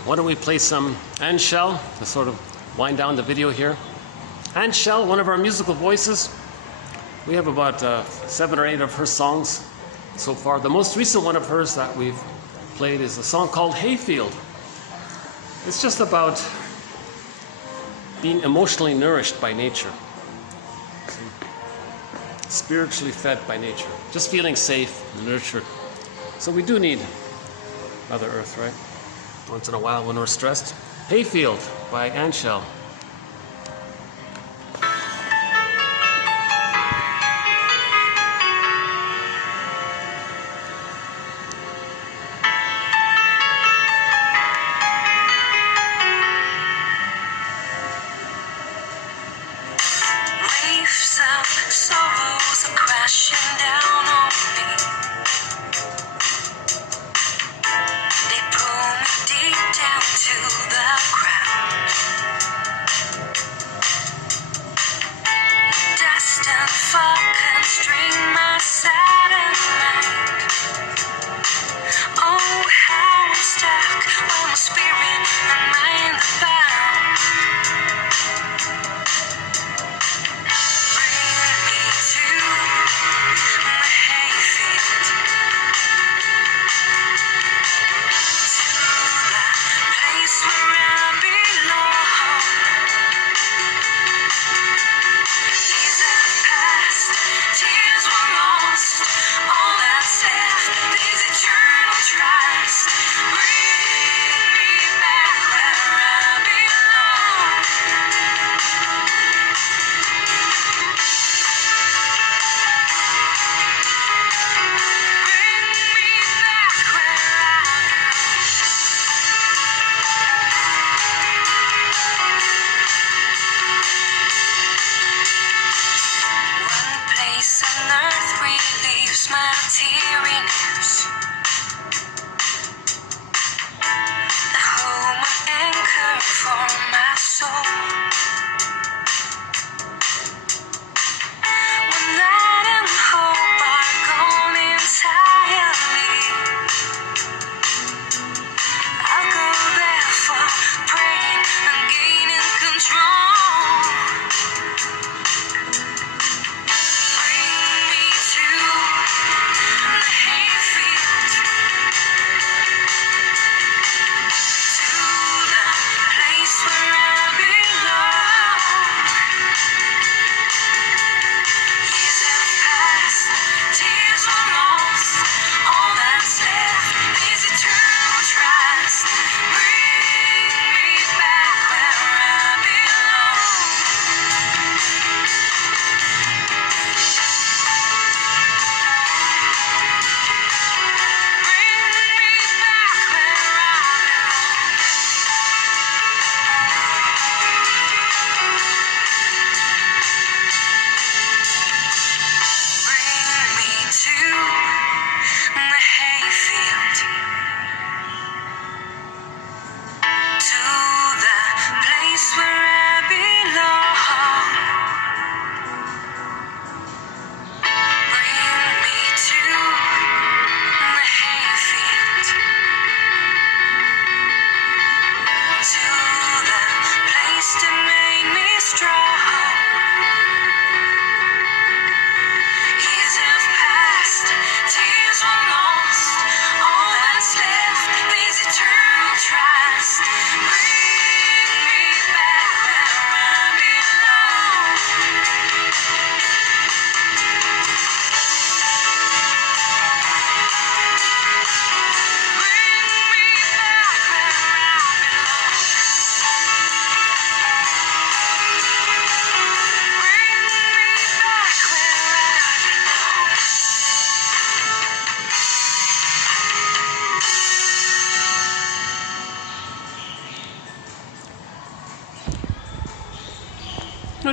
Why don't we play some Anshel to sort of wind down the video here. Anshel, one of our musical voices. We have about 7 or 8 of her songs so far. The most recent one of hers that we've played is a song called Hayfield. It's just about being emotionally nourished by nature. Spiritually fed by nature. Just feeling safe and nurtured. So we do need Mother Earth, right? Once in a while when we're stressed. Hayfield by Anshel. Waves of sorrows are crashing down on me. They pull me deep down to the ground. Dust and fog constrain my saddened mind. Oh, how I'm stuck when my spirit and mind are bound. Bring me to my hayfield, to the place where I belong. Years have passed, tears were lost, all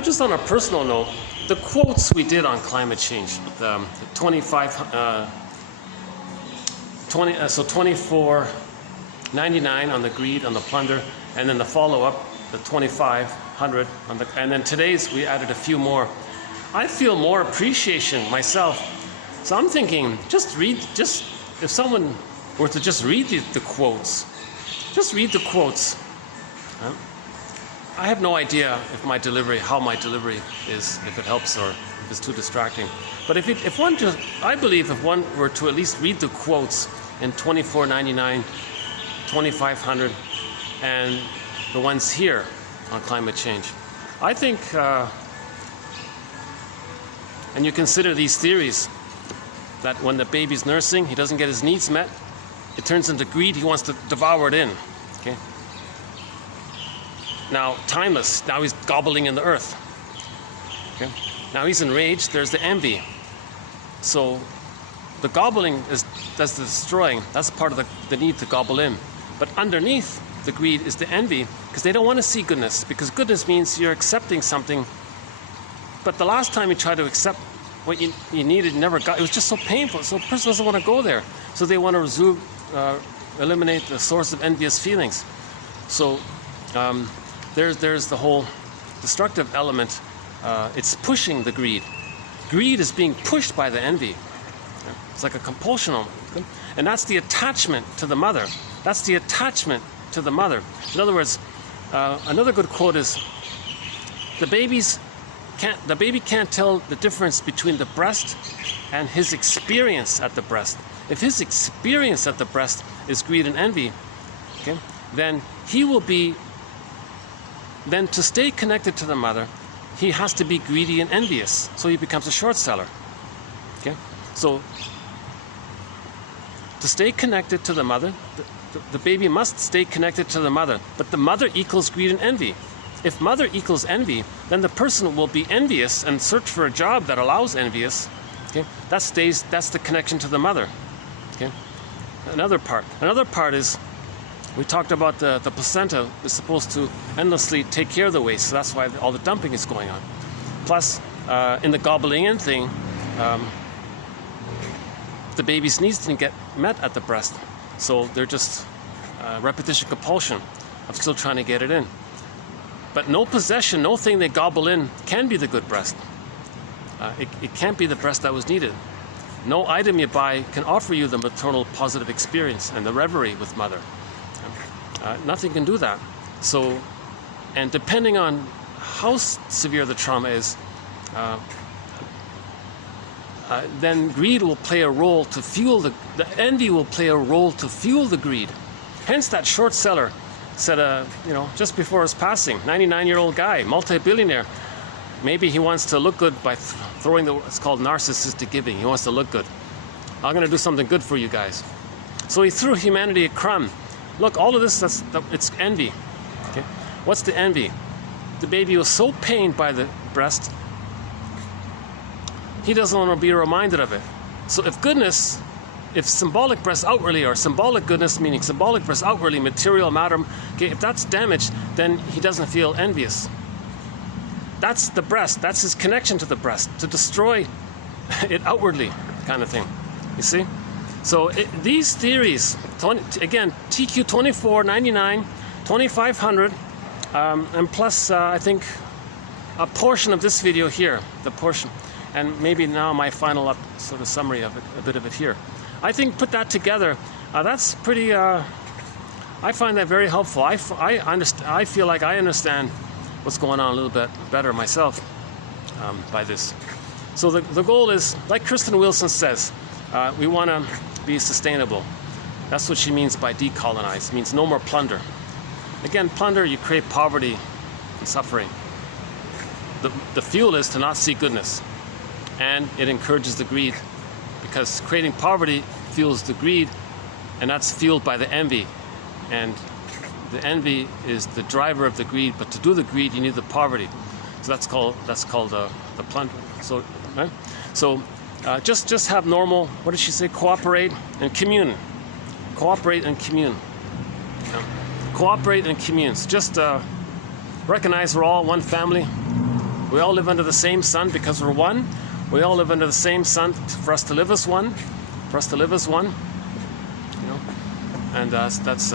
just on a personal note, the quotes we did on climate change, the 24.99 on the greed, on the plunder, and then the follow-up, the 2500 on the, and then today's we added a few more. I feel more appreciation myself. So I'm thinking, if someone were to just read the quotes, just read the quotes. I have no idea if my delivery, how my delivery is, if it helps or if it's too distracting. But I believe if one were to at least read the quotes in 24.99, 2500, and the ones here on climate change, I think, and you consider these theories, that when the baby's nursing, he doesn't get his needs met, it turns into greed, he wants to devour it in. Okay? Now, timeless, now he's gobbling in the earth. Okay? Now he's enraged, there's the envy. So the gobbling that's the destroying, that's part of the need to gobble in. But underneath the greed is the envy, because they don't want to see goodness, because goodness means you're accepting something. But the last time you tried to accept what you needed, you never got, it was just so painful, so a person doesn't want to go there. So they want to eliminate the source of envious feelings. So there's the whole destructive element. It's pushing the greed. Greed is being pushed by the envy. It's like a compulsion. And that's the attachment to the mother. That's the attachment to the mother. In other words, another good quote is, the baby can't tell the difference between the breast and his experience at the breast. If his experience at the breast is greed and envy, okay, then to stay connected to the mother, he has to be greedy and envious. So he becomes a short seller. Okay? So to stay connected to the mother, the baby must stay connected to the mother. But the mother equals greed and envy. If mother equals envy, then the person will be envious and search for a job that allows envious. Okay? That's the connection to the mother. Okay? Another part is, we talked about the placenta is supposed to endlessly take care of the waste, so that's why all the dumping is going on. Plus, in the gobbling in thing, the baby's needs didn't get met at the breast, so they're just repetition compulsion of still trying to get it in. But no possession, no thing they gobble in can be the good breast. It can't be the breast that was needed. No item you buy can offer you the maternal positive experience and the reverie with mother. Nothing can do that. So, and depending on how severe the trauma is, then greed will play a role to fuel the envy will play a role to fuel the greed. Hence that short seller said, just before his passing, 99-year-old guy, multi-billionaire, maybe he wants to look good by throwing it's called narcissistic giving. He wants to look good. I'm going to do something good for you guys. So he threw humanity a crumb. Look, all of this, it's envy. Okay? What's the envy? The baby was so pained by the breast, he doesn't want to be reminded of it. So if symbolic breast outwardly, or symbolic goodness, meaning symbolic breast outwardly, material matter, okay, if that's damaged, then he doesn't feel envious. That's the breast. That's his connection to the breast, to destroy it outwardly, kind of thing. You see? So these theories, again, TQ 24.99, 2500, and plus I think a portion of this video here, the portion, and maybe now my final sort of summary of it, a bit of it here. I think put that together, that's pretty. I find that very helpful. I feel like I understand what's going on a little bit better myself by this. So the goal is, like Kristen Wilson says, we want to be sustainable. That's what she means by decolonize. It means no more plunder. Again, plunder, you create poverty and suffering. The fuel is to not see goodness, and it encourages the greed, because creating poverty fuels the greed, and that's fueled by the envy. And the envy is the driver of the greed, but to do the greed, you need the poverty. So that's called the plunder. So, right? So just have normal, what did she say? Cooperate and commune. Cooperate and commune. Cooperate and commune. So just recognize we're all one family. We all live under the same sun because we're one. We all live under the same sun for us to live as one. For us to live as one. You know, and that's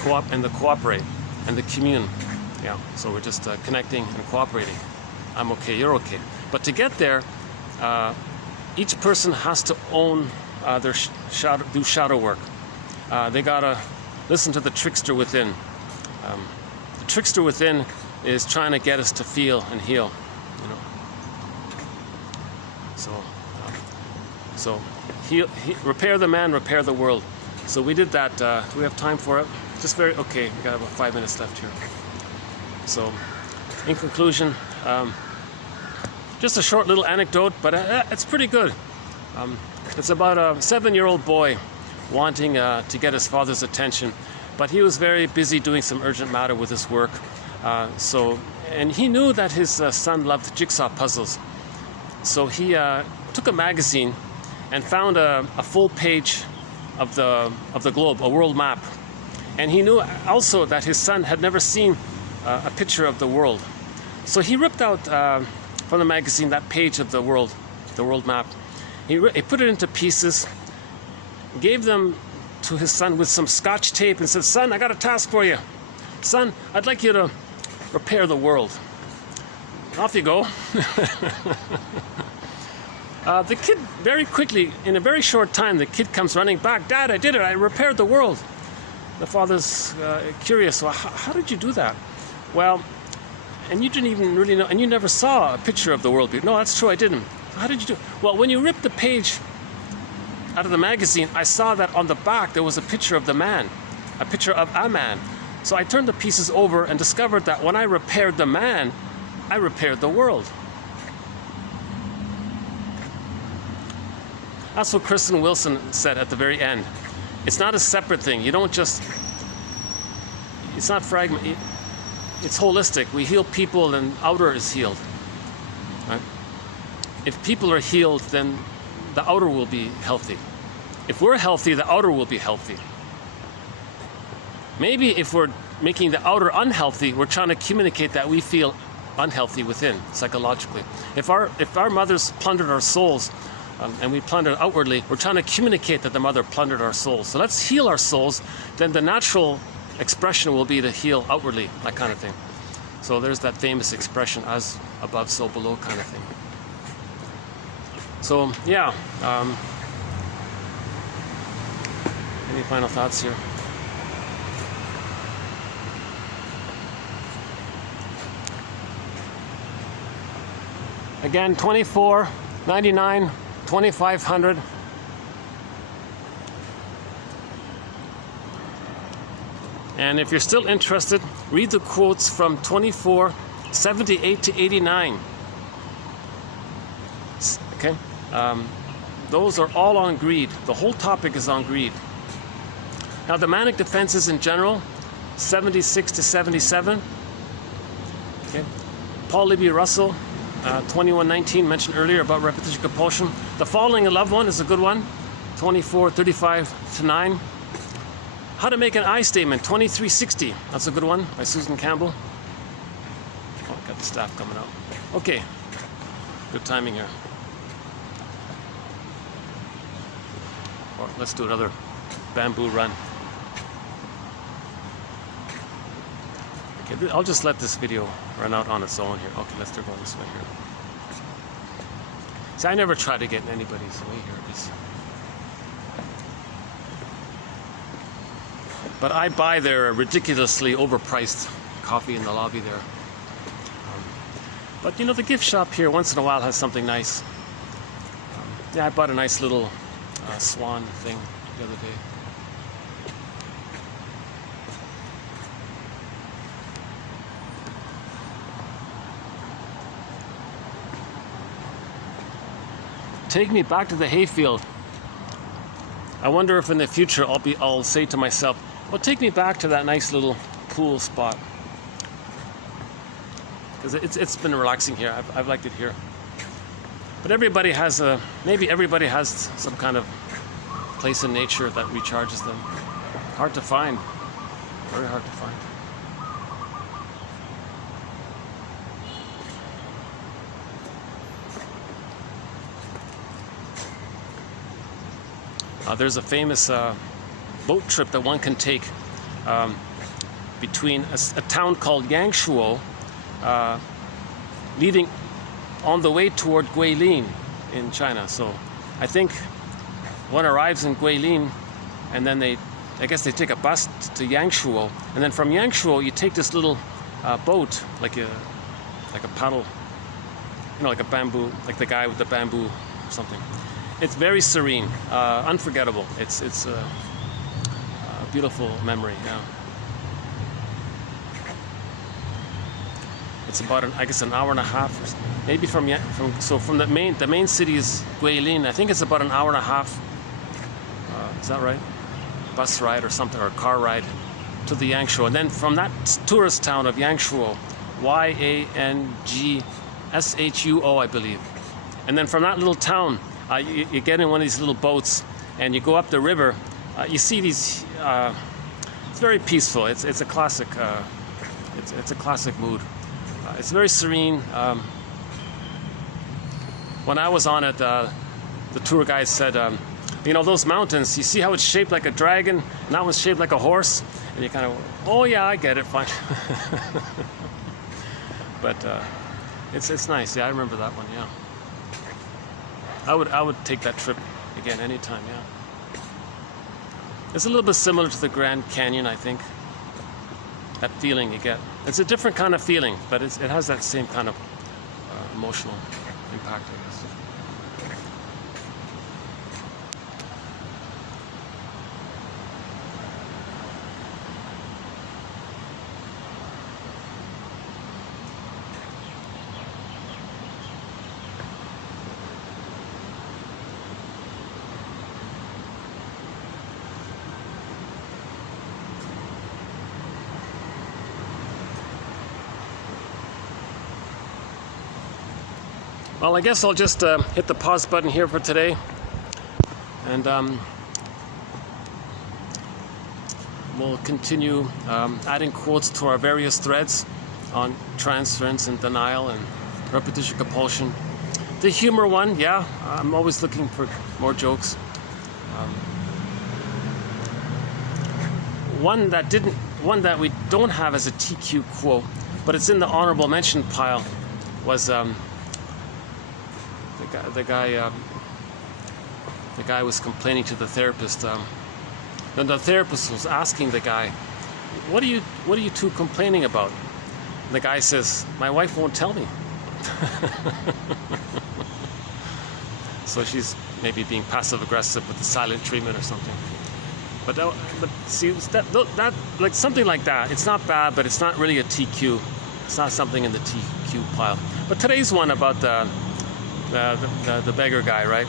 co-op and the cooperate and the commune. Yeah. So we're just connecting and cooperating. I'm okay. You're okay. But to get there, each person has to own their shadow work. They gotta listen to the trickster within. The trickster within is trying to get us to feel and heal. You know. So repair the man, repair the world. So we did that. Do we have time for it? Just very okay. We got about 5 minutes left here. So, in conclusion, just a short little anecdote, but it's pretty good. It's about a 7-year-old boy wanting to get his father's attention, but he was very busy doing some urgent matter with his work. And he knew that his son loved jigsaw puzzles. So he took a magazine and found a full page of the globe, a world map. And he knew also that his son had never seen a picture of the world. So he ripped out from the magazine that page of the world map. He put it into pieces, gave them to his son with some Scotch tape and said, "Son, I got a task for you. Son, I'd like you to repair the world." And off you go. The kid very quickly, in a very short time, the kid comes running back. "Dad, I did it. I repaired the world." The father's curious. "Well, how did you do that?" "Well, and you didn't even really know, and you never saw a picture of the world." "No, that's true, I didn't." "How did you do it?" "Well, when you ripped the page out of the magazine, I saw that on the back there was a picture of the man, a picture of a man. So I turned the pieces over and discovered that when I repaired the man, I repaired the world." That's what Kristen Wilson said at the very end. It's not a separate thing. You don't just, it's not fragment, it's holistic. We heal people and outer is healed. Right? If people are healed, then the outer will be healthy. If we're healthy, the outer will be healthy. Maybe if we're making the outer unhealthy, we're trying to communicate that we feel unhealthy within, psychologically. If our mothers plundered our souls, and we plundered outwardly, we're trying to communicate that the mother plundered our souls. So let's heal our souls, then the natural expression will be to heal outwardly, that kind of thing. So there's that famous expression, as above, so below kind of thing. So, yeah. Any final thoughts here? Again, $24.99, $2,500. And if you're still interested, read the quotes from 24:78 to 89. Okay? Those are all on greed. The whole topic is on greed. Now, the manic defenses in general, 76 to 77. Okay? Paul Libby Russell, 21:19, mentioned earlier about repetition compulsion. The Following a Loved One is a good one, 24:35 to 9. How to Make an I Statement, 23:60. That's a good one by Susan Campbell. Oh, got the staff coming out. Okay, good timing here. Or let's do another bamboo run. Okay, I'll just let this video run out on its own here. Okay, let's go this way here. See, I never try to get in anybody's way here. But I buy their ridiculously overpriced coffee in the lobby there. But you know, the gift shop here once in a while has something nice. Yeah, I bought a nice little swan thing the other day. Take me back to the hayfield. I wonder if in the future I'll say to myself, well, take me back to that nice little pool spot. Because it's been relaxing here. I've liked it here. But everybody has maybe everybody has some kind of place in nature that recharges them. Hard to find. Very hard to find. There's a famous boat trip that one can take between a town called Yangshuo, leading on the way toward Guilin in China. So I think one arrives in Guilin, and then I guess they take a bus to Yangshuo, and then from Yangshuo you take this little boat, like a paddle, like a bamboo, like the guy with the bamboo or something. It's very serene, unforgettable. It's a beautiful memory. Yeah. It's about I guess an hour and a half, maybe from the main city is Guilin. I think it's about an hour and a half. Is that right? Bus ride or something, or a car ride to the Yangshuo, and then from that tourist town of Yangshuo, Yangshuo, I believe, and then from that little town, you get in one of these little boats and you go up the river. You see these. It's very peaceful. It's a classic. It's a classic mood. It's very serene. When I was on it, the tour guide said, those mountains, you see how it's shaped like a dragon, and that one's shaped like a horse? And you kind of, oh yeah, I get it, fine. But it's nice. Yeah, I remember that one, yeah. I would take that trip again anytime, yeah. It's a little bit similar to the Grand Canyon, I think. That feeling you get. It's a different kind of feeling, but it has that same kind of emotional impact, I guess. Well, I guess I'll just hit the pause button here for today, and we'll continue adding quotes to our various threads on transference and denial and repetition compulsion. The humor one, yeah, I'm always looking for more jokes. One that we don't have as a TQ quote, but it's in the honorable mention pile, was the guy was complaining to the therapist. Then the therapist was asking the guy, what are you two complaining about? And the guy says, my wife won't tell me. So she's maybe being passive aggressive with the silent treatment or something. But see, that like something like that. It's not bad, but it's not really a TQ. It's not something in the TQ pile. But today's one about the beggar guy, right?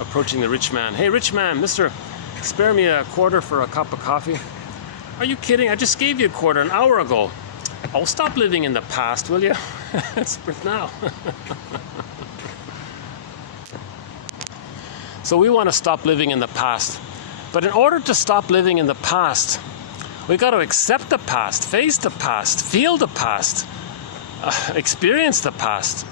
Approaching the rich man. Hey, rich man, mister, spare me a quarter for a cup of coffee. Are you kidding? I just gave you a quarter an hour ago. Oh, stop living in the past, will you? It's now. So we want to stop living in the past. But in order to stop living in the past, we got to accept the past, face the past, feel the past, experience the past.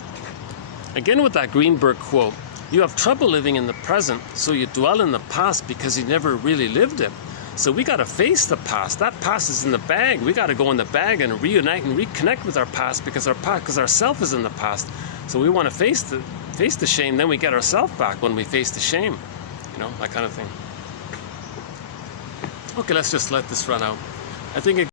Again with that Greenberg quote, you have trouble living in the present, so you dwell in the past because you never really lived it. So we got to face the past. That past is in the bag. We got to go in the bag and reunite and reconnect with our past because our self is in the past. So we want to face the shame, then we get ourselves back when we face the shame. That kind of thing. Okay, let's just let this run out. I think it